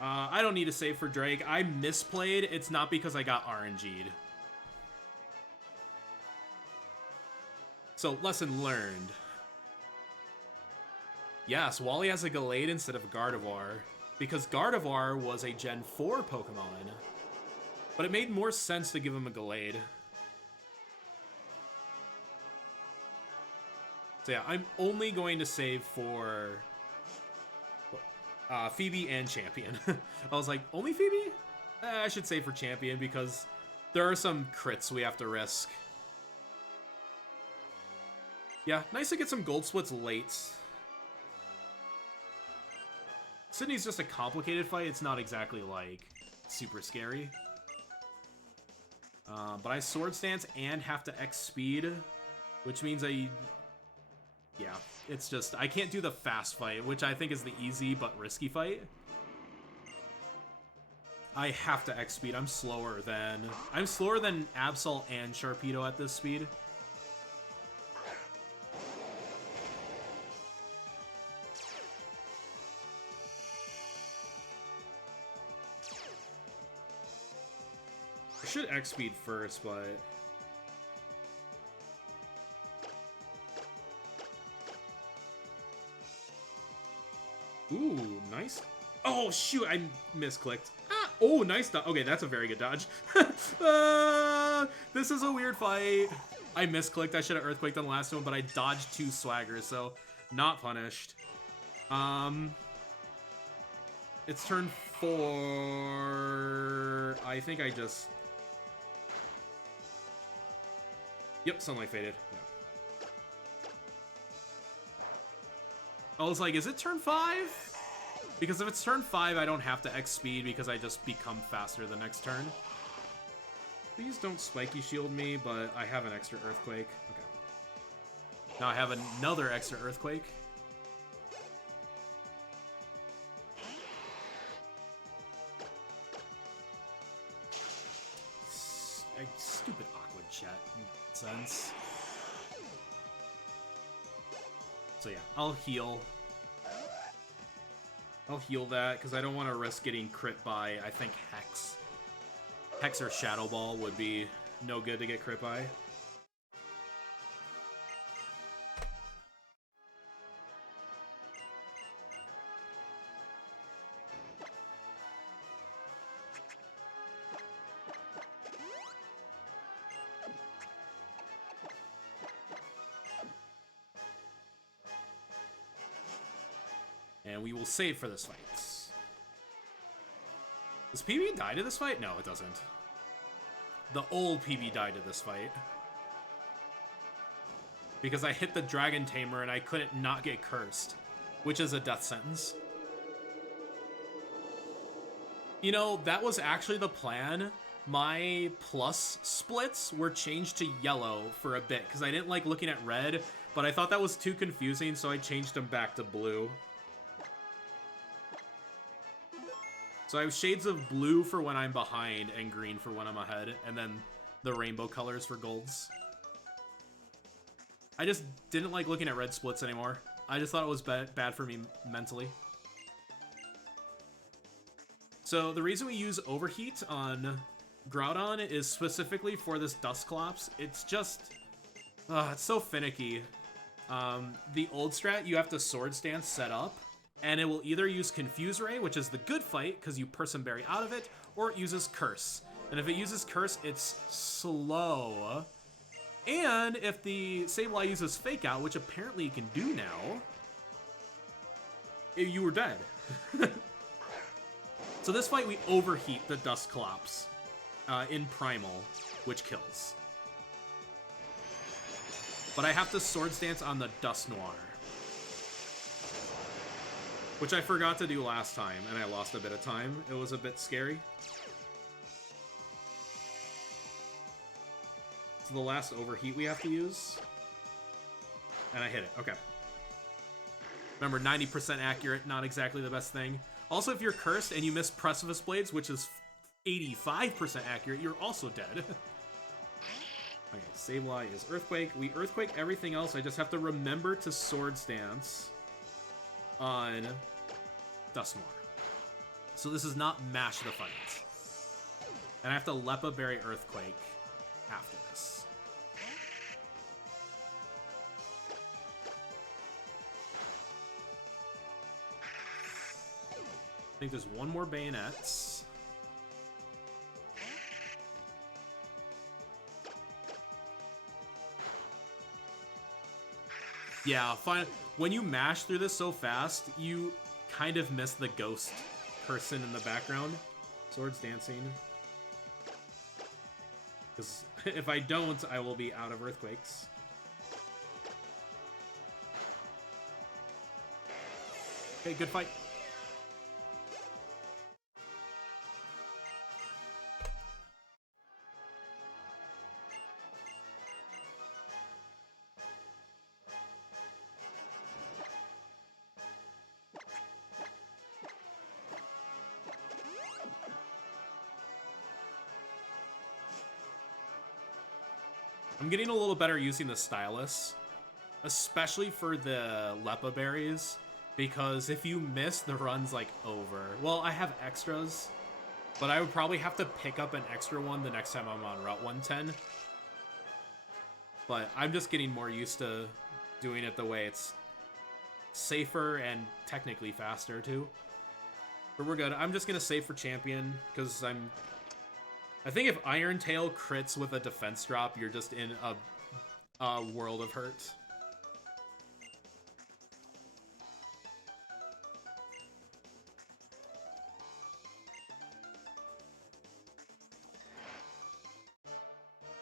I don't need to save for Drake. I misplayed. It's not because I got RNG'd. So, lesson learned. Yes, Wally has a Gallade instead of Gardevoir, because Gardevoir was a Gen 4 Pokemon. But it made more sense to give him a Gallade. So yeah, I'm only going to save for Phoebe and Champion. I was like, only Phoebe? I should save for Champion because there are some crits we have to risk. Yeah, nice to get some gold splits late. Sydney's just a complicated fight. It's not exactly, like, super scary. But I Sword Stance and have to X Speed, which means yeah, it's just, I can't do the fast fight, which I think is the easy but risky fight. I have to X Speed. I'm slower than Absol and Sharpedo at this speed. I should X Speed first, but ooh, nice. Oh, shoot, I misclicked. Ah, oh, nice dodge. Okay, that's a very good dodge. This is a weird fight. I misclicked. I should have Earthquaked on the last one, but I dodged 2 swaggers, so not punished. It's turn 4. I think I just... Yep, Sunlight Faded. Yeah. I was like, is it turn 5? Because if it's turn 5, I don't have to X Speed because I just become faster the next turn. Please don't Spiky Shield me, but I have an extra Earthquake. Okay. Now I have another extra Earthquake. Stupid Aqua Jet. Sense. So yeah, I'll heal. I'll heal that, because I don't want to risk getting crit by, I think, Hex. Hex or Shadow Ball would be no good to get crit by. And we will save for this fight. Does PB die to this fight? No, it doesn't. The old PB died to this fight. Because I hit the Dragon Tamer and I couldn't not get cursed. Which is a death sentence. You know, that was actually the plan. My plus splits were changed to yellow for a bit. Because I didn't like looking at red. But I thought that was too confusing, so I changed them back to blue. So I have shades of blue for when I'm behind and green for when I'm ahead, and then the rainbow colors for golds. I just didn't like looking at red splits anymore. I just thought it was bad for me mentally. So the reason we use Overheat on Groudon is specifically for this Dusclops. It's just... it's so finicky. The old strat, you have to Sword Stance set up, and it will either use Confuse Ray, which is the good fight, because you Person Berry out of it, or it uses Curse. And if it uses Curse, it's slow. And if the Sableye uses Fake Out, which apparently you can do now, you were dead. So this fight, we overheat the Dusclops in Primal, which kills. But I have to Swords Dance on the Dusknoir, which I forgot to do last time, and I lost a bit of time. It was a bit scary. So the last overheat we have to use. And I hit it. Okay. Remember, 90% accurate, not exactly the best thing. Also, if you're cursed and you miss Precipice Blades, which is 85% accurate, you're also dead. Okay, Sableye is Earthquake. We Earthquake everything else. I just have to remember to Swords Dance on Dusknoir. So this is not Mash the fight. And I have to Lepa Berry Earthquake after this. I think there's one more Bayonets. Yeah, fine. When you mash through this so fast, you kind of miss the ghost person in the background. Swords Dancing. Because if I don't, I will be out of Earthquakes. Okay, good fight. I'm getting a little better using the stylus, especially for the Lepa berries, because if you miss, the run's like over. Well, I have extras, but I would probably have to pick up an extra one the next time I'm on Route 110. But I'm just getting more used to doing it the way it's safer and technically faster too. But we're good. I'm just gonna save for champion because I think if Iron Tail crits with a defense drop, you're just in a world of hurt.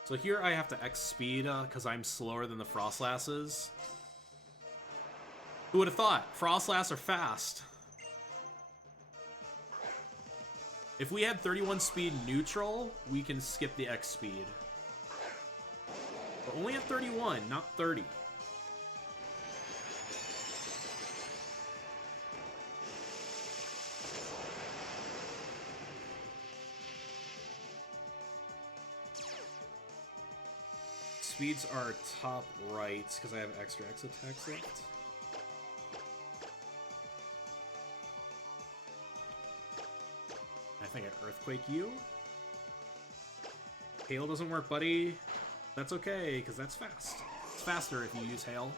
So here I have to X speed because I'm slower than the Frostlasses. Who would have thought? Frostlass are fast. If we had 31 speed neutral, we can skip the X speed. But only at 31, not 30. Speeds are top right because I have extra X attacks left. I think I Earthquake you. Hail doesn't work, buddy. That's okay, because that's fast. It's faster if you use Hail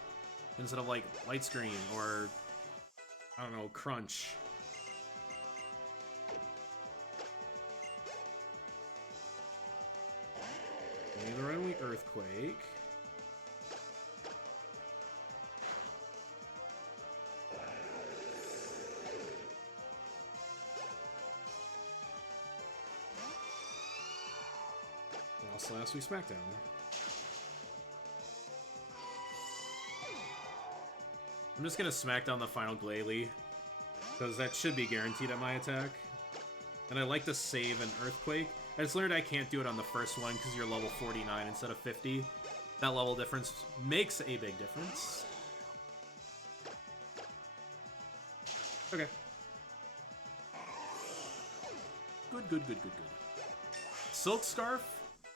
instead of, like, Light Screen or, I don't know, Crunch. Neither only Earthquake. Last week SmackDown. I'm just gonna smack down the final Glalie, because that should be guaranteed at my attack. And I like to save an Earthquake. I just learned I can't do it on the first one because you're level 49 instead of 50. That level difference makes a big difference. Okay. Good, good, good, good, good. Silk Scarf,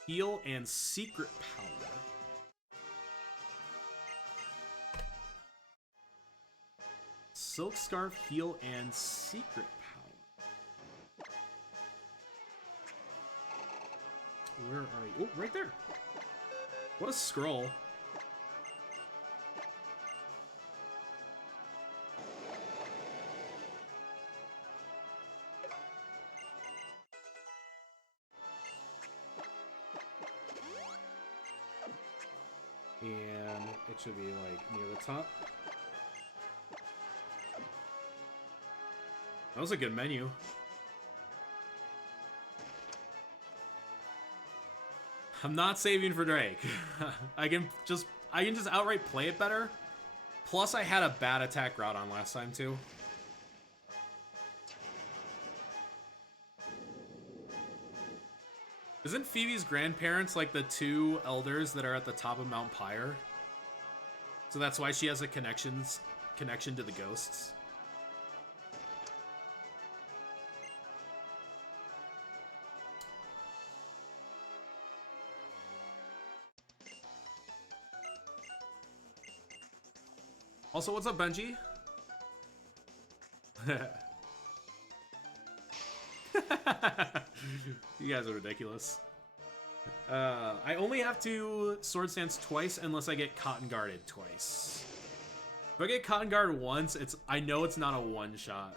Heal, and Secret Power. Silk Scarf, Heal, and Secret Power. Where are you? Oh, right there. What a scroll. And it should be, like, near the top. That was a good menu. I'm not saving for Drake. I can just outright play it better. Plus, I had a bad attack route on last time, too. Isn't Phoebe's grandparents like the two elders that are at the top of Mount Pyre? So that's why she has a connection to the ghosts. Also, what's up, Benji? You guys are ridiculous. I only have to Swords Dance twice unless I get Cotton Guarded twice. If I get Cotton Guard once, I know it's not a one-shot.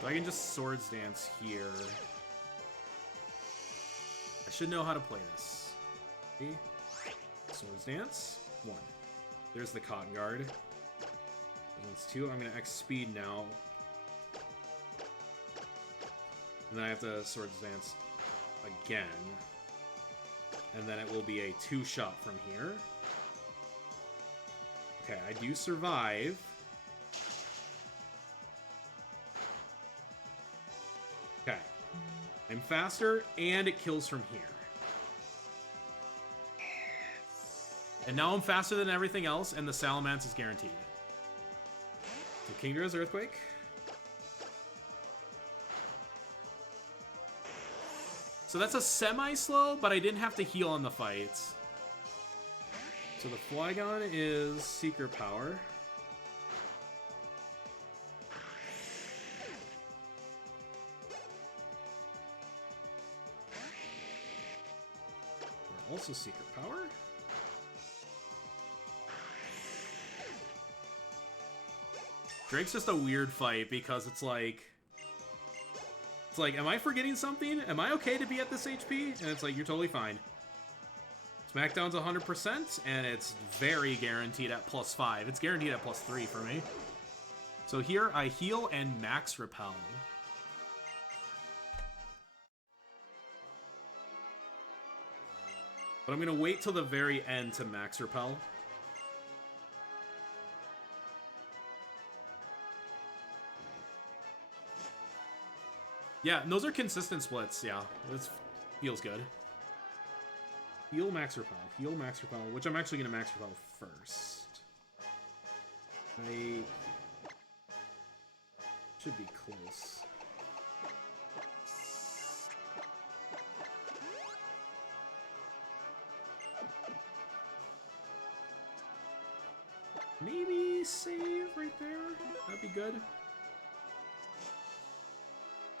So I can just Swords Dance here. I should know how to play this. Okay. Swords Dance. 1. There's the Cotton Guard. That's 2. I'm going to X speed now. And then I have to Swords Dance again. And then it will be a 2-shot from here. Okay, I do survive. Okay. I'm faster, and it kills from here. And now I'm faster than everything else, and the Salamence is guaranteed. So Kingdra's Earthquake. So that's a semi-slow, but I didn't have to heal on the fights. So the Flygon is Seeker Power. We're also Seeker Power. Drake's just a weird fight because it's like, am I forgetting something? Am I okay to be at this HP? And it's like, you're totally fine. SmackDown's 100%, and it's very guaranteed at +5. It's guaranteed at +3 for me. So here, I heal and max repel. But I'm gonna wait till the very end to max repel. Yeah, and those are consistent splits, yeah. This feels good. Heal max repel, which I'm actually gonna max repel first. I should be close. Maybe save right there. That'd be good.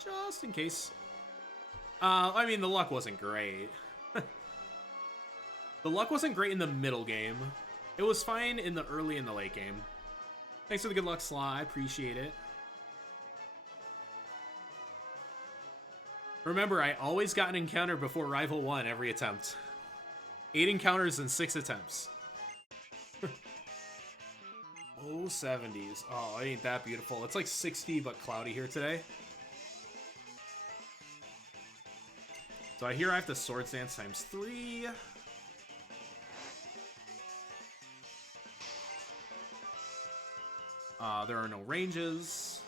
Just in case. I mean, the luck wasn't great. The luck wasn't great in the middle game. It was fine in the early and the late game. Thanks for the good luck, Sly. I appreciate it. Remember, I always got an encounter before Rival 1 every attempt. 8 encounters in 6 attempts. Oh, 70s. Oh, it ain't that beautiful. It's like 60 but cloudy here today. So I hear I have to Swords Dance ×3. There are no ranges.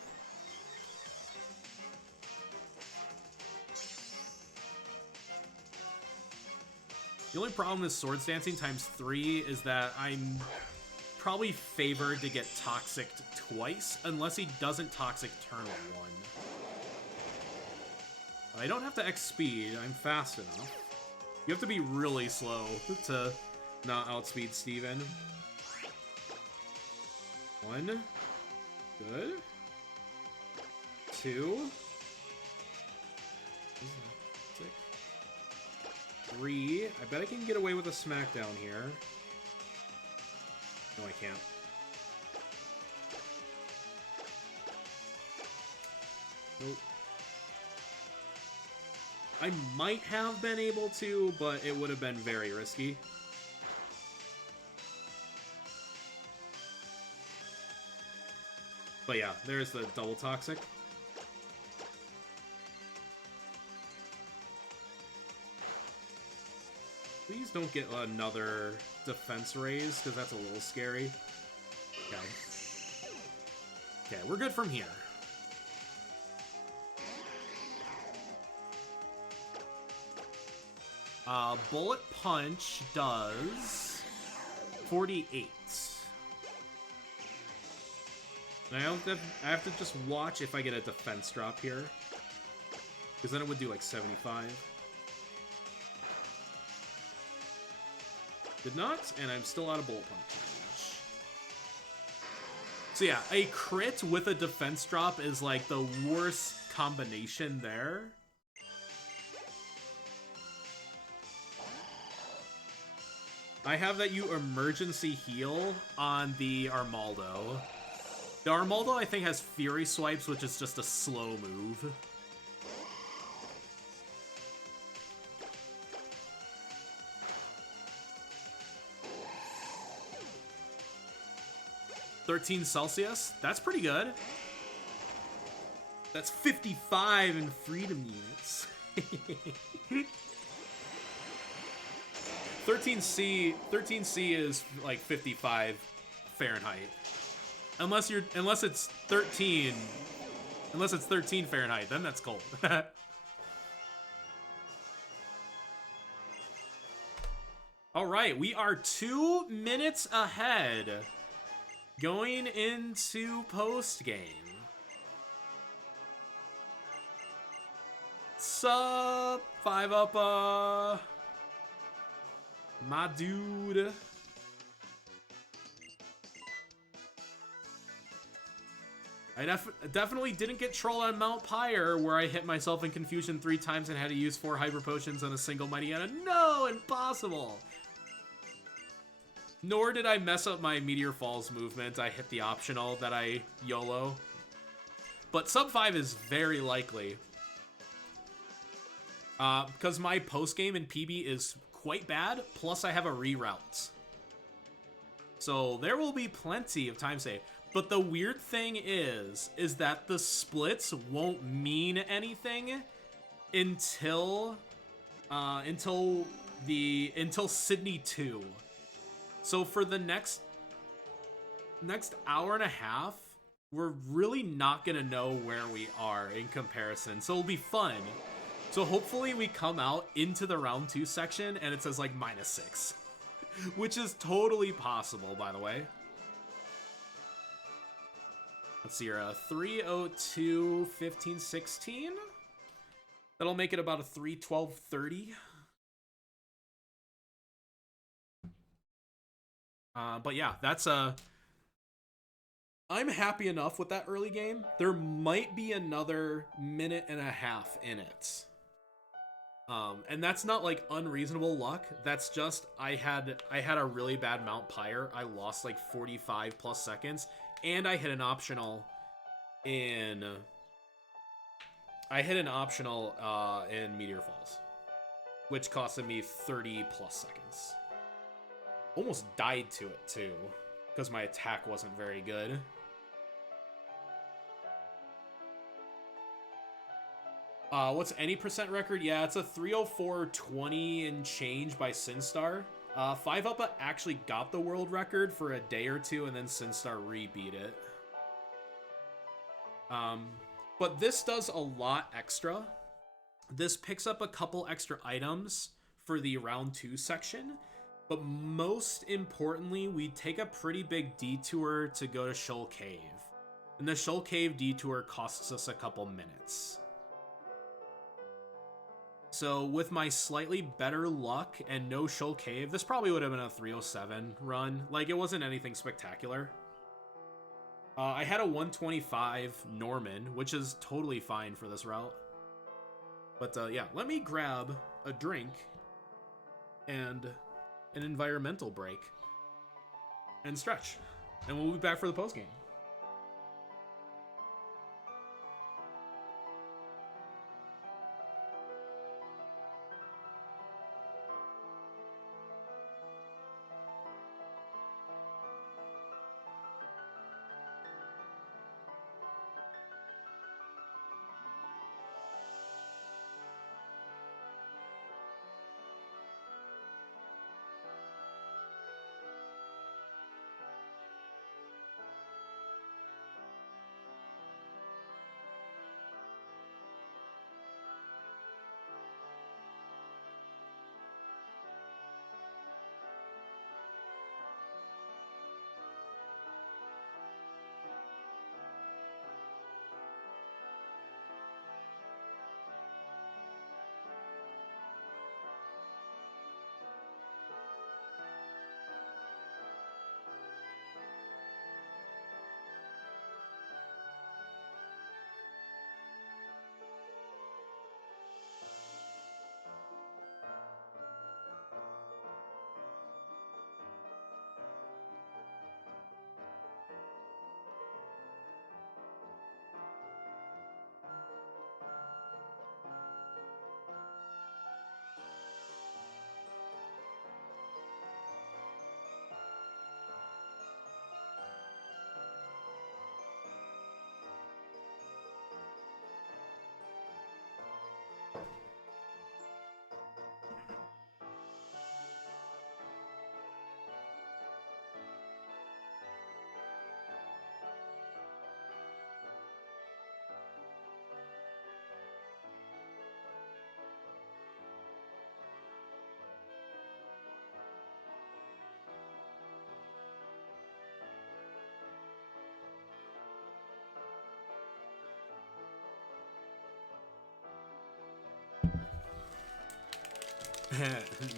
The only problem with Swords Dancing ×3 is that I'm probably favored to get Toxicked twice, unless he doesn't Toxic turn 1. I don't have to X speed, I'm fast enough. You have to be really slow to not outspeed Steven. 1. Good. 2. 3. I bet I can get away with a smackdown here. No, I can't. Nope. I might have been able to, but it would have been very risky. But yeah, there's the double toxic. Please don't get another defense raise, because that's a little scary. Okay. Okay, we're good from here. Bullet Punch does 48. And I have to just watch if I get a defense drop here. Because then it would do like 75. Did not, and I'm still out of Bullet Punch. So yeah, a crit with a defense drop is like the worst combination there. I have that you emergency heal on the Armaldo. The Armaldo, I think, has Fury Swipes, which is just a slow move. $13 Celsius? That's pretty good. That's 55 in freedom units. 13C is like 55 Fahrenheit. Unless it's 13 Fahrenheit, then that's cold. All right, we are 2 minutes ahead going into post game. Sup, 5-up, my dude. I definitely didn't get trolled on Mount Pyre, where I hit myself in confusion 3 times and had to use 4 hyper potions on a single Mighty Anna. No, impossible! Nor did I mess up my Meteor Falls movement. I hit the optional that I YOLO. But sub 5 is very likely. Because my post-game in PB is quite bad, plus I have a reroute. So there will be plenty of time save. But the weird thing is that the splits won't mean anything until Sydney 2. So for the next hour and a half, we're really not gonna know where we are in comparison. So it'll be fun. So hopefully we come out into the round 2 section and it says like -6, which is totally possible, by the way. Let's see here, 302, 15, 16. That'll make it about a 312, 30. But yeah, that's I'm happy enough with that early game. There might be another minute and a half in it. And that's not like unreasonable luck. That's just I had a really bad Mount Pyre. I lost like 45 plus seconds. And I hit an optional in Meteor Falls, which costed me 30 plus seconds. Almost died to it too, because my attack wasn't very good. What's any percent record? Yeah, it's a 304.20 and change by Sinstar. 5-up actually got the world record for a day or two, and then Sinstar re-beat it. But this does a lot extra. This picks up a couple extra items for the round 2 section, but most importantly, we take a pretty big detour to go to Shoal Cave. And the Shoal Cave detour costs us a couple minutes. So with my slightly better luck and no Shoal Cave, this probably would have been a 307 run. Like, it wasn't anything spectacular. I had a 125 Norman, which is totally fine for this route. But yeah, let me grab a drink and an environmental break and stretch. And we'll be back for the postgame.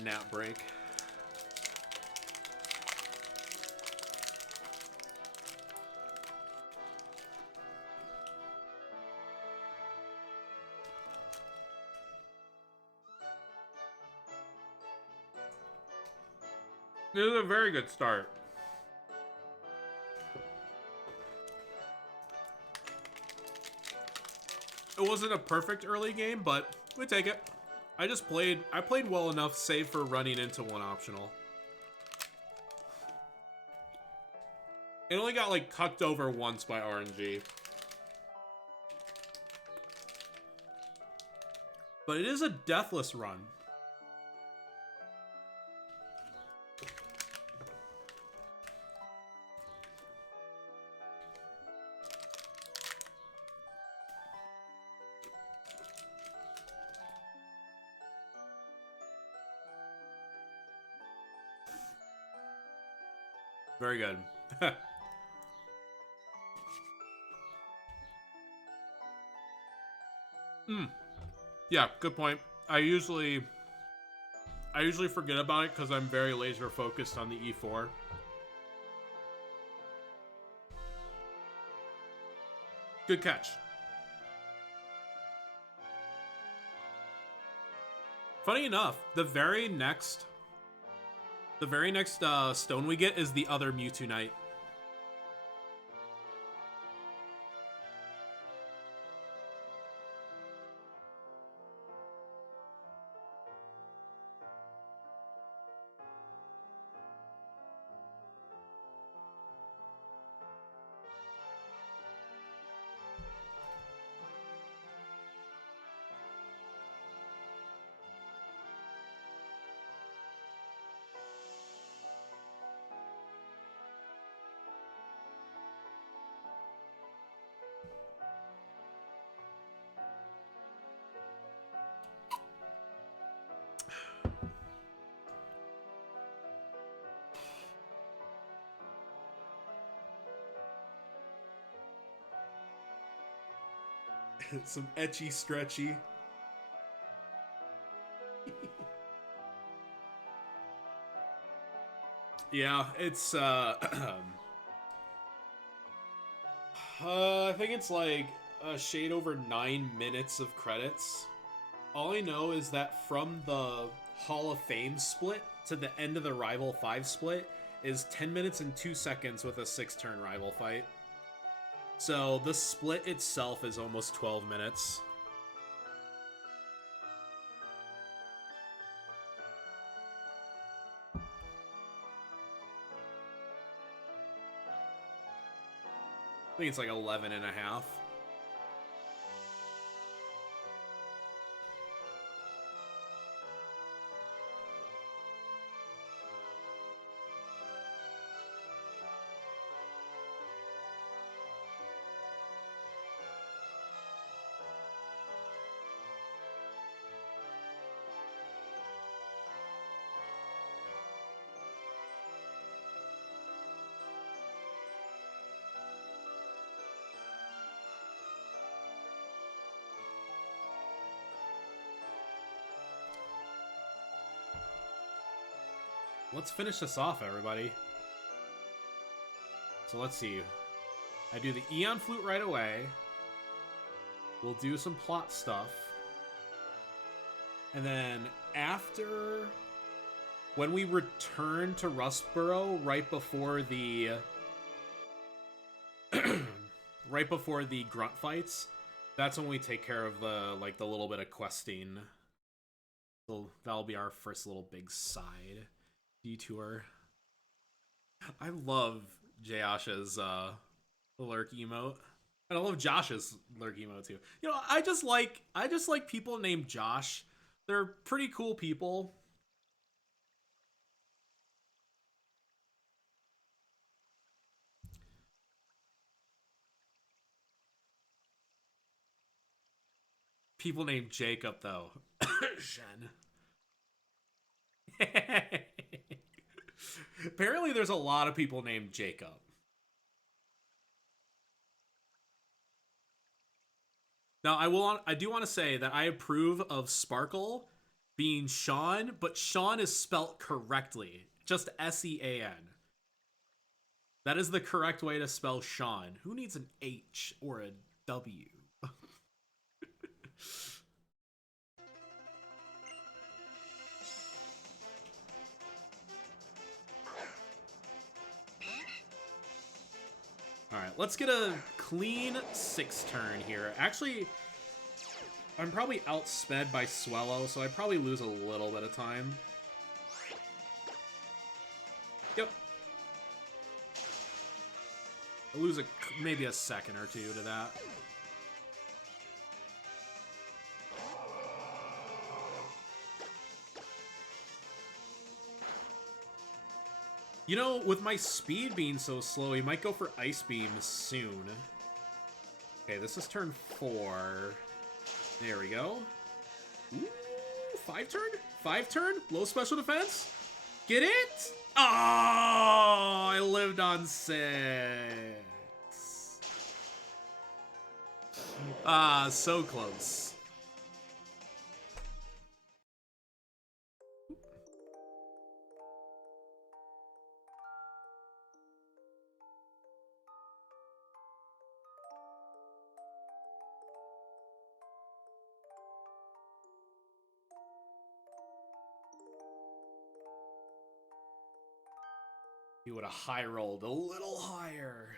Nap break. This is a very good start. It wasn't a perfect early game, but we take it. I played well enough, save for running into one optional. It only got, like, cucked over once by RNG. But it is a deathless run. Very good. Yeah, good point. I usually forget about it because I'm very laser focused on the E4. Good catch. Funny enough, the very next stone we get is the other Mewtwo Knight. Some etchy stretchy. Yeah, it's I think it's like a shade over 9 minutes of credits. All I know is that from the Hall of Fame split to the end of the Rival 5 split is 10 minutes and 2 seconds with a 6-turn rival fight. So the split itself is almost 12 minutes. I think it's like 11 and a half. Let's finish this off, everybody. So let's see. I do the Eon Flute right away. We'll do some plot stuff. And then after... when we return to Rustboro, right before the... right before the grunt fights, that's when we take care of the, like, the little bit of questing. So that'll be our first little big side detour. I love Josh's lurk emote. And I love Josh's lurk emote too. You know, I just like people named Josh. They're pretty cool people. People named Jacob though. Shen. Apparently there's a lot of people named Jacob. Now I do want to say that I approve of Sparkle being Sean, but Sean is spelt correctly. Just Sean. That is the correct way to spell Sean. Who needs an H or a W? Alright, let's get a clean 6 turn here. Actually, I'm probably outsped by Swellow, so I probably lose a little bit of time. Yep. I lose maybe a second or two to that. You know, with my speed being so slow, he might go for Ice Beam soon. Okay, this is turn 4. There we go. Ooh, 5 turn? 5 turn? Low special defense? Get it? Oh, I lived on 6. Ah, so close. He would have high rolled a little higher.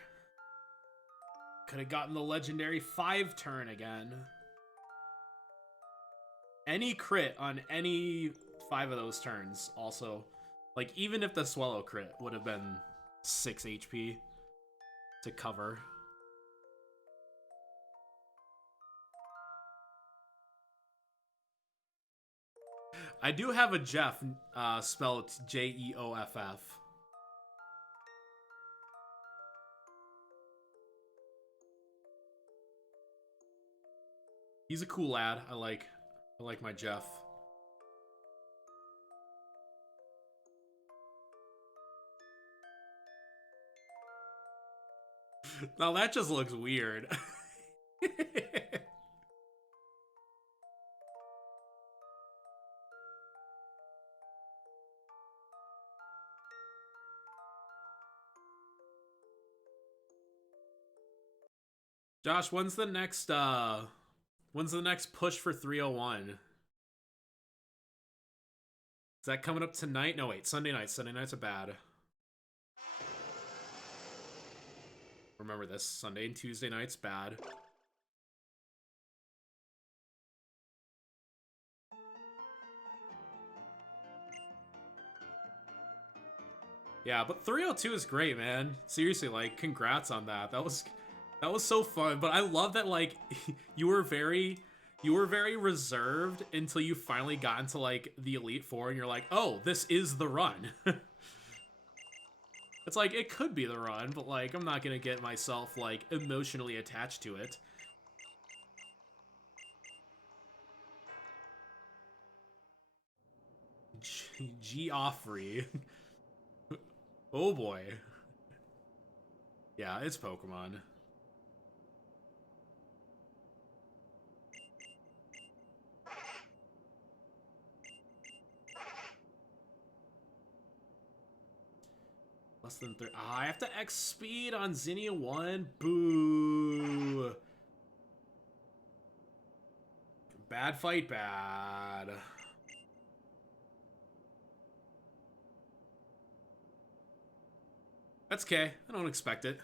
Could have gotten the legendary 5 turn again. Any crit on any 5 of those turns also. Like, even if the Swellow crit would have been 6 HP to cover. I do have a Jeff spelled Jeoff. He's a cool lad. I like my Jeff. Now that just looks weird. Josh, when's the next push for 301? Is that coming up tonight? No, wait, Sunday nights. Sunday nights are bad. Remember this. Sunday and Tuesday nights, bad. Yeah, but 302 is great, man. Seriously, like, congrats on that. That was so fun. But I love that, like, you were very reserved until you finally got into, like, the Elite Four, and you're like, oh, this is the run. It's like, it could be the run, but, like, I'm not gonna get myself, like, emotionally attached to it. Geoffrey. Oh boy. Yeah, it's Pokemon. Less than 30. I have to X speed on Zinnia 1. Boo. Bad fight, bad. That's okay. I don't expect it.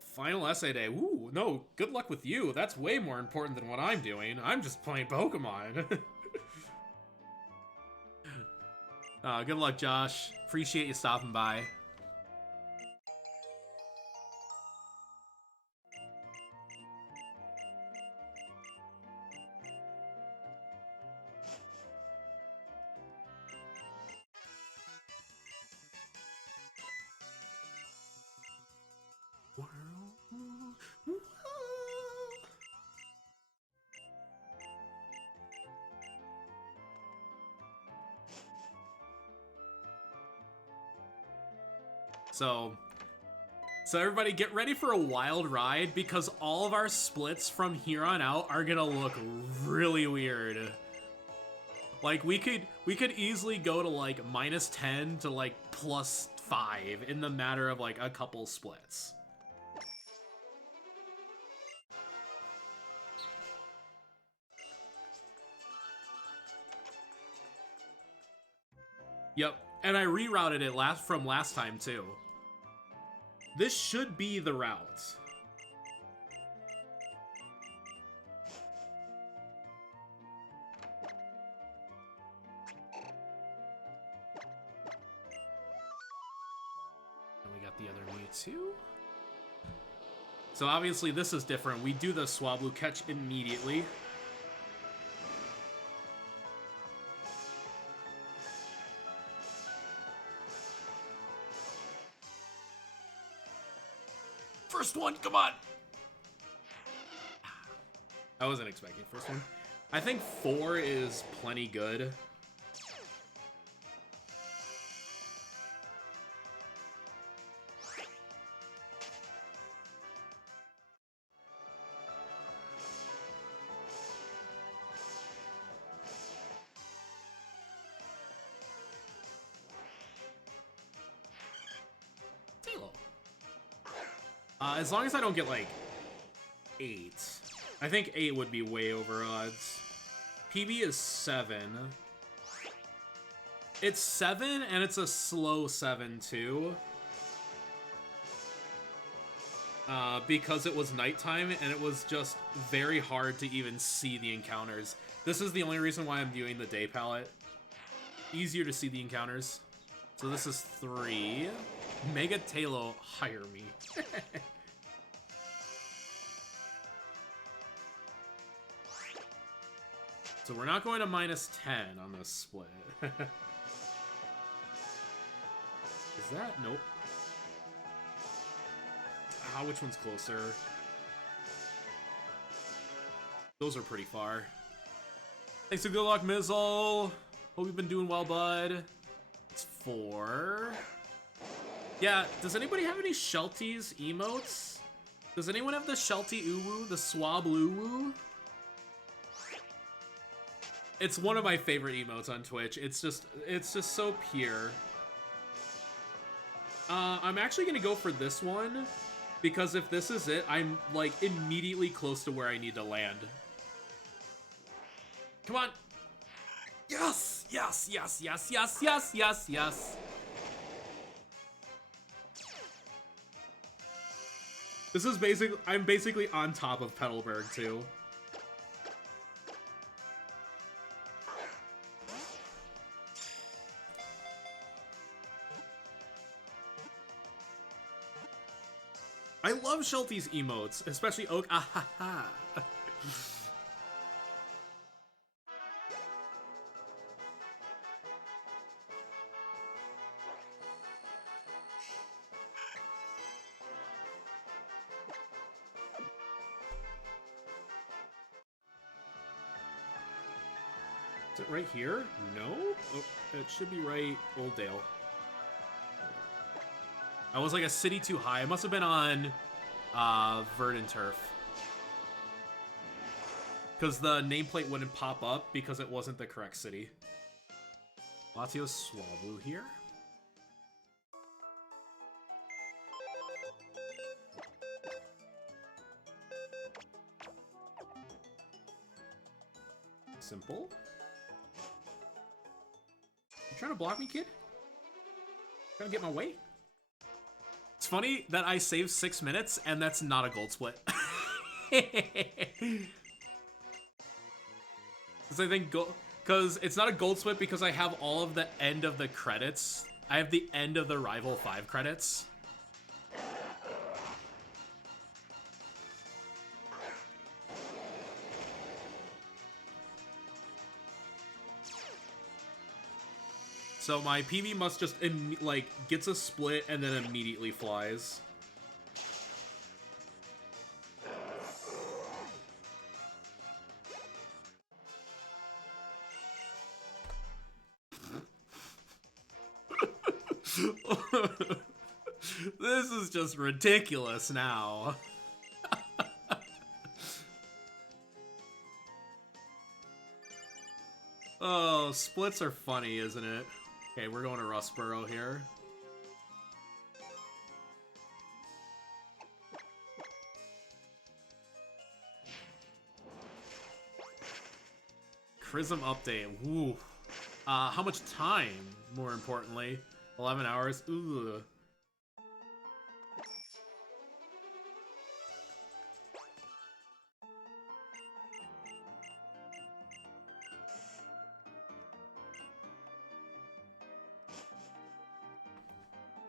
Final essay day. Ooh, no, good luck with you. That's way more important than what I'm doing. I'm just playing Pokemon. Good luck, Josh. Appreciate you stopping by. So everybody get ready for a wild ride, because all of our splits from here on out are gonna look really weird. Like we could easily go to like -10 to like +5 in the matter of like a couple splits. Yep, and I rerouted it from last time too. This should be the route. The other Mewtwo. So obviously this is different. We do the Swablu catch immediately. First one, come on! I wasn't expecting first one. I think 4 is plenty good. As long as I don't get, like, 8. I think 8 would be way over odds. PB is 7. It's 7, and it's a slow 7, too. Because it was nighttime, and it was just very hard to even see the encounters. This is the only reason why I'm viewing the day palette. Easier to see the encounters. So this is 3. Mega Talo, hire me. So we're not going to -10 on this split. Is that? Nope. Which one's closer? Those are pretty far. Thanks to Good Luck Mizzle. Hope you've been doing well, bud. It's 4. Yeah, does anybody have any Shelties emotes? Does anyone have the Sheltie Uwu, the Swablu Uwu? It's one of my favorite emotes on Twitch. It's just so pure. I'm actually gonna go for this one, because if this is it, I'm like immediately close to where I need to land. Come on! Yes! Yes, yes, yes, yes, yes, yes, yes! This is I'm basically on top of Petalburg too. I love Sheltie's emotes, especially Oak. Ah ha ha. Is it right here? No? Oh, it should be right Oldale. I was like a city too high. I must have been on Verdant Turf. Because the nameplate wouldn't pop up because it wasn't the correct city. Latios Swablu here. Simple. You trying to block me, kid? Trying to get my way? It's funny that I saved 6 minutes and that's not a gold split. Because I think because it's not a gold split because I have all of the end of the credits. I have the end of the Rival 5 credits. So my PB must just, like, gets a split and then immediately flies. This is just ridiculous now. Oh Oh, splits are funny, isn't it? Okay, we're going to Rustboro here. Prism update. Woo. How much time, more importantly? 11 hours? Ooh.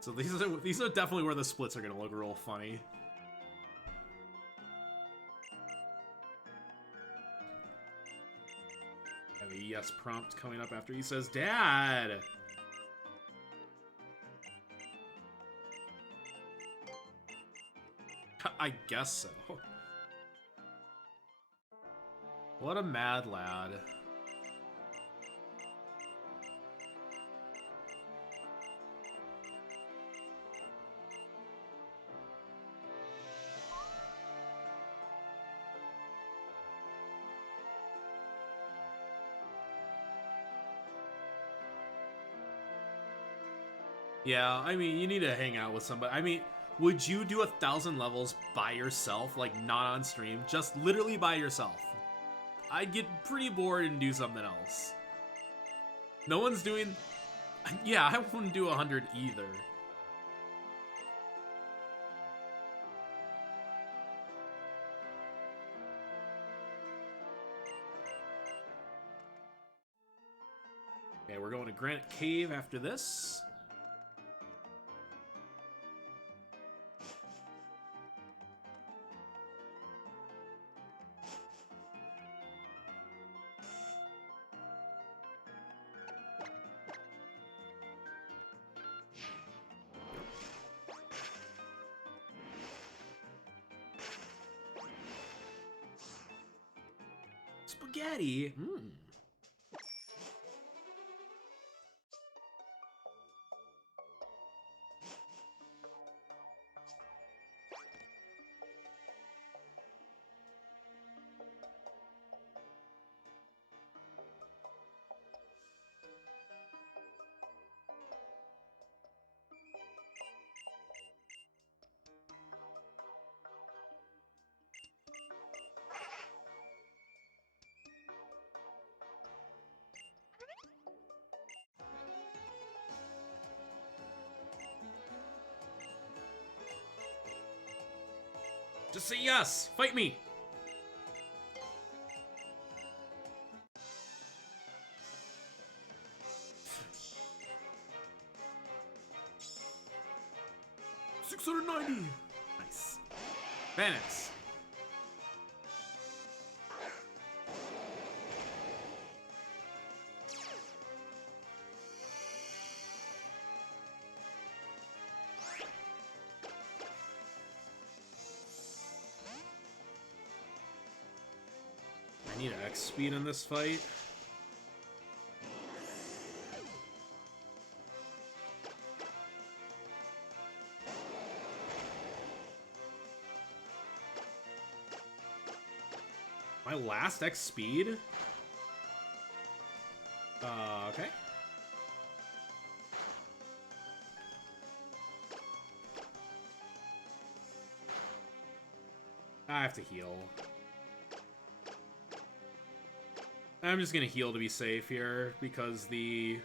So these are definitely where the splits are gonna look real funny. Have a yes prompt coming up after he says "Dad." I guess so. What a mad lad. Yeah, I mean, you need to hang out with somebody. I mean, would you do 1,000 levels by yourself, like not on stream, just literally by yourself? I'd get pretty bored and do something else. No one's doing... Yeah, I wouldn't do 100 either. Okay, we're going to Granite Cave after this. Spaghetti. Just say yes. Fight me. $690. Nice. Vanish. I need X speed in this fight. My last X speed? Okay. I have to heal. I'm just gonna heal to be safe here, because the...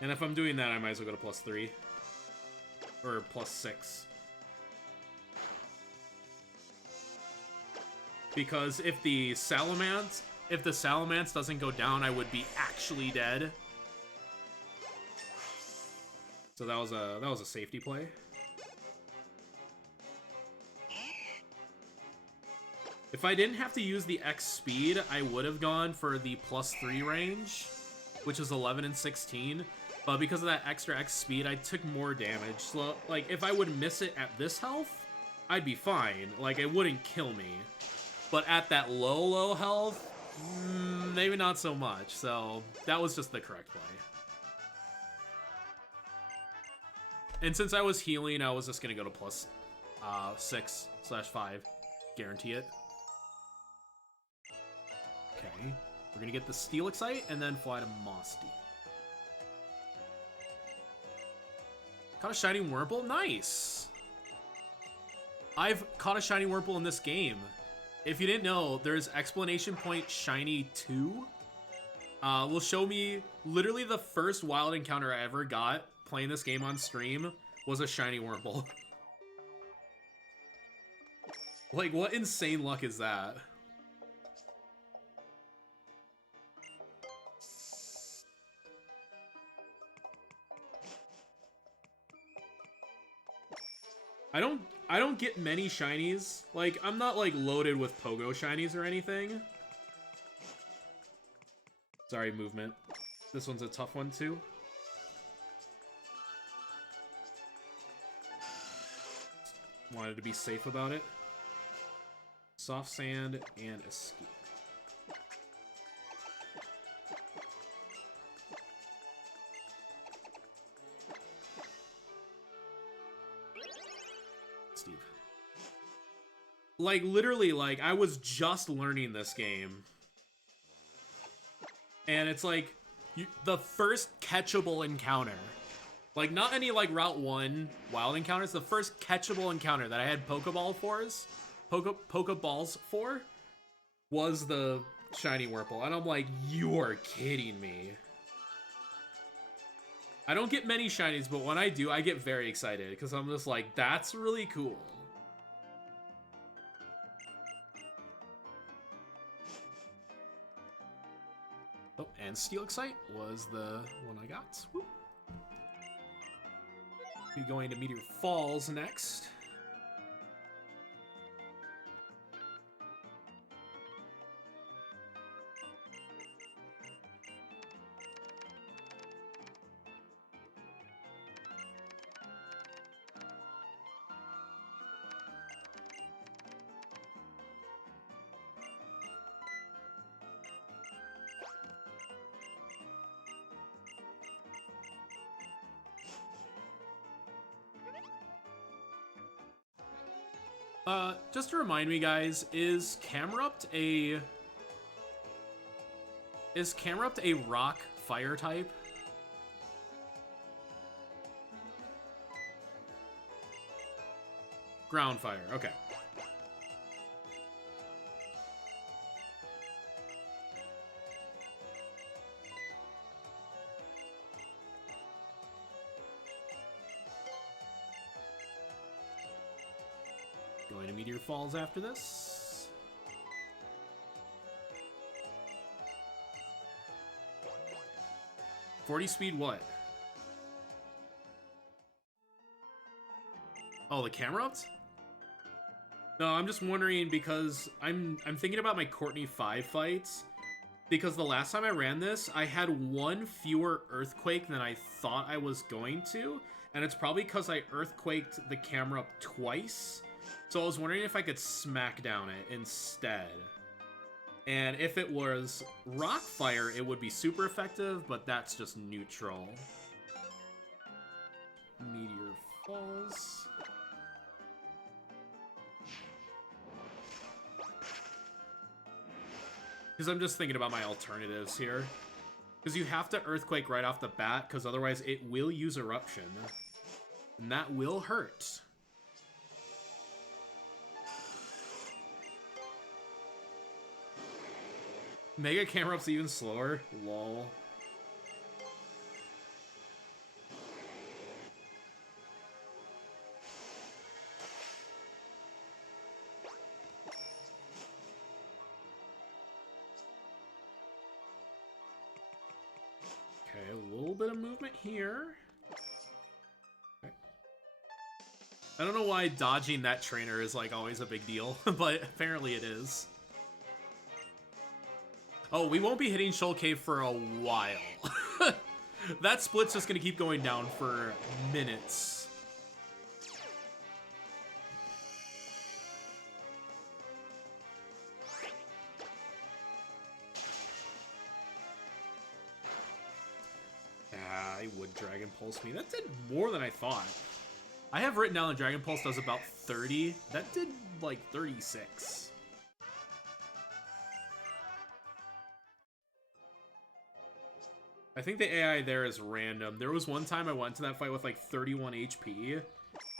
And if I'm doing that, I might as well go to +3. Or +6. Because if the Salamence doesn't go down, I would be actually dead. So that was a safety play. If I didn't have to use the X speed, I would have gone for the +3 range, which is 11 and 16. But because of that extra X speed, I took more damage. So, like, if I would miss it at this health, I'd be fine. Like, it wouldn't kill me. But at that low health, maybe not so much. So that was just the correct play. And since I was healing, I was just gonna go to +6/5. Guarantee it. Okay. We're gonna get the Steel Excite and then fly to Mosty. Caught a shiny Wurmple? Nice! I've caught a shiny Wurmple in this game. If you didn't know, there's Explanation Point Shiny 2. Will show me literally the first wild encounter I ever got playing this game on stream was a shiny Wurmple. Like, what insane luck is that? I don't get many shinies. Like, I'm not like loaded with Pogo shinies or anything. Sorry, movement. This one's a tough one too. Wanted to be safe about it. Soft Sand and Escape. Steve. Like, literally, like, I was just learning this game. And it's like, the first catchable encounter. Like, not any, like, Route 1 wild encounters. The first catchable encounter that I had Pokeballs for was the shiny Wurmple. And I'm like, you're kidding me. I don't get many shinies, but when I do, I get very excited. Because I'm just like, that's really cool. Oh, and Steel Excite was the one I got. Whoop. Be going to Meteor Falls next. Just to remind me, guys, is Camerupt a rock fire type? Ground fire, okay. Going to Meteor Falls after this. .40 speed what? Oh, the Camerupt? No, I'm just wondering because I'm thinking about my Courtney 5 fights. Because the last time I ran this, I had one fewer Earthquake than I thought I was going to. And it's probably because I Earthquaked the Camerupt twice. So I was wondering if I could smack down it instead. And if it was Rock Fire, it would be super effective, but that's just neutral. Meteor Falls. Because I'm just thinking about my alternatives here. Because you have to Earthquake right off the bat, because otherwise it will use Eruption. And that will hurt. Mega Camerupt's even slower? Lol. Okay, a little bit of movement here. Okay. I don't know why dodging that trainer is like always a big deal, but apparently it is. Oh, we won't be hitting Shoal Cave for a while. That split's just gonna keep going down for minutes. Ah, I would Dragon Pulse me. That did more than I thought. I have written down that Dragon Pulse does about 30. That did like 36. I think the AI there is random. There was one time I went to that fight with like 31 HP,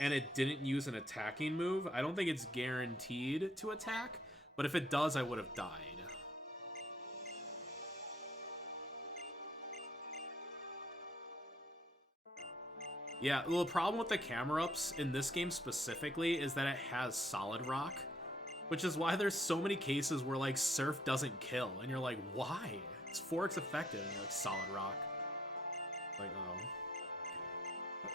and it didn't use an attacking move. I don't think it's guaranteed to attack, but if it does, I would have died. Yeah, well, the problem with the camera ups in this game specifically is that it has solid rock, which is why there's so many cases where like Surf doesn't kill, and you're like, why? It's 4x effective, and you're like, solid rock. Like, oh.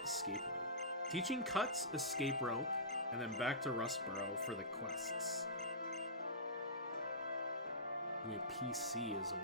Escape rope. Teaching cuts, escape rope, and then back to Rustboro for the quests. I mean, PC as well.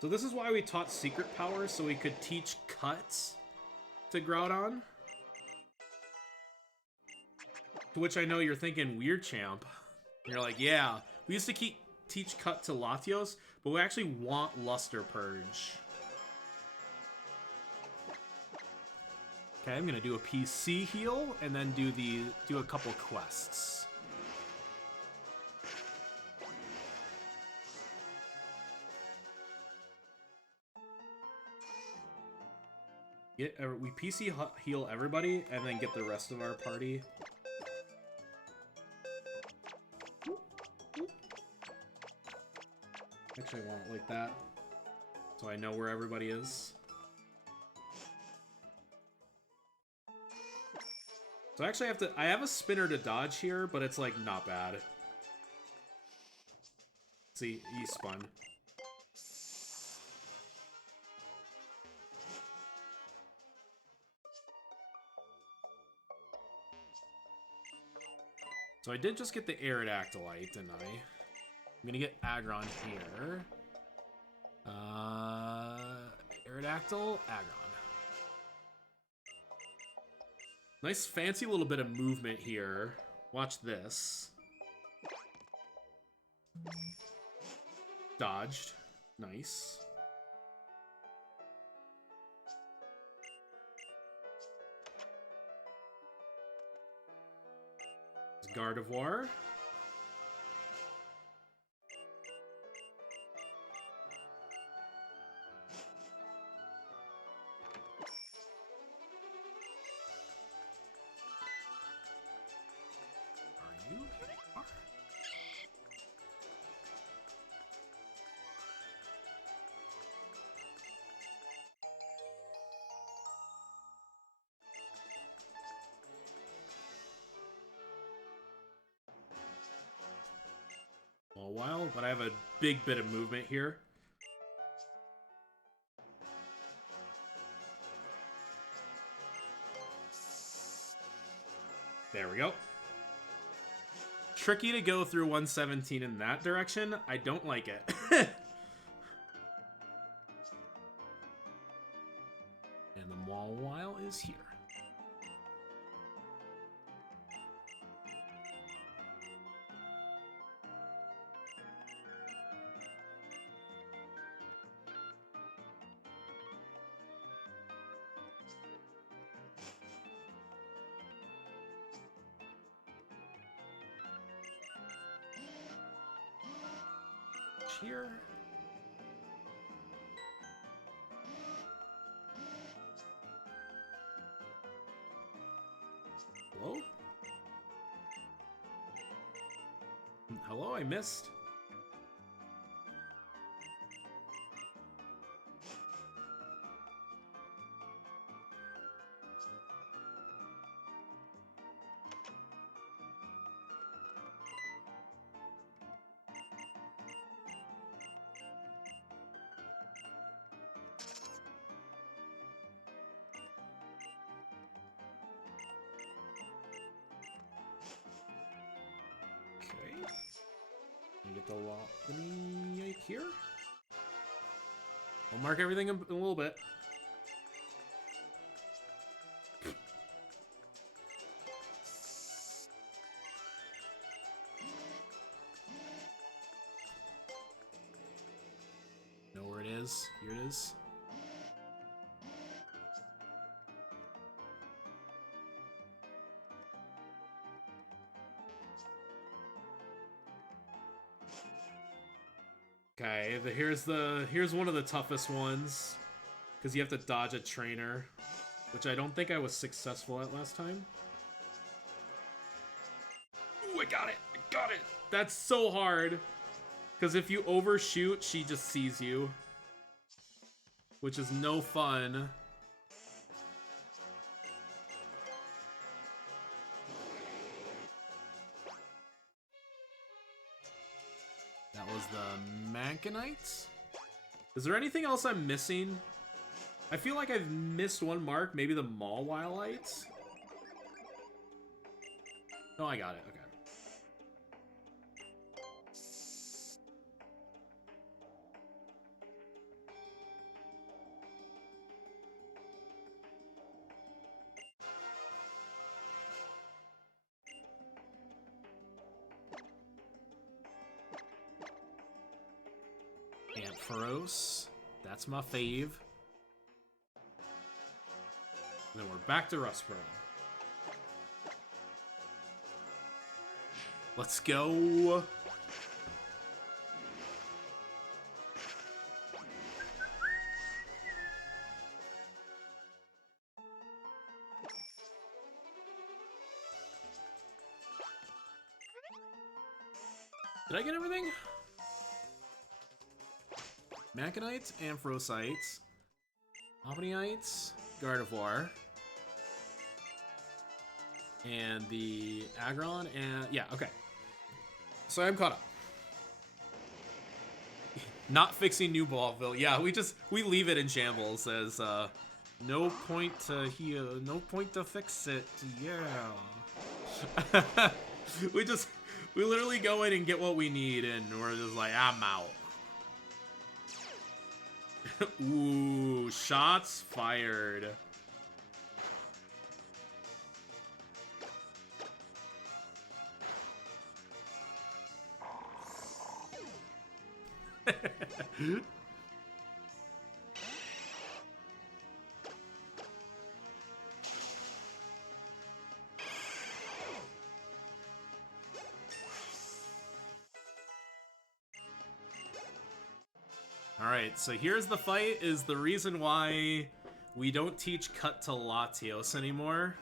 So this is why we taught secret powers, so we could teach cuts to Groudon. To which I know you're thinking, weird champ. And you're like, yeah, we used to teach cut to Latios, but we actually want Luster Purge. Okay, I'm gonna do a PC heal and then do a couple quests. We PC heal everybody and then get the rest of our party. Actually, I want it like that, so I know where everybody is. So actually I have a spinner to dodge here, but it's like not bad. See, he spun. So I did just get the Aerodactylite, didn't I? I'm gonna get Aggron here. Aerodactyl, Aggron. Nice fancy little bit of movement here. Watch this. Dodged. Nice. Gardevoir. Are you? A while, but I have a big bit of movement here. There we go. Tricky to go through 117 in that direction. I don't like it. And the Mawile is here. Here. Hello? Hello, I missed. Galopany here. We'll mark everything in a little bit. Know where it is. Here it is. Okay, here's one of the toughest ones, because you have to dodge a trainer, which I don't think I was successful at last time. Ooh, I got it! I got it! That's so hard, because if you overshoot, she just sees you, which is no fun. That was the Mankanite. Is there anything else I'm missing? I feel like I've missed one mark, maybe the Mawilites. Oh, I got it, okay. Ampharos, that's my fave. And then we're back to Rustboro. Let's go. Did I get everything? Machanites, Amphirosites, Omniites, Gardevoir, and the Aggron, and yeah, okay. So I'm caught up. Not fixing New Ballville. Yeah, we leave it in shambles as no point to heal, no point to fix it. Yeah. we literally go in and get what we need, and we're just like, I'm out. Ooh, shots fired. Alright, so here's the fight, is the reason why we don't teach Cut to Latios anymore.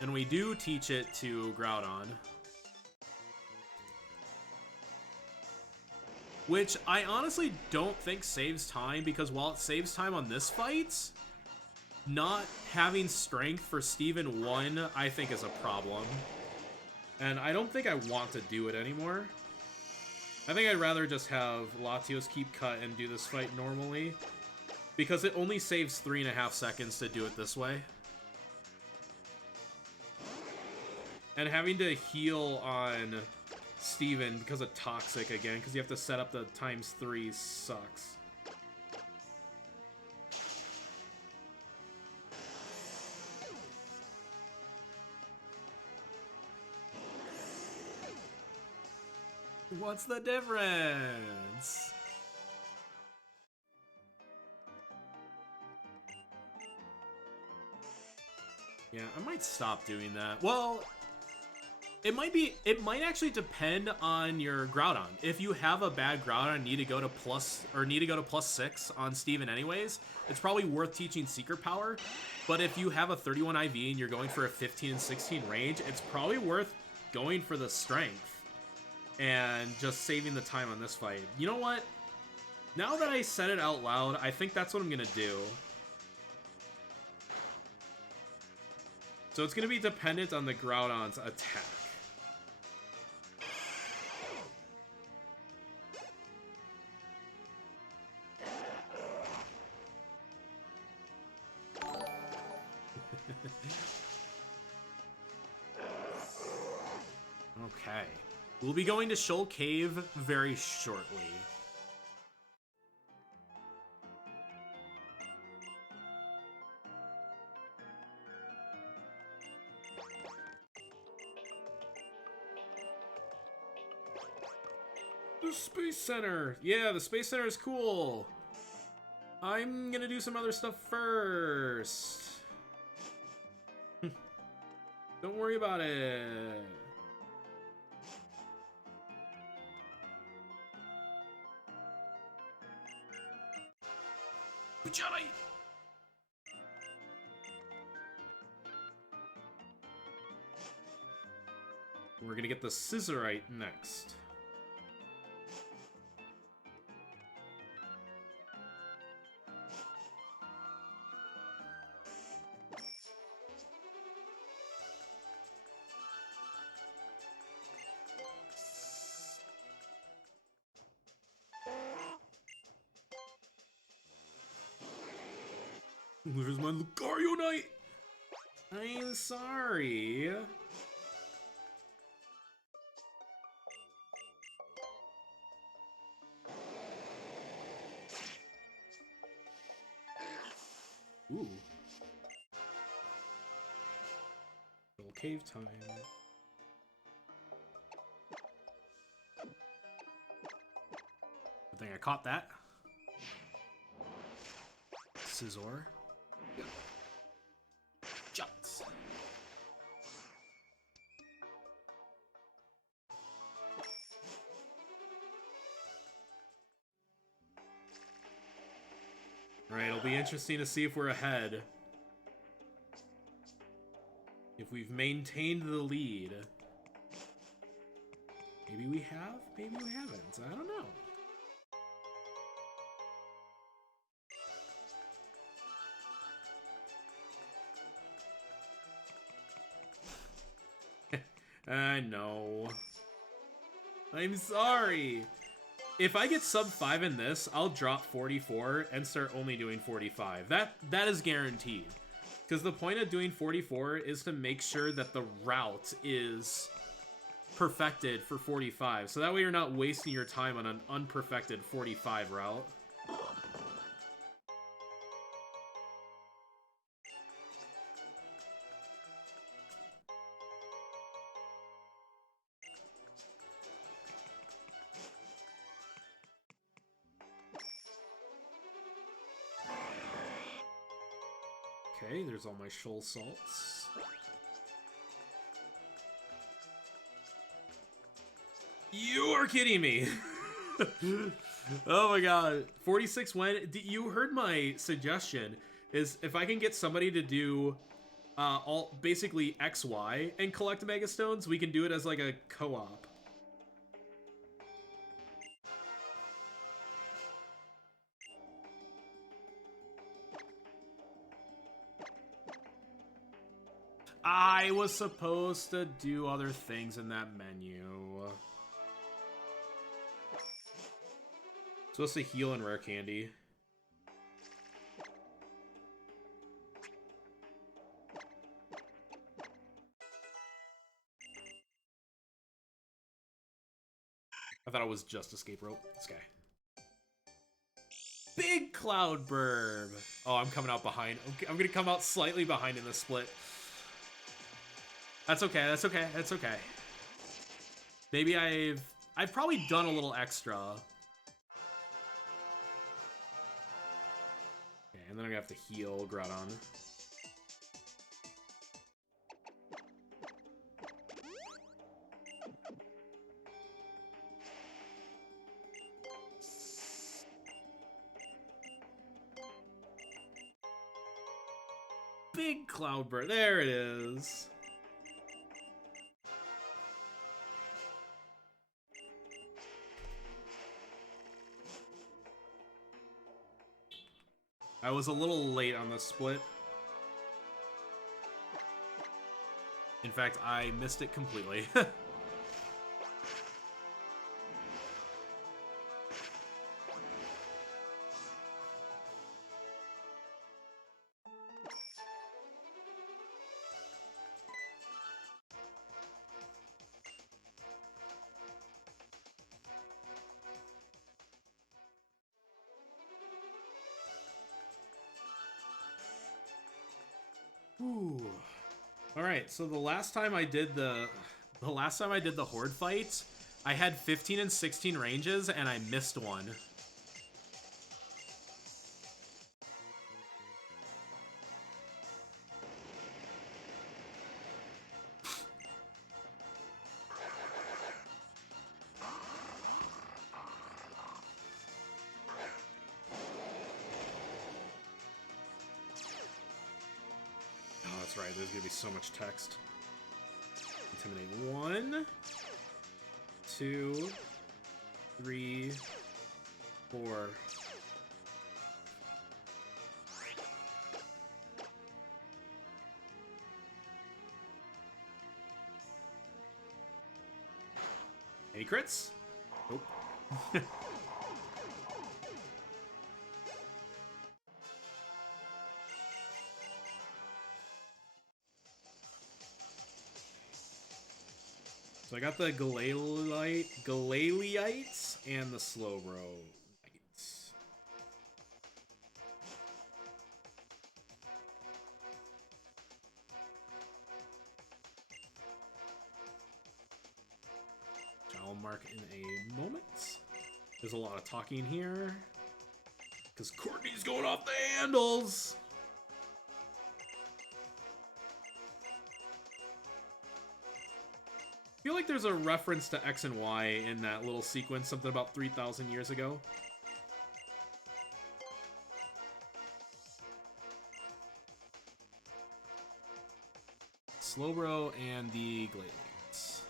And we do teach it to Groudon. Which I honestly don't think saves time, because while it saves time on this fight, not having strength for Steven 1 I think is a problem. And I don't think I want to do it anymore. I think I'd rather just have Latios keep Cut and do this fight normally, because it only saves 3.5 seconds to do it this way. And having to heal on Steven because of Toxic again, because you have to set up the ×3 sucks. What's the difference? Yeah, I might stop doing that. Well, it might actually depend on your Groudon. If you have a bad Groudon and need to go to +6 on Steven anyways, it's probably worth teaching Secret Power. But if you have a 31 IV and you're going for a 15 and 16 range, it's probably worth going for the Strength and just saving the time on this fight. You know what? Now that I said it out loud, I think that's what I'm gonna do. So it's gonna be dependent on the Groudon's attack. Okay. We'll be going to Shoal Cave very shortly. The Space Center! Yeah, the Space Center is cool! I'm gonna do some other stuff first. Don't worry about it. Jedi! We're gonna get the Scissorite next. Where's my Lucario Knight? I'm sorry. Ooh. Little cave time. Good thing I caught that. Scizor. Jumps. Alright, it'll be interesting to see if we're ahead. If we've maintained the lead. Maybe we have, maybe we haven't. I don't know. I know. I'm sorry. If I get sub 5 in this, I'll drop 44 and start only doing 45. That is guaranteed. Because the point of doing 44 is to make sure that the route is perfected for 45. So that way you're not wasting your time on an unperfected 45 route. Okay, there's all my shoal salts. You're kidding me! Oh my god. 46 went. You heard my suggestion, is if I can get somebody to do basically XY and collect Mega Stones, we can do it as like a co-op. I was supposed to do other things in that menu. Supposed to heal in rare candy. I thought it was just escape rope. This guy. Big Cloud Burb. Oh, I'm coming out behind. I'm gonna come out slightly behind in the split. That's okay, that's okay, that's okay. Maybe I've probably done a little extra. Okay, and then I'm gonna have to heal Groudon. Big Cloudburst, there it is. I was a little late on the split. In fact, I missed it completely. Ooh. All right, so the last time I did the horde fight, I had 15 and 16 ranges and I missed one. Right, there's gonna be so much text. Intimidate 1, 2, 3, 4. Any crits? Nope. So I got the Galalites and the Slowbro-ites. Which I'll mark in a moment. There's a lot of talking here. Because Courtney's going off the handles! I feel like there's a reference to X and Y in that little sequence, something about 3,000 years ago. Slowbro and the Gladiates.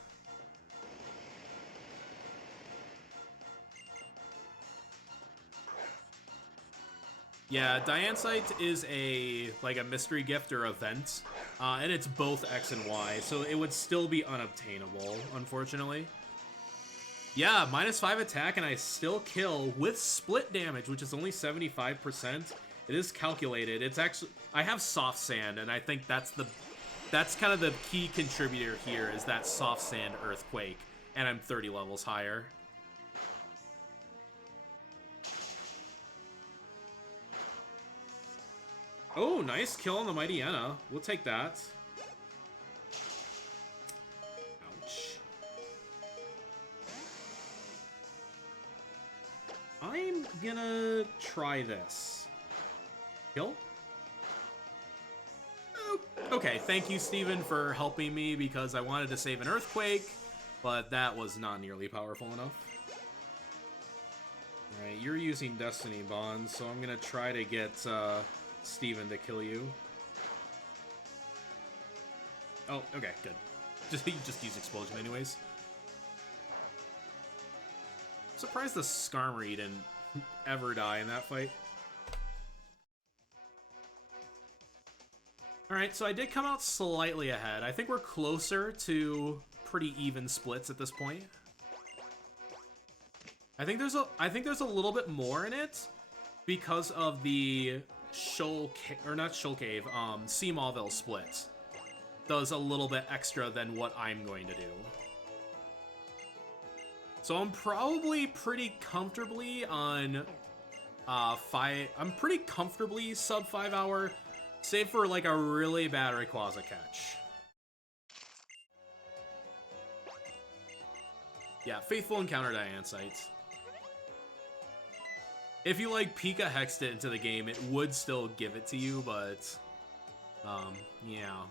Yeah, Diansite is a mystery gift or event, and it's both X and Y, so it would still be unobtainable, unfortunately. Yeah, -5 attack, and I still kill with split damage, which is only 75%. It is calculated. It's actually, I have soft sand, and I think that's kind of the key contributor here, is that soft sand earthquake, and I'm 30 levels higher. Oh, nice kill on the Mighty Enna. We'll take that. Ouch. I'm gonna try this. Kill? Oh, okay, thank you, Steven, for helping me, because I wanted to save an earthquake, but that was not nearly powerful enough. Alright, you're using Destiny Bonds, so I'm gonna try to get, Steven to kill you. Oh, okay, good. Just use Explosion anyways. I'm surprised the Skarmory didn't ever die in that fight. Alright, so I did come out slightly ahead. I think we're closer to pretty even splits at this point. I think there's a little bit more in it because of the Sea Mauville split. Does a little bit extra than what I'm going to do. So I'm probably pretty comfortably on I'm pretty comfortably sub 5 hour, save for like a really bad Rayquaza catch. Yeah, Faithful Encounter Diansite. If you like Pika hexed it into the game, it would still give it to you, but yeah.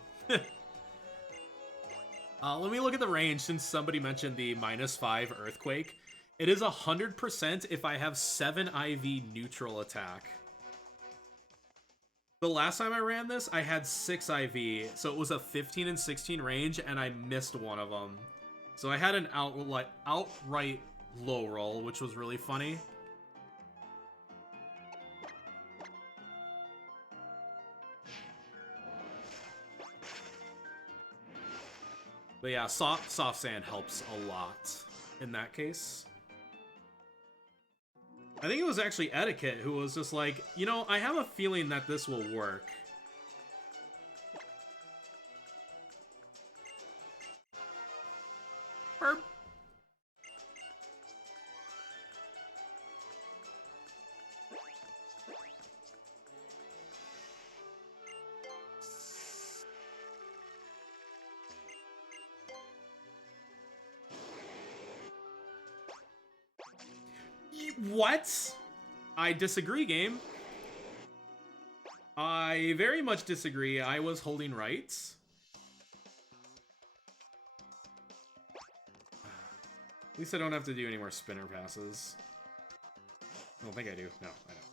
Let me look at the range since somebody mentioned the -5 Earthquake. It is 100% if I have 7 IV neutral attack. The last time I ran this, I had 6 IV, so it was a 15 and 16 range, and I missed one of them. So I had an outright low roll, which was really funny. But yeah, soft sand helps a lot in that case. I think it was actually Etiquette who was just like, you know, I have a feeling that this will work. Burp. What? I disagree, game. I very much disagree. I was holding right. At least I don't have to do any more spinner passes. I don't think I do. No, I don't.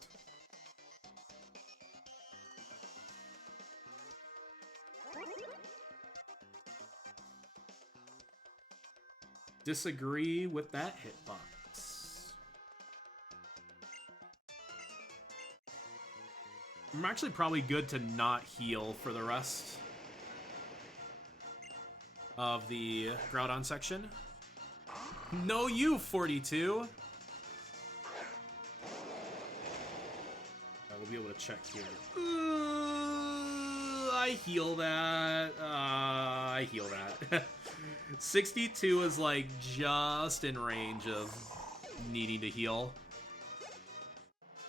Disagree with that hitbox. I'm actually probably good to not heal for the rest of the Groudon section. No, you 42. I will be able to check here. I heal that. I heal that. 62 is like just in range of needing to heal.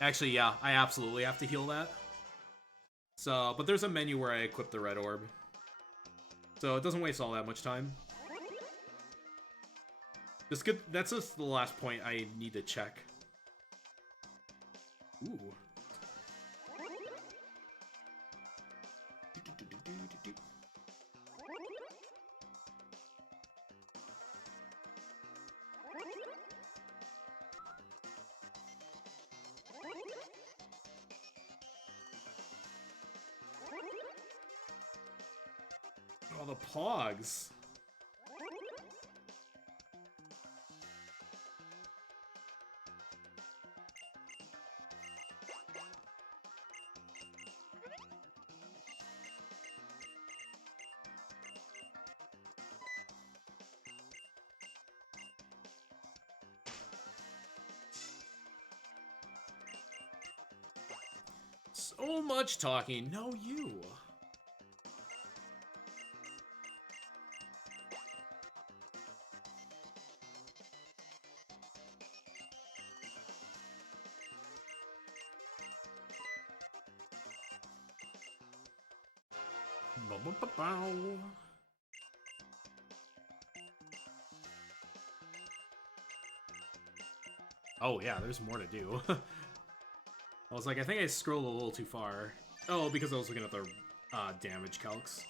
Actually, yeah, I absolutely have to heal that. So, but there's a menu where I equip the red orb. So it doesn't waste all that much time. Just good. That's just the last point I need to check. Ooh. Oh, the pogs. So much talking. No, you. Bow. Oh yeah, there's more to do. I was like, I think I scrolled a little too far. Oh, because I was looking at the damage calcs.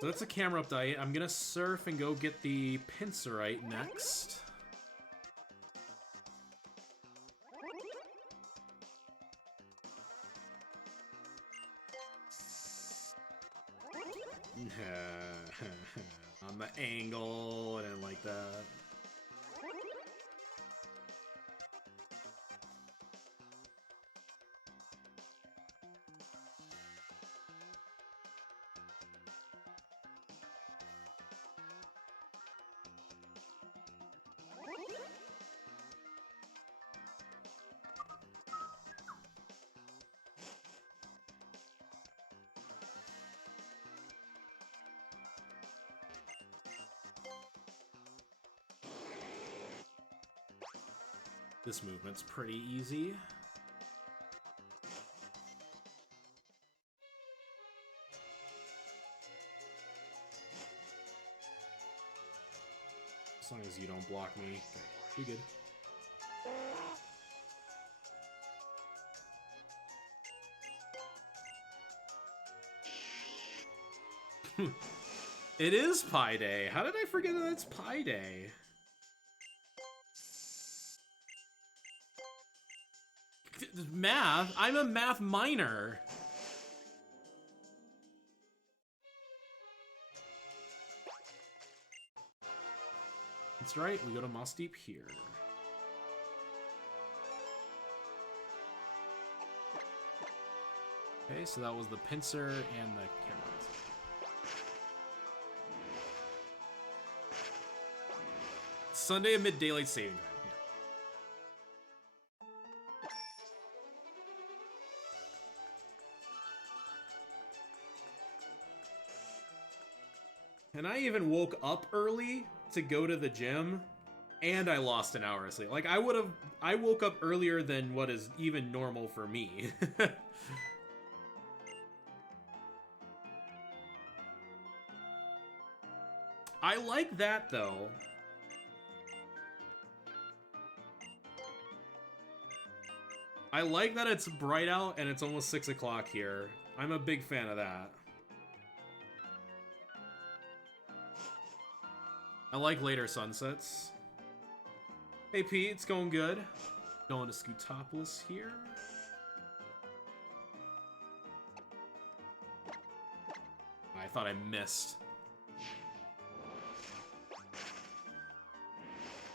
So that's a camera update. I'm gonna surf and go get the Pincerite next. On the angle, I didn't like that. This movement's pretty easy. As long as you don't block me, okay, be good. It is Pi Day. How did I forget that it's Pi Day? Math? I'm a math minor. That's right, we go to Moss Deep here. Okay, so that was the pincer and the camera. Sunday amid daylight saving time. And I even woke up early to go to the gym, and I lost an hour of sleep. Like, I woke up earlier than what is even normal for me. I like that, though. I like that it's bright out and it's almost 6 o'clock here. I'm a big fan of that. I like later sunsets. Hey Pete, it's going good. Going to Scootopolis here. I thought I missed.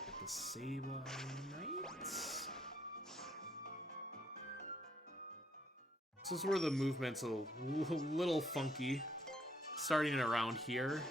Get the Sableye Knights. This is where the movement's a little funky. Starting around here.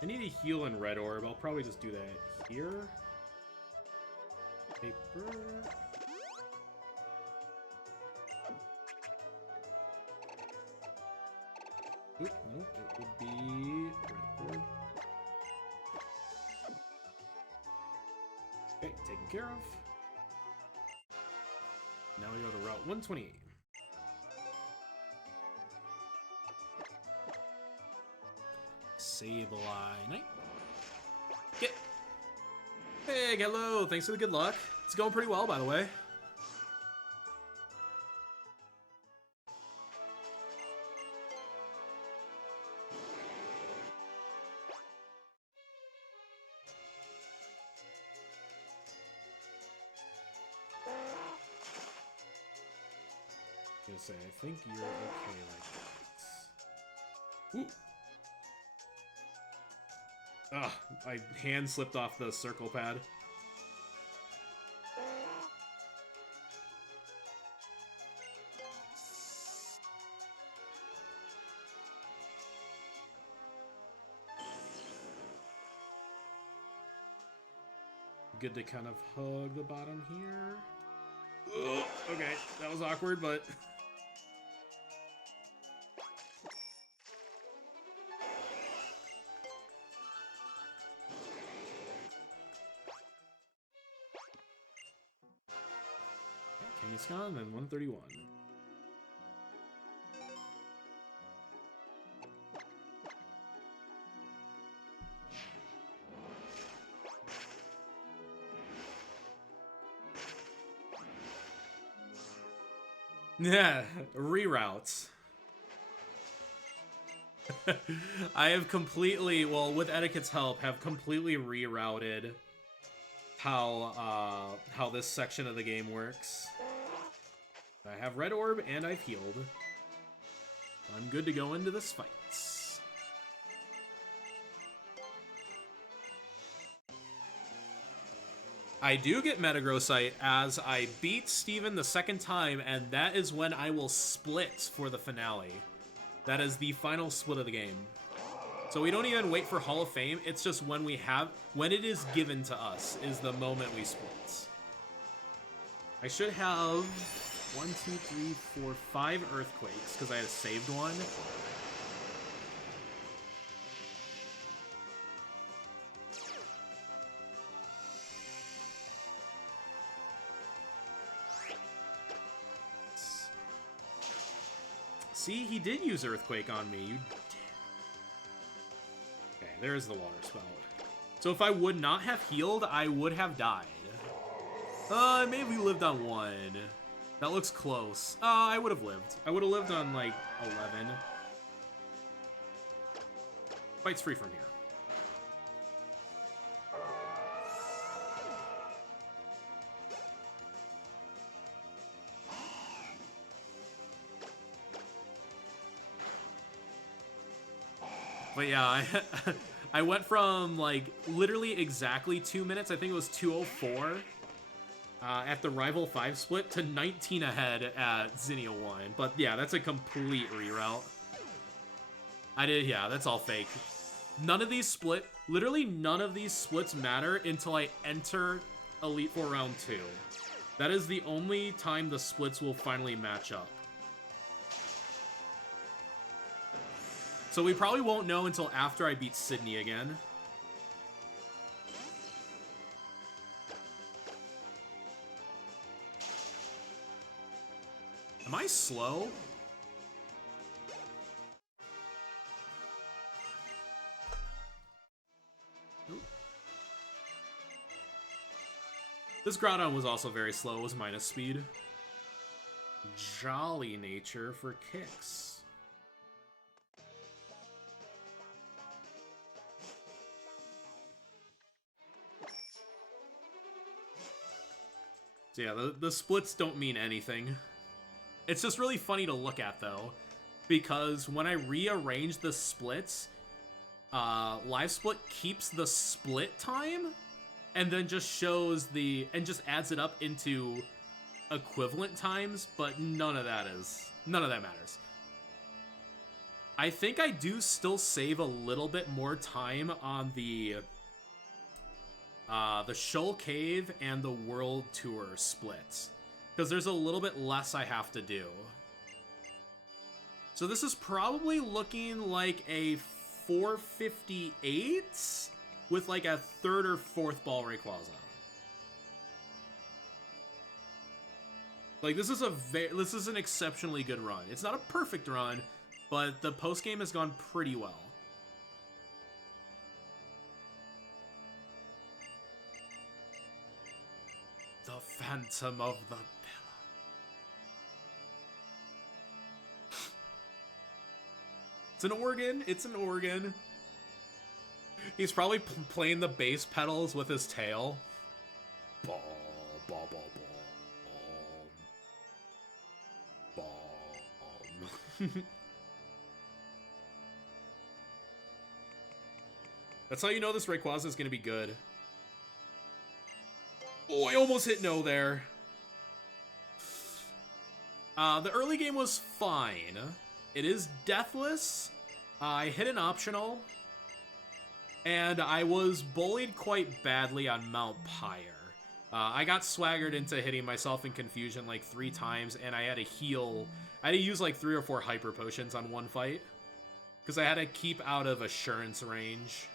I need a heal in Red Orb. I'll probably just do that here. Paper. Oop, nope, it would be Red Orb. Okay, taken care of. Now we go to Route 128. Sableye Knight. Get. Hey, hello. Thanks for the good luck. It's going pretty well, by the way. I'm gonna say, I think you're okay like that. Ooh. Ugh, my hand slipped off the circle pad. Good to kind of hug the bottom here. Ugh, okay, that was awkward, but... Kangaskhan and then 131. Yeah, reroutes. I have completely, well, with Etiquette's help, have completely rerouted how this section of the game works. I have Red Orb and I've healed. I'm good to go into this fight. I do get Metagrossite as I beat Steven the second time, and that is when I will split for the finale. That is the final split of the game. So we don't even wait for Hall of Fame, it's just when it is given to us is the moment we split. I should have 1, 2, 3, 4, 5 Earthquakes, because I had a saved one. See, he did use Earthquake on me, you did. Okay, there's the water spout. So if I would not have healed, I would have died. Maybe we lived on 1. That looks close. I would have lived. I would have lived on, like, 11. Fight's free from here. But yeah, I went from, like, literally exactly 2 minutes, I think it was 2:04, at the Rival 5 split to 19 ahead at Zinnia 1. But yeah, that's a complete reroute. Yeah, that's all fake. None of these literally none of these splits matter until I enter Elite Four Round 2. That is the only time the splits will finally match up. So we probably won't know until after I beat Sydney again. Am I slow? This Groudon was also very slow, it was minus speed. Jolly nature for kicks. So yeah, the splits don't mean anything. It's just really funny to look at, though, because when I rearrange the splits, Live Split keeps the split time, and then just shows and just adds it up into equivalent times, but none of that matters. I think I do still save a little bit more time on the Shoal Cave and the World Tour splits, because there's a little bit less I have to do. So this is probably looking like a 458 with like a third or fourth ball Rayquaza. Like this is an exceptionally good run. It's not a perfect run, but the post game has gone pretty well. The Phantom of the Pillar. It's an organ. It's an organ. He's probably playing the bass pedals with his tail. Ball, ball, ball, ball. Bomb. That's how you know this Rayquaza is going to be good. Oh, I almost hit no there. The early game was fine. It is Deathless. I hit an optional. And I was bullied quite badly on Mount Pyre. I got swaggered into hitting myself in confusion like 3 times, and I had to heal. I had to use like 3 or 4 hyper potions on one fight, because I had to keep out of assurance range.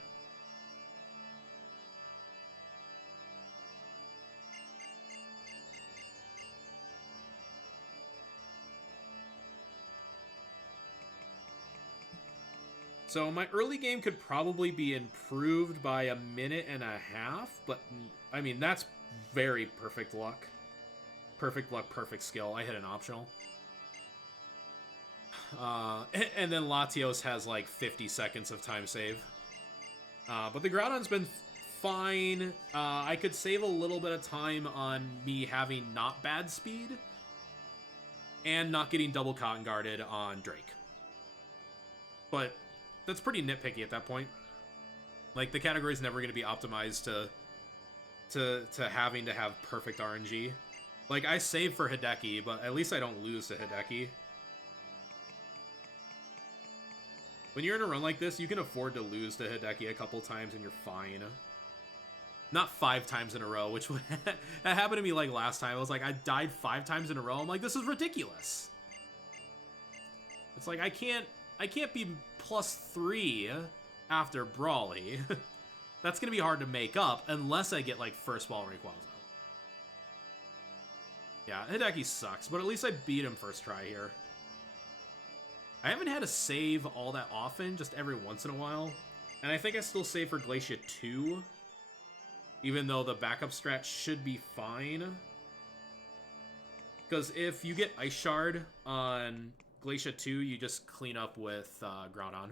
So my early game could probably be improved by a minute and a half, but I mean, that's very perfect luck. Perfect luck, perfect skill. I hit an optional. And then Latios has like 50 seconds of time save. But the Groudon's been fine. I could save a little bit of time on me having not bad speed and not getting double cotton guarded on Drake. But that's pretty nitpicky at that point. Like, the category is never going to be optimized to having to have perfect RNG. Like, I save for Hideki, but at least I don't lose to Hideki. When you're in a run like this, you can afford to lose to Hideki a couple times and you're fine. Not 5 times in a row, which would that happened to me like last time. I was like, I died 5 times in a row. I'm like, this is ridiculous. It's like, I can't be +3 after Brawly. That's going to be hard to make up unless I get, like, first ball Rayquaza. Yeah, Hideki sucks, but at least I beat him first try here. I haven't had to save all that often, just every once in a while. And I think I still save for Glacia 2, even though the backup strat should be fine. Because if you get Ice Shard on Glacia 2, you just clean up with Groudon.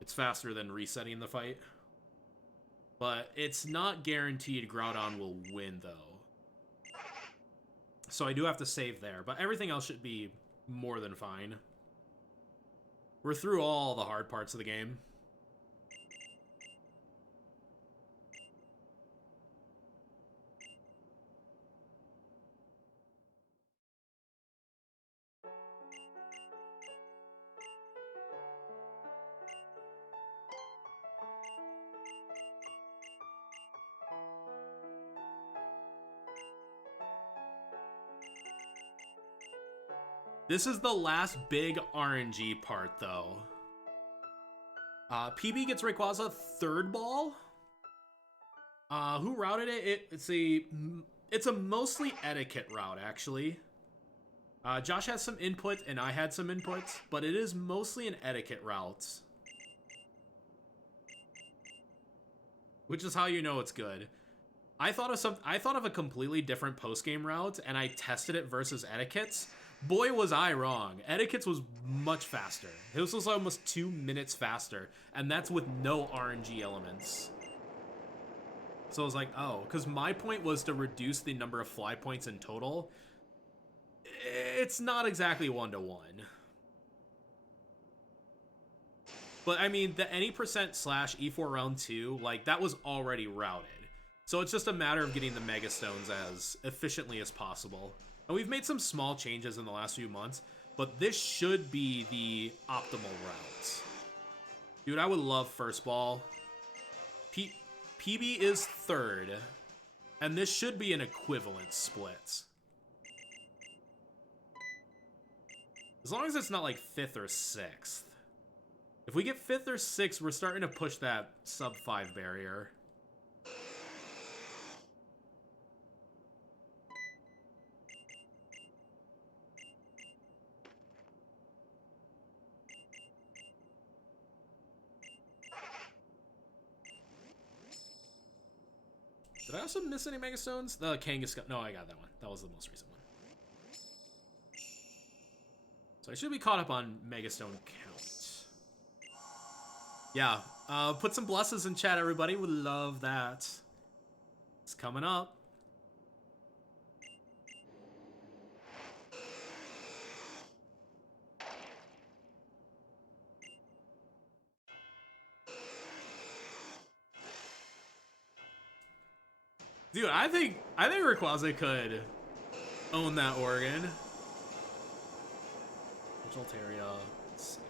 It's faster than resetting the fight. But it's not guaranteed Groudon will win, though. So I do have to save there. But everything else should be more than fine. We're through all the hard parts of the game. This is the last big RNG part, though. PB gets Rayquaza third ball. Who routed it? It's a mostly etiquette route, actually. Josh has some input, and I had some input, but it is mostly an etiquette route. Which is how you know it's good. I thought of a completely different post-game route, and I tested it versus etiquettes. Boy, was I wrong. Etiquettes was much faster. This was almost 2 minutes faster, and that's with no RNG elements. So I was like, oh, because my point was to reduce the number of fly points in total. It's not exactly 1-to-1. But I mean, the any percent slash E4 round 2, like, that was already routed. So it's just a matter of getting the Mega Stones as efficiently as possible. And we've made some small changes in the last few months, but this should be the optimal route. Dude, I would love first ball. PB is third, and this should be an equivalent split. As long as it's not like 5th or 6th. If we get 5th or 6th, we're starting to push that sub 5 barrier. Did I also miss any Mega Stones? The Kangaskhan. No, I got that one. That was the most recent one. So I should be caught up on Mega Stone count. Yeah. Put some blesses in chat, everybody. Would love that. It's coming up. Dude, I think Rayquaza could own that Oregon. Altaria. Let's see.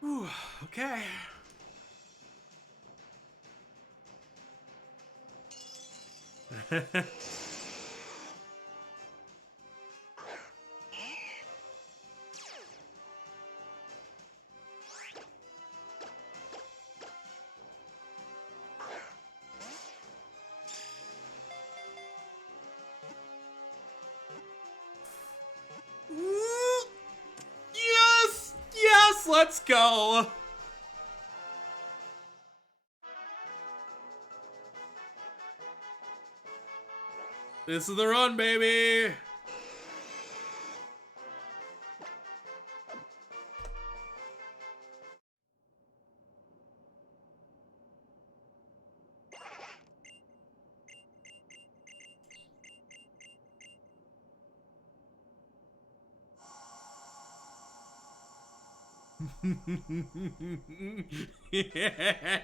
Whew, okay. Yes! Yes, let's go! This is the run, baby! Yeah.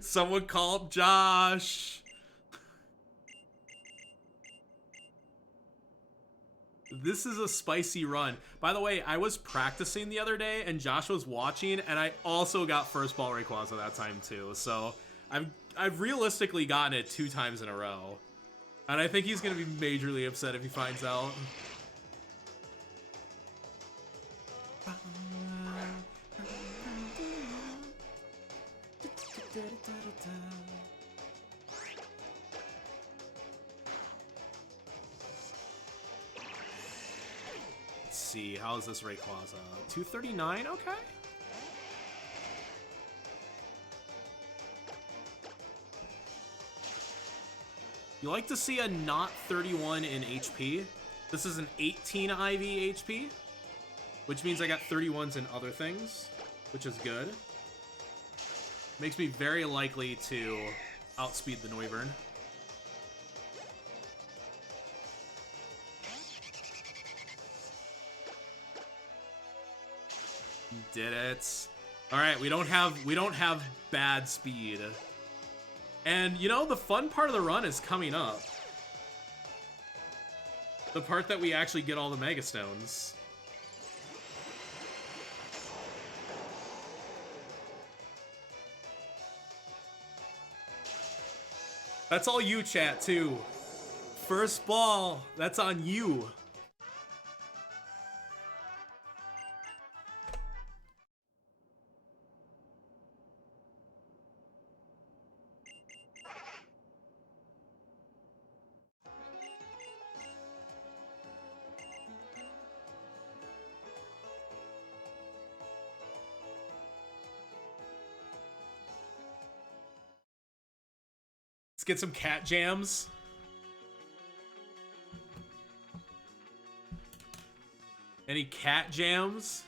Someone call up Josh. This is a spicy run. By the way, I was practicing the other day and Josh was watching, and I also got first ball Rayquaza that time too. So I've realistically gotten it 2 times in a row. And I think he's gonna be majorly upset if he finds out. Let's see, how is this Rayquaza? 239, okay. You like to see a not 31 in HP. This is an 18 IV HP, which means I got 31s in other things, which is good. Makes me very likely to outspeed the Noivern. did it. All right, we don't have bad speed. And you know, the fun part of the run is coming up. The part that we actually get all the Mega Stones. That's all you, chat, too. First ball, that's on you. Let's get some cat jams. Any cat jams?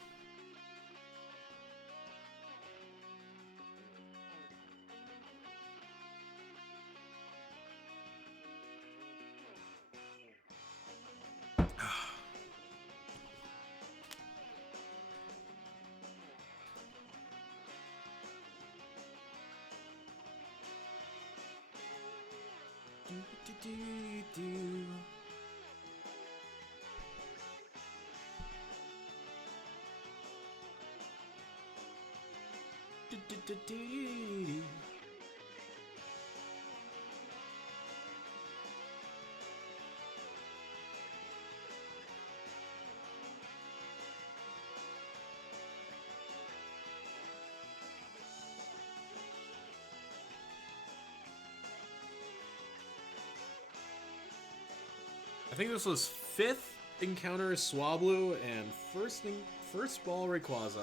I think this was 5th encounter Swablu and first ball Rayquaza.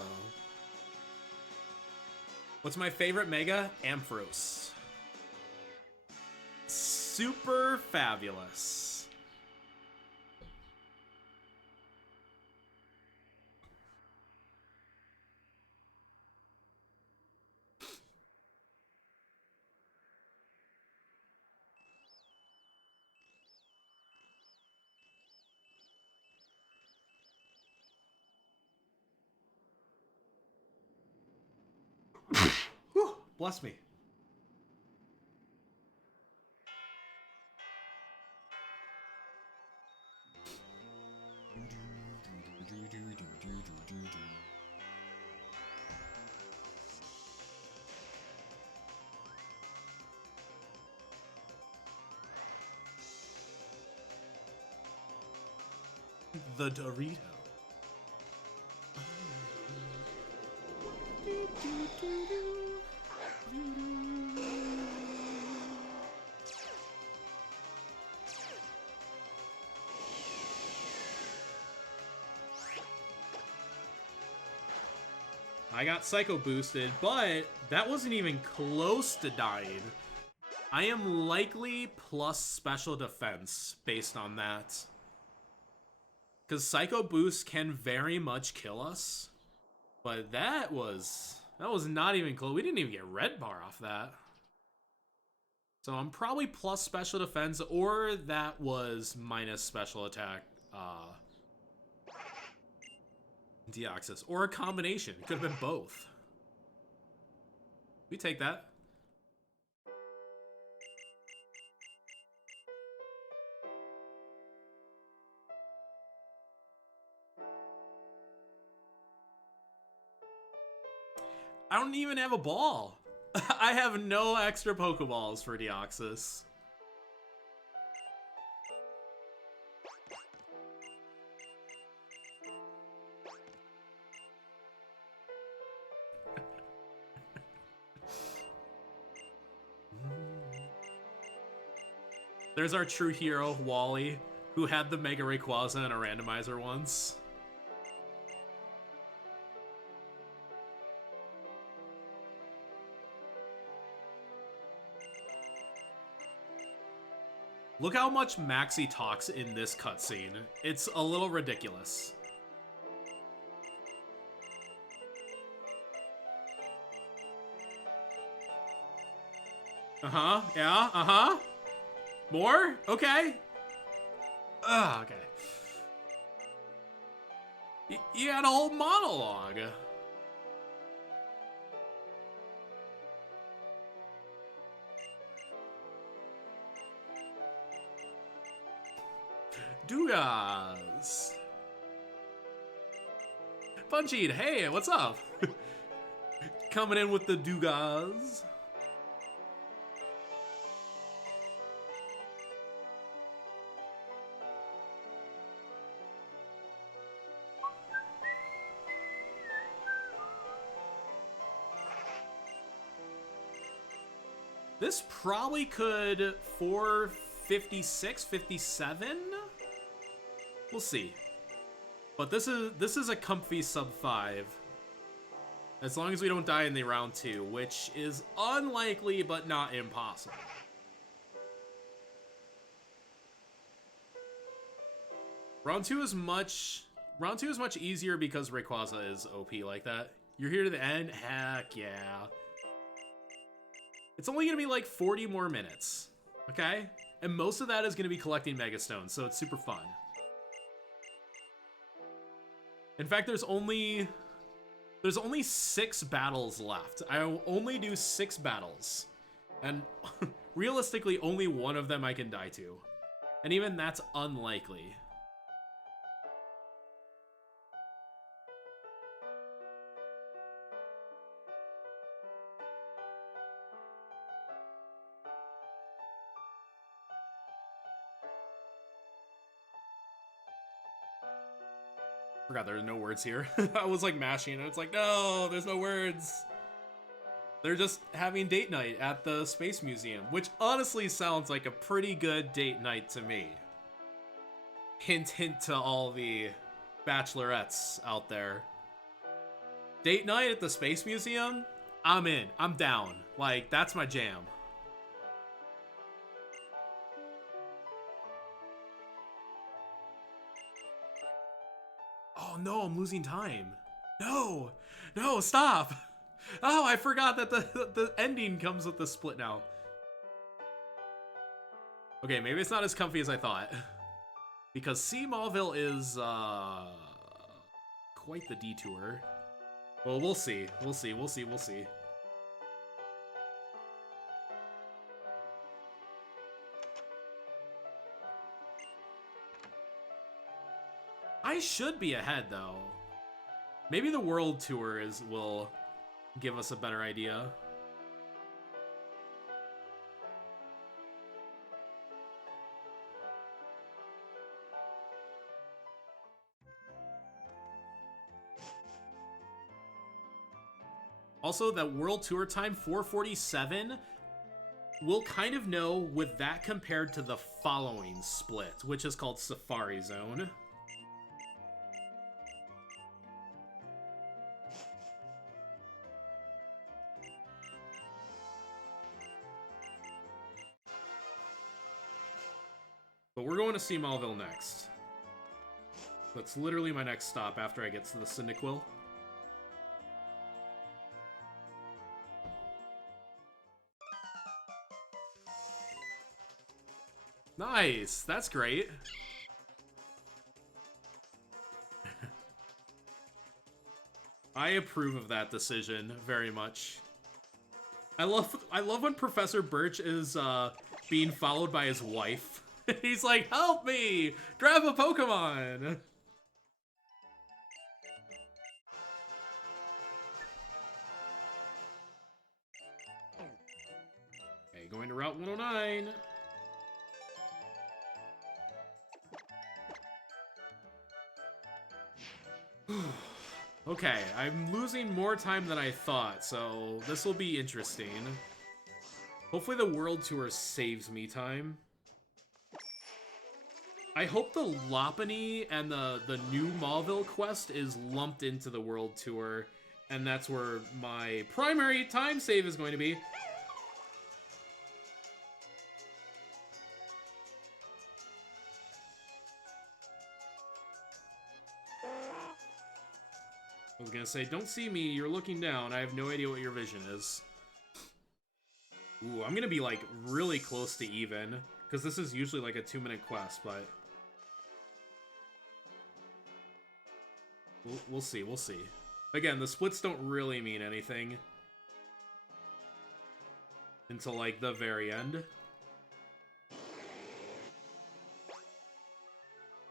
What's my favorite Mega? Ampharos. Super fabulous. Whew, bless me. The Dorito. I got Psycho boosted, but that wasn't even close to dying. I am likely plus special defense based on that. Because Psycho Boost can very much kill us. But that was not even close. We didn't even get red bar off that. So I'm probably plus special defense, or that was minus special attack Deoxys. Or a combination. It could have been both. We take that. I don't even have a ball. I have no extra Pokeballs for Deoxys. There's our true hero, Wally, who had the Mega Rayquaza in a randomizer once. Look how much Maxie talks in this cutscene. It's a little ridiculous. Uh-huh, yeah, uh-huh. More? Okay. Okay. You had a whole monologue. Dugas. Punchied, hey, what's up? Coming in with the Dugas. This probably could 456, 57? We'll see. But this is a comfy sub 5. As long as we don't die in the round 2, which is unlikely but not impossible. Round 2 is much easier because Rayquaza is OP like that. You're here to the end? Heck yeah. It's only going to be like 40 more minutes, okay? And most of that is going to be collecting Mega Stones, so it's super fun. In fact, there's only 6 battles left. I will only do 6 battles. And realistically, only one of them I can die to. And even that's unlikely. Forgot there are no words here. I was like mashing and it's like, no, there's no words. They're just having date night at the Space Museum, which honestly sounds like a pretty good date night to me. Hint, hint to all the bachelorettes out there. Date night at the Space Museum? I'm in. I'm down. Like, that's my jam. Oh no, I'm losing time. No, no, stop. Oh, I forgot that the ending comes with the split now. Okay, maybe it's not as comfy as I thought. Because Sea Mauville is, quite the detour. Well, we'll see. We'll see, we'll see, we'll see. I should be ahead, though. Maybe the World Tour will give us a better idea. Also, that World Tour time, 4:47, we'll kind of know with that compared to the following split, which is called Safari Zone. But we're going to Sea Mauville next. That's literally my next stop after I get to the Cyndaquil. Nice! That's great. I approve of that decision very much. I love when Professor Birch is being followed by his wife. He's like, help me! Grab a Pokemon! Okay, going to Route 109. Okay, I'm losing more time than I thought, so this will be interesting. Hopefully the World Tour saves me time. I hope the Lopunny and the new Mauville quest is lumped into the World Tour, and that's where my primary time save is going to be. I was gonna say, don't see me, you're looking down, I have no idea what your vision is. Ooh, I'm gonna be like really close to even, because this is usually like a 2-minute quest, but... We'll see, we'll see. Again, the splits don't really mean anything until like the very end.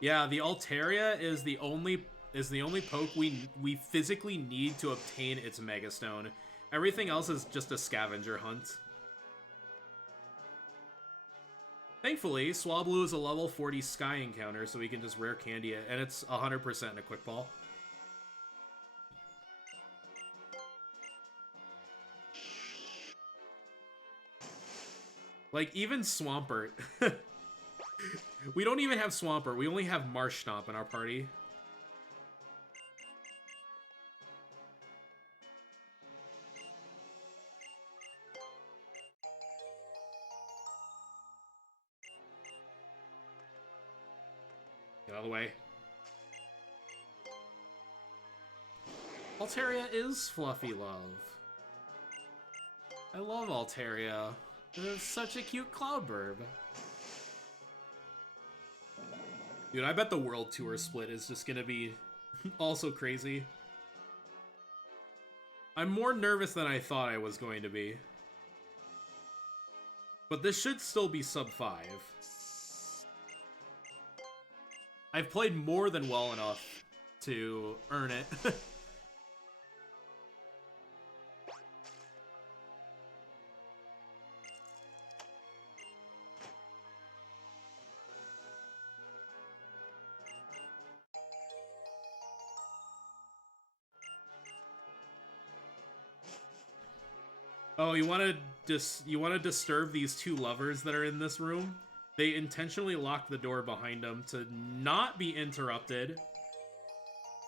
Yeah, the Altaria is the only poke we physically need to obtain its Mega Stone. Everything else is just a scavenger hunt. Thankfully, Swablu is a level 40 Sky encounter, so we can just rare candy it, and it's 100% in a quick ball. Like, even Swampert. We don't even have Swampert, we only have Marshtomp in our party. Get out of the way. Altaria is Fluffy Love. I love Altaria. It's such a cute Cloudburb. Dude, I bet the World Tour split is just gonna be also crazy. I'm more nervous than I thought I was going to be. But this should still be sub 5. I've played more than well enough to earn it. Oh, you want to disturb these two lovers that are in this room? They intentionally lock the door behind them to not be interrupted.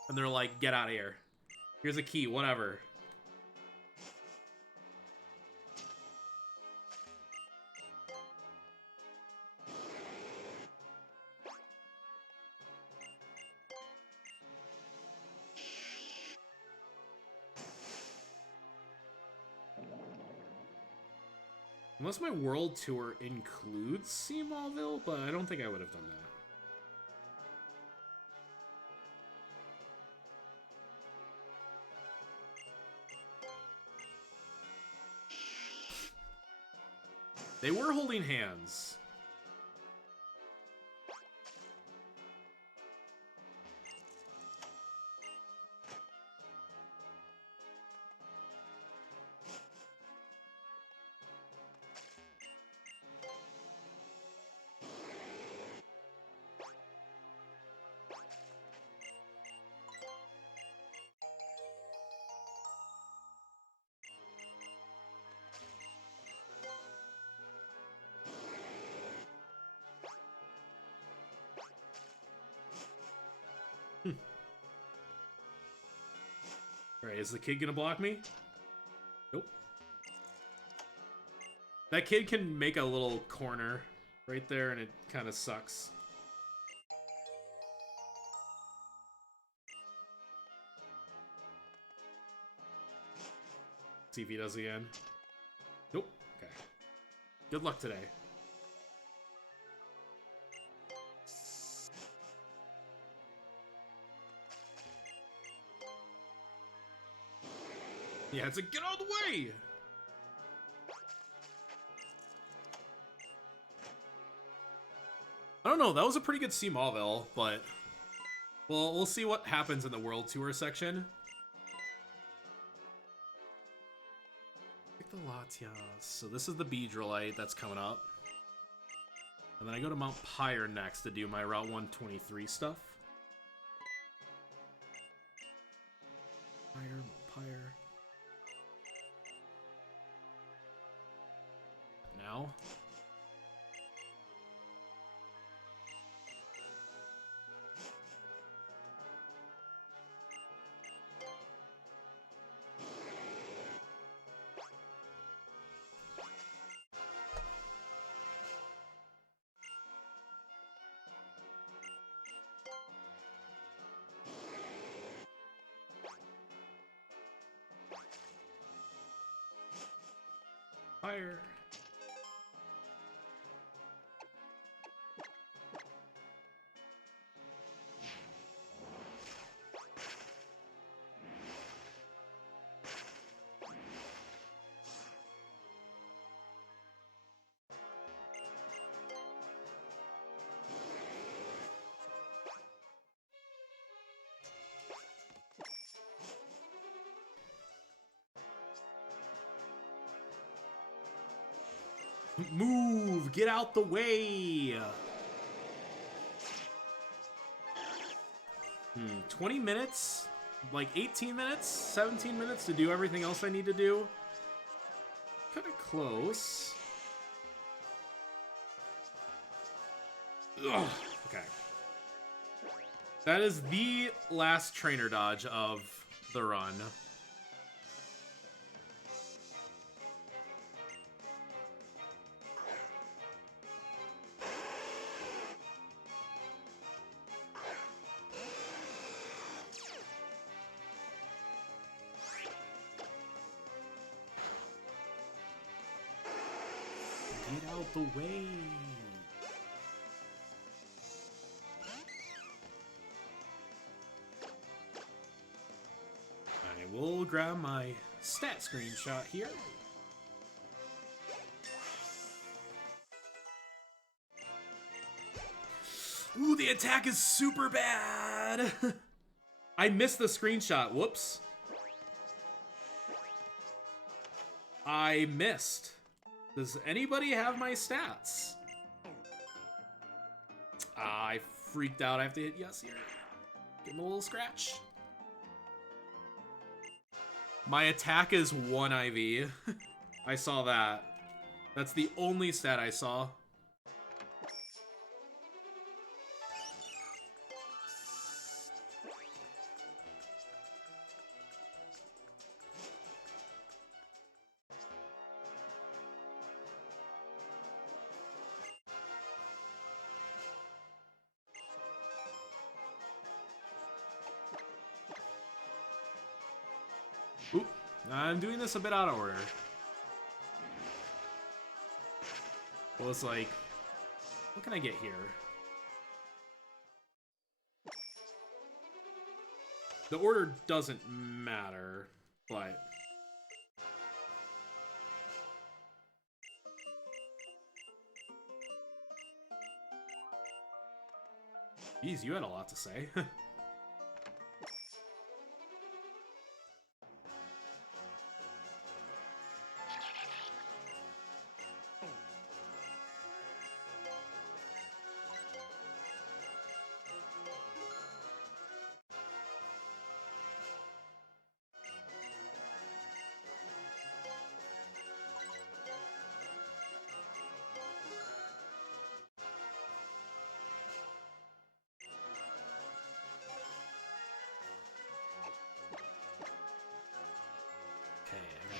And they're like, get out of here. Here's a key, whatever. Unless my world tour includes Seamallville, but I don't think I would have done that. They were holding hands. Alright, is the kid gonna block me? Nope. That kid can make a little corner right there, and it kind of sucks. See if he does again. Nope. Okay. Good luck today. Yeah, it's a get out of the way! I don't know, that was a pretty good Seamallville, but... Well, we'll see what happens in the World Tour section. Pick the Latias. So this is the Beedrillite that's coming up. And then I go to Mount Pyre next to do my Route 123 stuff. Mount Pyre. Now. Fire. Move! Get out the way! 20 minutes? Like 18 minutes? 17 minutes to do everything else I need to do? Kinda close. Ugh. Okay. That is the last trainer dodge of the run. Get out the way. I will grab my stat screenshot here. Ooh, the attack is super bad. I missed the screenshot. Whoops. I missed. Does anybody have my stats? I freaked out. I have to hit yes here. Give him a little scratch. My attack is 1 IV. I saw that. That's the only stat I saw. Oop, I'm doing this a bit out of order. Well, it's like, what can I get here? The order doesn't matter, but... Geez, you had a lot to say.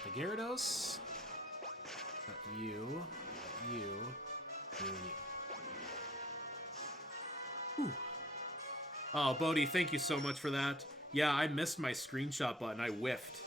The Gyarados. Got you. And you. Ooh. Oh, Bodhi, thank you so much for that. Yeah, I missed my screenshot button. I whiffed.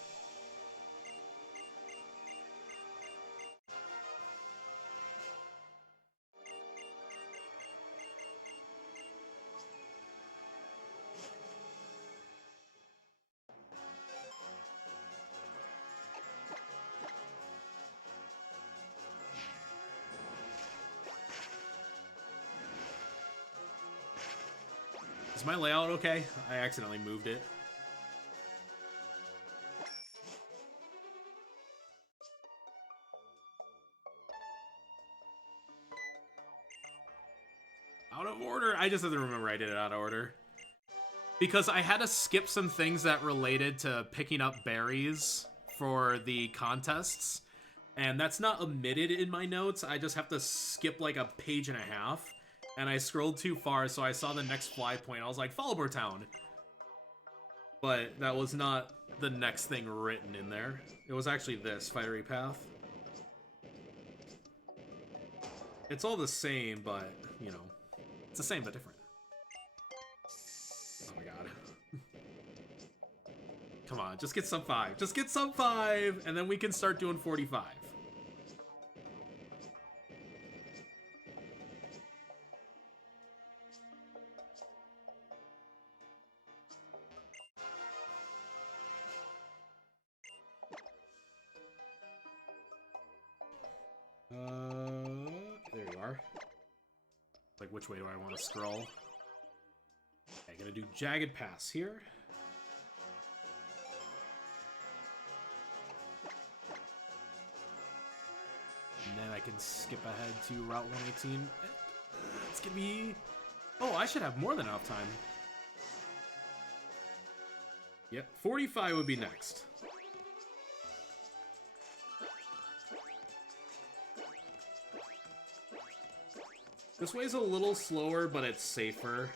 Is my layout okay? I accidentally moved it. Out of order? I just have to remember I did it out of order. Because I had to skip some things that related to picking up berries for the contests. And that's not omitted in my notes. I just have to skip like a page and a half. And I scrolled too far, so I saw the next fly point. I was like, Fallbor Town. But that was not the next thing written in there. It was actually this, Fiery Path. It's all the same, but, you know, it's the same but different. Oh my god. Come on, just get sub 5. Just get sub 5, and then we can start doing 45. There you are. Like, which way do I want to scroll? Okay, gonna do Jagged Pass here. And then I can skip ahead to Route 118. It's gonna be... Oh, I should have more than enough time. Yep, 45 would be next. This way's a little slower, but it's safer.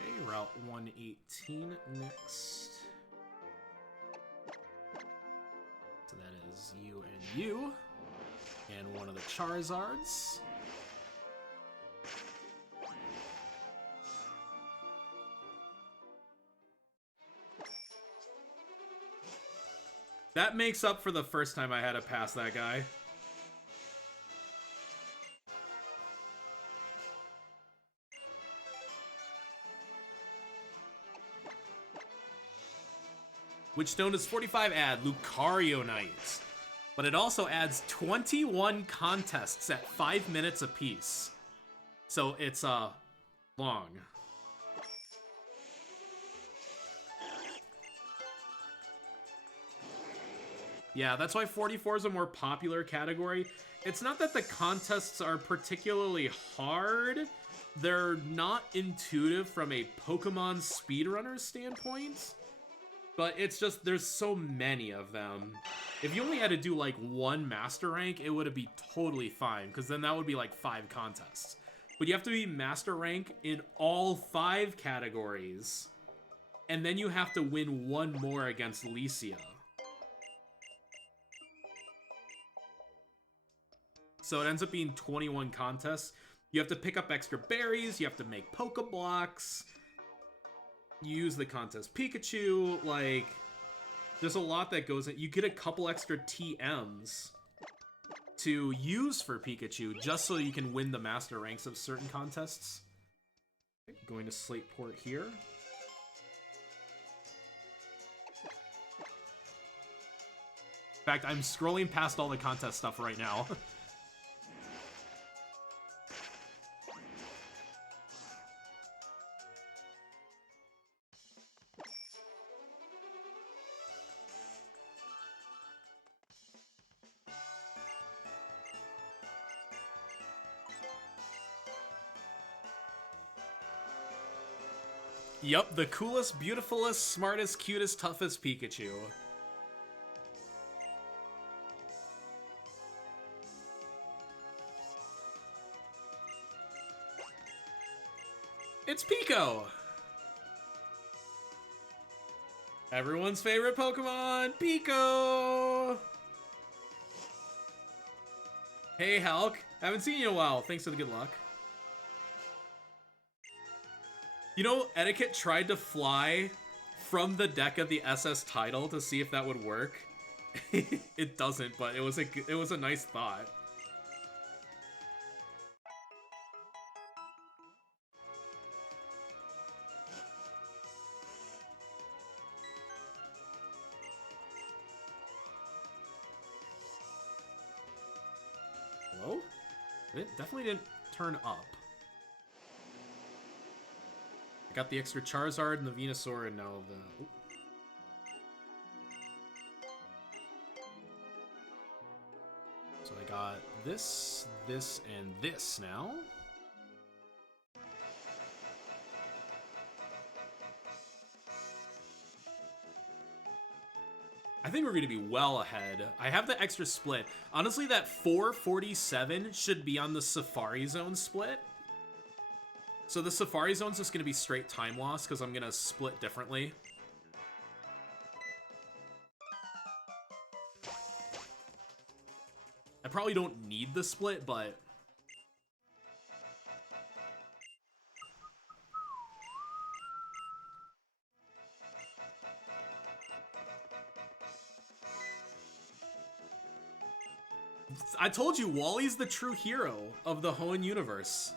Okay, Route 118 next. So that is you and you. And one of the Charizards. That makes up for the first time I had to pass that guy. Which stone does 45 add? Lucario Knight. But it also adds 21 contests at 5 minutes apiece. So it's long. Yeah, that's why 44 is a more popular category. It's not that the contests are particularly hard. They're not intuitive from a Pokemon speedrunner standpoint. But it's just, there's so many of them. If you only had to do like one master rank, it would be totally fine, because then that would be like 5 contests. But you have to be master rank in all 5 categories. And then you have to win one more against Licia. So it ends up being 21 contests. You have to pick up extra berries, you have to make Pokeblocks, you use the contest Pikachu, like, there's a lot that goes in. You get a couple extra TMs to use for Pikachu just so you can win the master ranks of certain contests. Going to Slateport here. In fact, I'm scrolling past all the contest stuff right now. Yup, the coolest, beautifulest, smartest, cutest, toughest Pikachu. It's Pico! Everyone's favorite Pokemon, Pico! Hey, Hulk. Haven't seen you in a while. Thanks for the good luck. You know, Etiquette tried to fly from the deck of the SS title to see if that would work. It doesn't, but it was a nice thought. Hello? It definitely didn't turn up. I got the extra Charizard and the Venusaur, and now the... Ooh. So I got this, this, and this now. I think we're going to be well ahead. I have the extra split. Honestly, that 447 should be on the Safari Zone split. So the Safari Zone's just going to be straight time loss because I'm going to split differently. I probably don't need the split, but... I told you, Wally's the true hero of the Hoenn universe.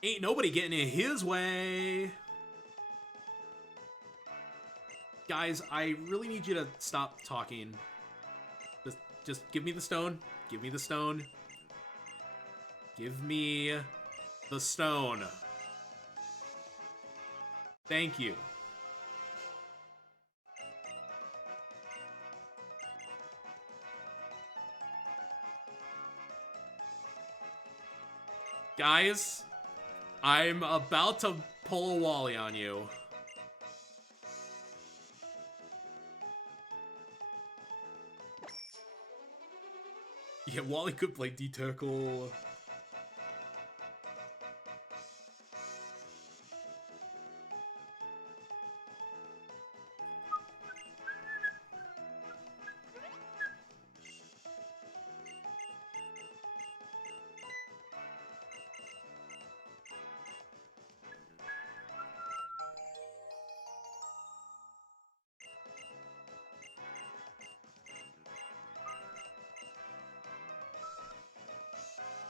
Ain't nobody getting in his way. Guys, I really need you to stop talking. Just give me the stone. Give me the stone. Give me the stone. Thank you. Guys, I'm about to pull a Wally on you. Yeah, Wally could play D-Tackle.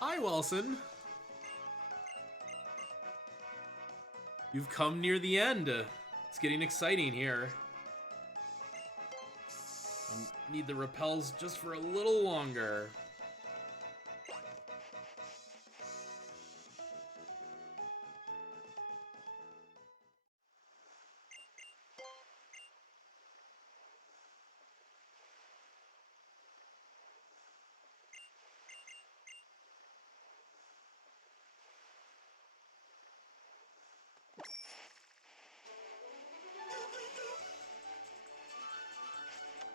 Hi, Wilson. You've come near the end. It's getting exciting here. I need the repels just for a little longer.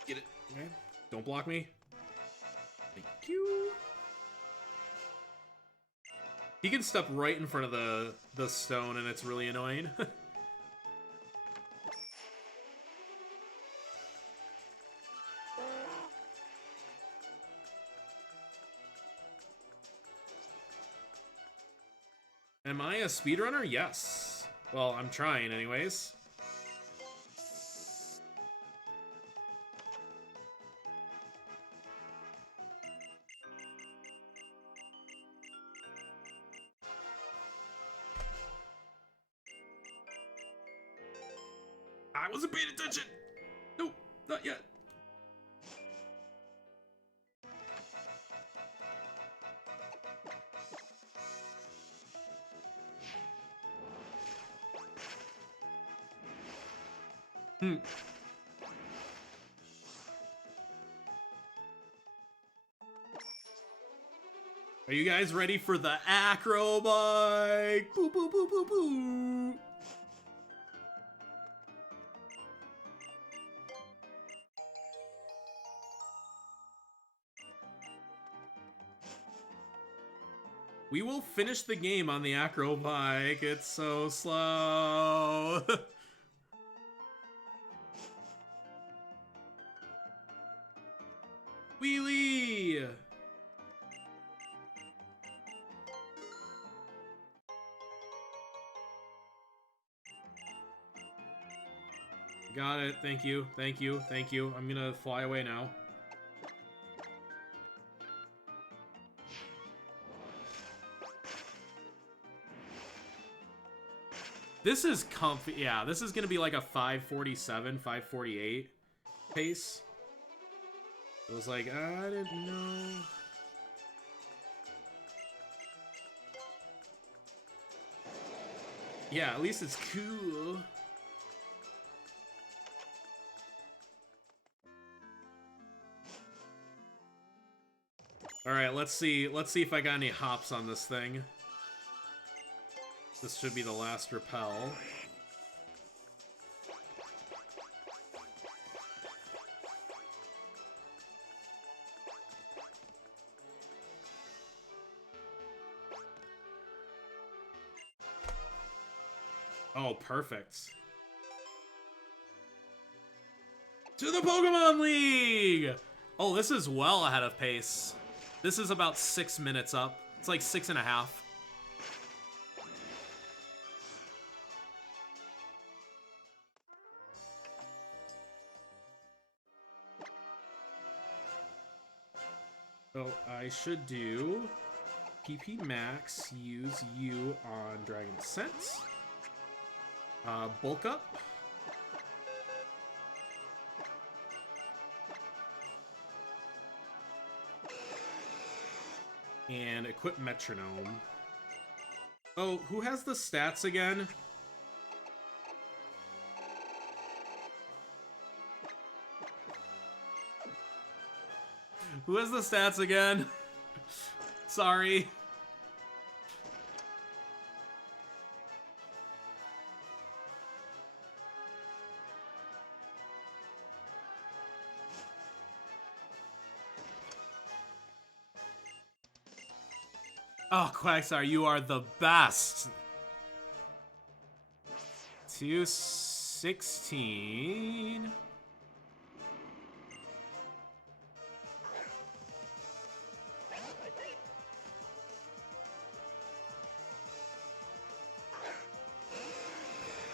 Get it. Okay. Don't block me. Thank you. He can step right in front of the stone, and it's really annoying. Am I a speedrunner? Yes. Well, I'm trying anyways. I wasn't paying attention. No, not yet. Are you guys ready for the acro bike? Boo, boo, boo, boo, boo. We will finish the game on the acro bike. It's so slow. Wheelie! Got it. Thank you. Thank you. Thank you. I'm gonna fly away now. This is comfy. Yeah, this is gonna be like a 547, 548 pace. It was like, I didn't know. Yeah, at least it's cool. All right, let's see. Let's see if I got any hops on this thing. This should be the last repel. Oh, perfect. To the Pokemon League! Oh, this is well ahead of pace. This is about 6 minutes up. It's like 6.5. So I should do PP Max, use you on Dragon Sense. Bulk up. And equip metronome. Oh, who has the stats again? Who has the stats again? Sorry. Oh, Quagsire, you are the best. 216.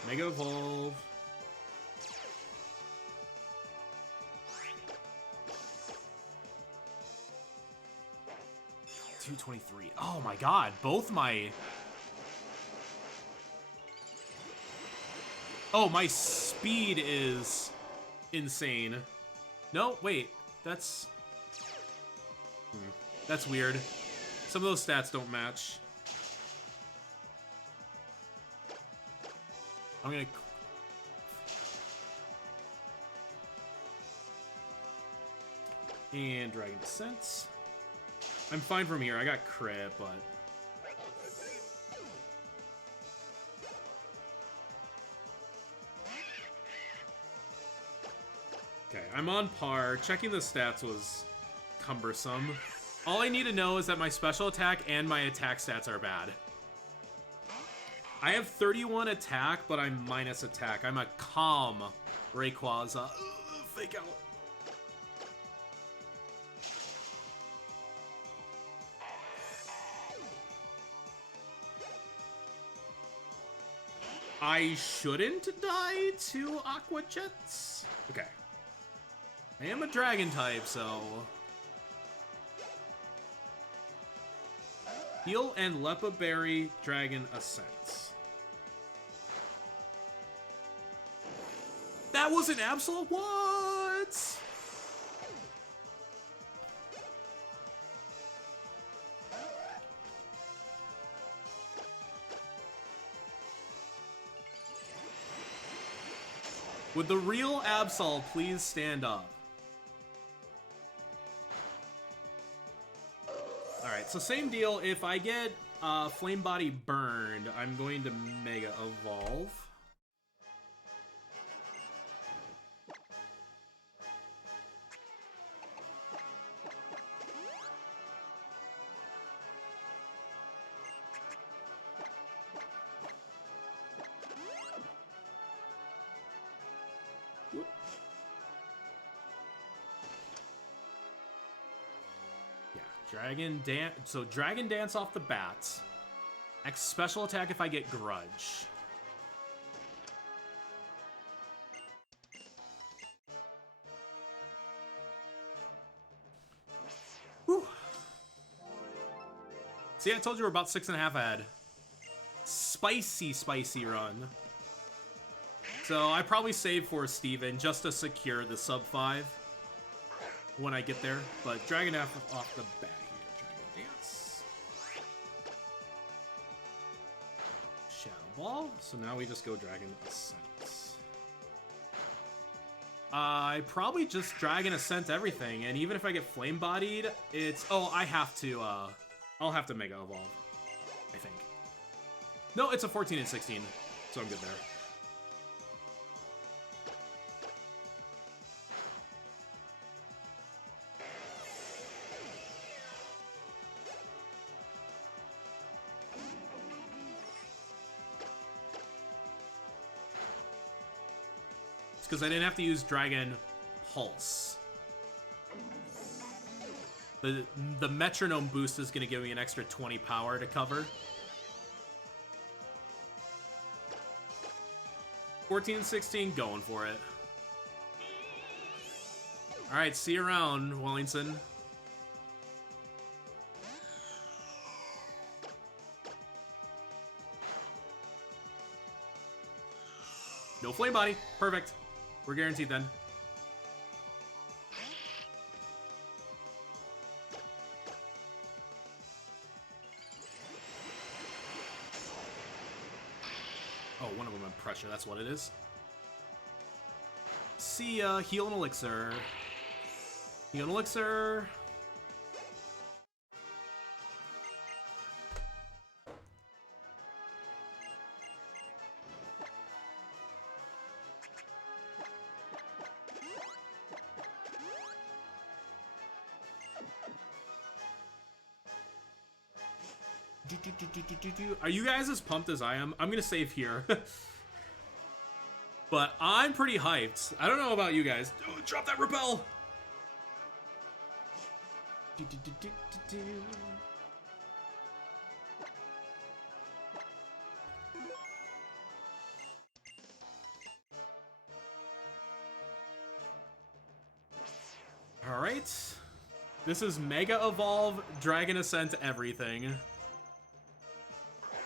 Mega Evolve. $223. Oh my god, both my... Oh, my speed is insane. No, wait, that's... That's weird. Some of those stats don't match. I'm gonna... And Dragon Descent. I'm fine from here. I got crit, but... Okay, I'm on par. Checking the stats was cumbersome. All I need to know is that my special attack and my attack stats are bad. I have 31 attack, but I'm minus attack. I'm a calm Rayquaza. Fake out. I shouldn't die to Aqua Jets. Okay. I am a dragon type, so... Heal and Lepa Berry Dragon Ascent. That was an absolute what? Would the real Absol please stand up? Alright, so same deal. If I get Flame Body burned, I'm going to Mega Evolve. Dragon Dance. So Dragon Dance off the bat. Next special attack if I get Grudge. Whew. See, I told you we're about 6.5 ahead. Spicy, spicy run. So I probably save for Steven just to secure the sub 5 when I get there. But Dragon off the bat. Ball, so now we just go Dragon Ascent. I probably just Dragon Ascent everything, and even if I get Flame Bodied, it's... Oh, I have to, I'll have to Mega Evolve, I think. No, it's a 14 and 16, so I'm good there. Because I didn't have to use Dragon Pulse. The Metronome boost is going to give me an extra 20 power to cover. 14 and 16, going for it. Alright, see you around, Wellington. No Flame Body. Perfect. We're guaranteed then. Oh, one of them had pressure, that's what it is. See ya, heal and elixir. Heal and elixir. Are you guys as pumped as I am? I'm gonna save here. But I'm pretty hyped. I don't know about you guys. Oh, drop that repel! Alright. This is Mega Evolve, Dragon Ascent, everything.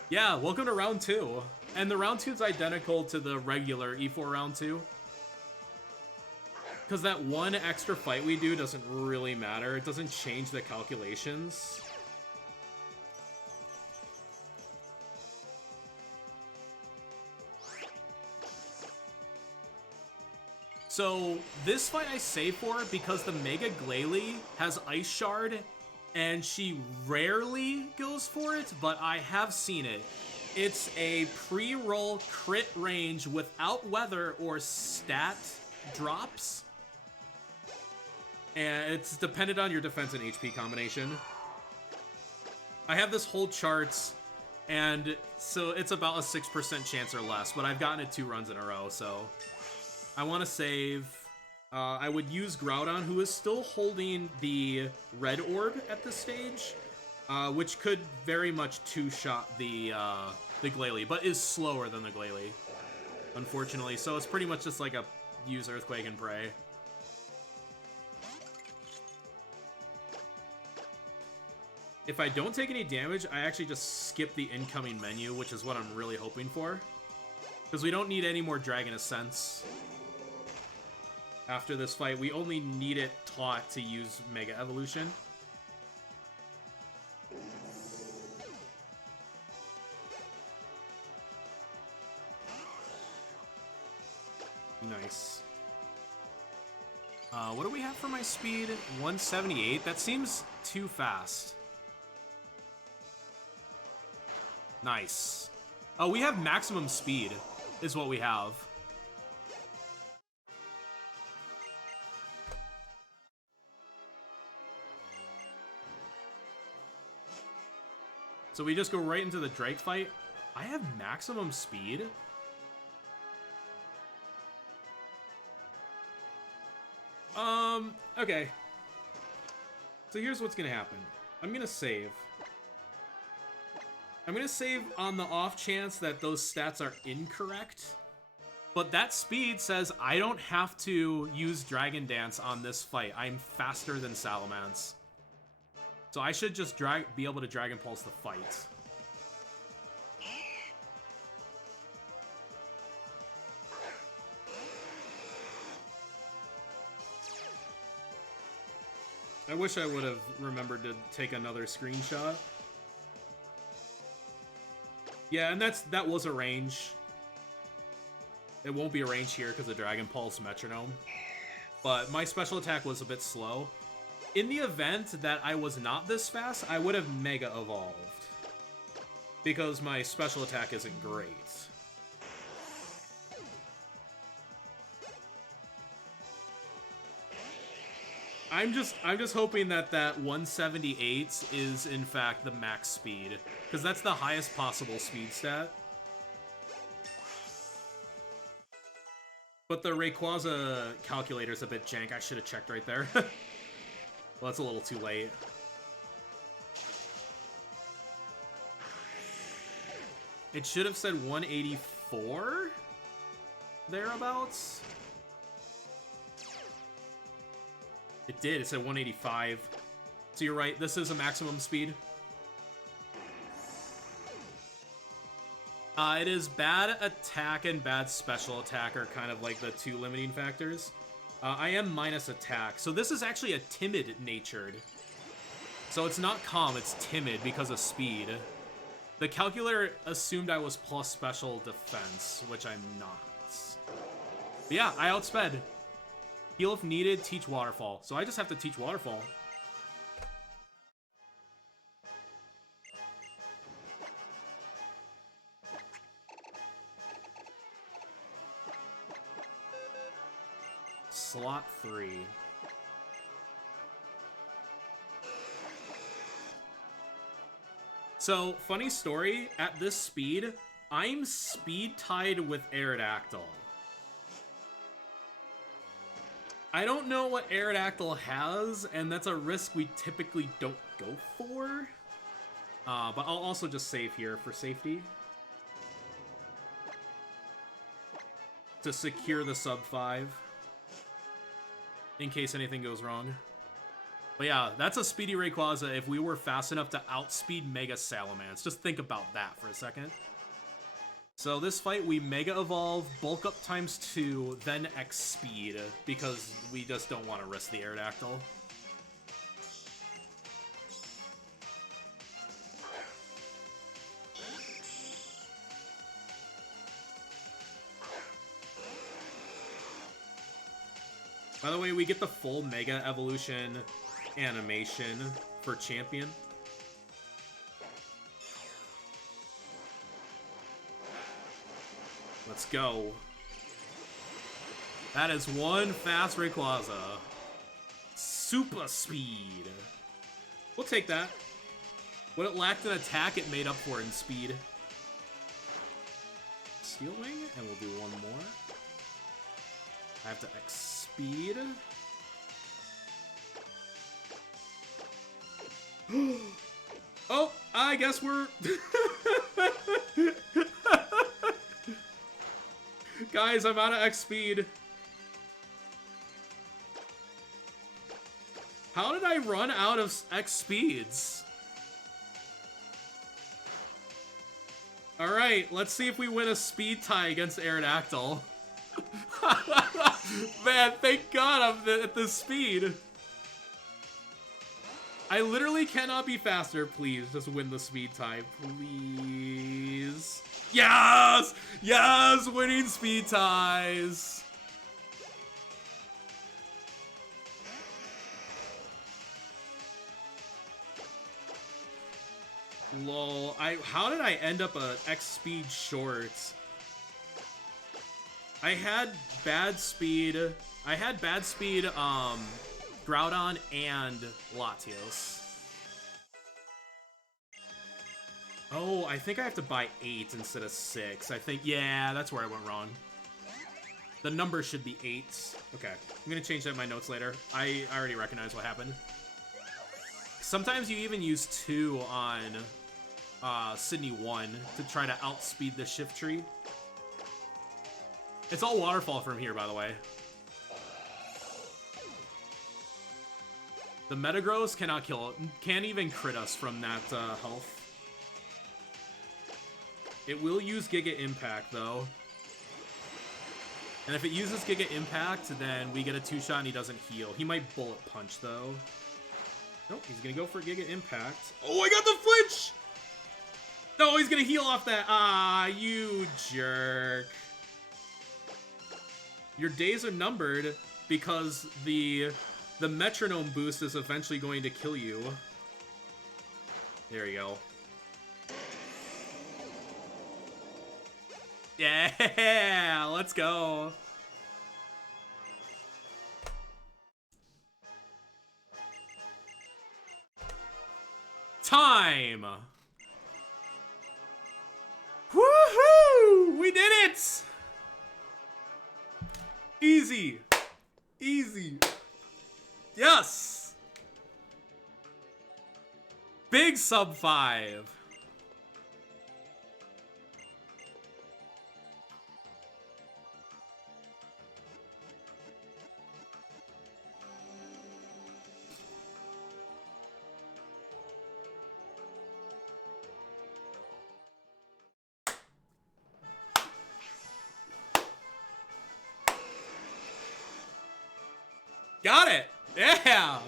Yeah, welcome to round 2. And the round 2 is identical to the regular E4 round 2. Because that one extra fight we do doesn't really matter. It doesn't change the calculations. So, this fight I save for because the Mega Glalie has Ice Shard, and she rarely goes for it, but I have seen it. It's a pre-roll crit range without weather or stat drops. And it's dependent on your defense and HP combination. I have this whole chart, and so it's about a 6% chance or less, but I've gotten it 2 runs in a row, so I want to save. I would use Groudon, who is still holding the red orb at this stage, which could very much two-shot the Glalie, but is slower than the Glalie, unfortunately. So it's pretty much just like a use Earthquake and pray. If I don't take any damage, I actually just skip the incoming menu, which is what I'm really hoping for. Because we don't need any more Dragon Ascents. After this fight, we only need it taught to use Mega Evolution. Nice. What do we have for my speed? 178? That seems too fast. Nice. Oh, we have maximum speed, is what we have. So we just go right into the Drake fight. I have maximum speed? Okay. So here's what's gonna happen. I'm gonna save. I'm gonna save on the off chance that those stats are incorrect. But that speed says I don't have to use Dragon Dance on this fight. I'm faster than Salamence. So I should just be able to Dragon Pulse the fight. I wish I would have remembered to take another screenshot. Yeah, and that was a range. It won't be a range here because of Dragon Pulse Metronome. But my special attack was a bit slow. In the event that I was not this fast, I would have Mega Evolved. Because my special attack isn't great. I'm just hoping that 178 is in fact the max speed, because that's the highest possible speed stat. But the Rayquaza calculator's a bit jank. I should have checked right there. Well, that's a little too late. It should have said 184 thereabouts. It did. It said 185. So you're right. This is a maximum speed. It is bad attack and bad special attack are kind of like the two limiting factors. I am minus attack. So this is actually a timid natured. So it's not calm, it's timid because of speed. The calculator assumed I was plus special defense, which I'm not. But yeah, I outsped. Heal if needed, teach waterfall. So I just have to teach waterfall. Slot 3. So, funny story, at this speed, I'm speed tied with Aerodactyl. I don't know what Aerodactyl has, and that's a risk we typically don't go for. But I'll also just save here for safety. To secure the sub 5. In case anything goes wrong. But yeah, that's a speedy Rayquaza if we were fast enough to outspeed Mega Salamence. Just think about that for a second. So this fight, we Mega Evolve, Bulk Up ×2, then X Speed, because we just don't want to risk the Aerodactyl. By the way, we get the full Mega Evolution animation for Champion. Let's go. That is one fast Rayquaza. Super speed. We'll take that. What it lacked in attack, it made up for in speed. Steel Wing, and we'll do one more. I have to X speed. Oh, I guess we're... Guys, I'm out of X speed. How did I run out of X speeds? Alright, let's see if we win a speed tie against Aerodactyl. Man, thank God I'm at this speed. I literally cannot be faster. Please, just win the speed tie. Please. Yes! Yes! Winning speed ties! Lol. How did I end up a X speed short? I had bad speed. Groudon and Latios. Oh, I think I have to buy 8 instead of 6. I think, yeah, that's where I went wrong. The number should be 8. Okay, I'm gonna change that in my notes later. I already recognize what happened. Sometimes you even use 2 on Sydney 1 to try to outspeed the shift tree. It's all waterfall from here, by the way. The Metagross cannot kill it. Can't even crit us from that health. It will use Giga Impact, though. And if it uses Giga Impact, then we get a 2-shot and he doesn't heal. He might Bullet Punch, though. Nope, he's gonna go for Giga Impact. Oh, I got the flinch! No, he's gonna heal off that. Ah, you jerk. Your days are numbered because the metronome boost is eventually going to kill you. There you go. Yeah, let's go. Time. Woohoo! We did it! Easy. Easy. Yes! Big sub 5. Got it! Yeah!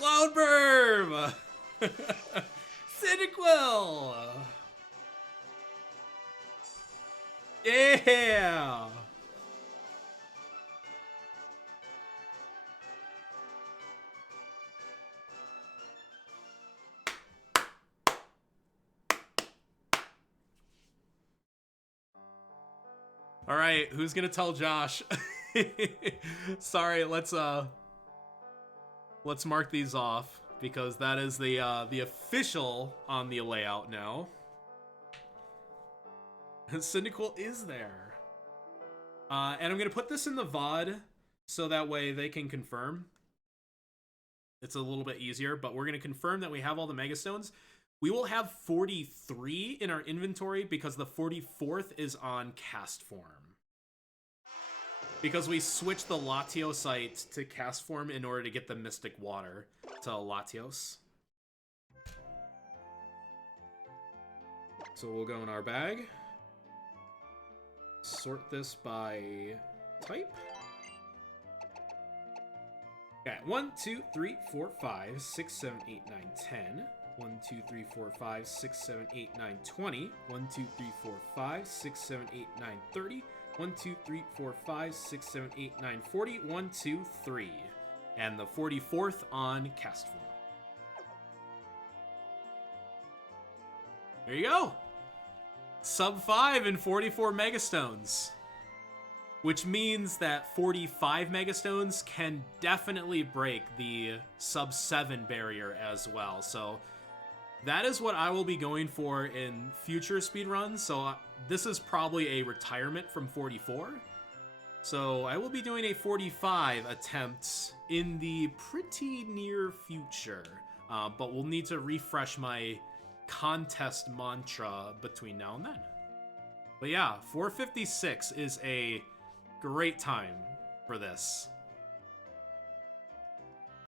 Cloudburb! Cyndaquil! Yeah! All right, who's gonna tell Josh? Sorry, let's mark these off because that is the official on the layout now. Cyndaquil is there, and I'm gonna put this in the VOD so that way they can confirm. It's a little bit easier, but we're gonna confirm that we have all the Mega Stones. We will have 43 in our inventory because the 44th is on cast form. Because we switched the Latios site to cast form in order to get the Mystic Water to Latios. So we'll go in our bag. Sort this by type. Okay, 1, 2, 3, 4, 5, 6, 7, 8, 9, 10. 1, 2, 3, 4, 5, 6, 7, 8, 9, 20. 1, 2, 3, 4, 5, 6, 7, 8, 9, 30. 1, 2, 3, 4, 5, 6, 7, 8, 9, 40. 1, 2, 3. And the 44th on cast form. There you go. Sub 5 and 44 Megastones. Which means that 45 Megastones can definitely break the sub 7 barrier as well. So that is what I will be going for in future speedruns. So this is probably a retirement from 44. So I will be doing a 45 attempt in the pretty near future. But we'll need to refresh my contest mantra between now and then. But yeah, 456 is a great time for this.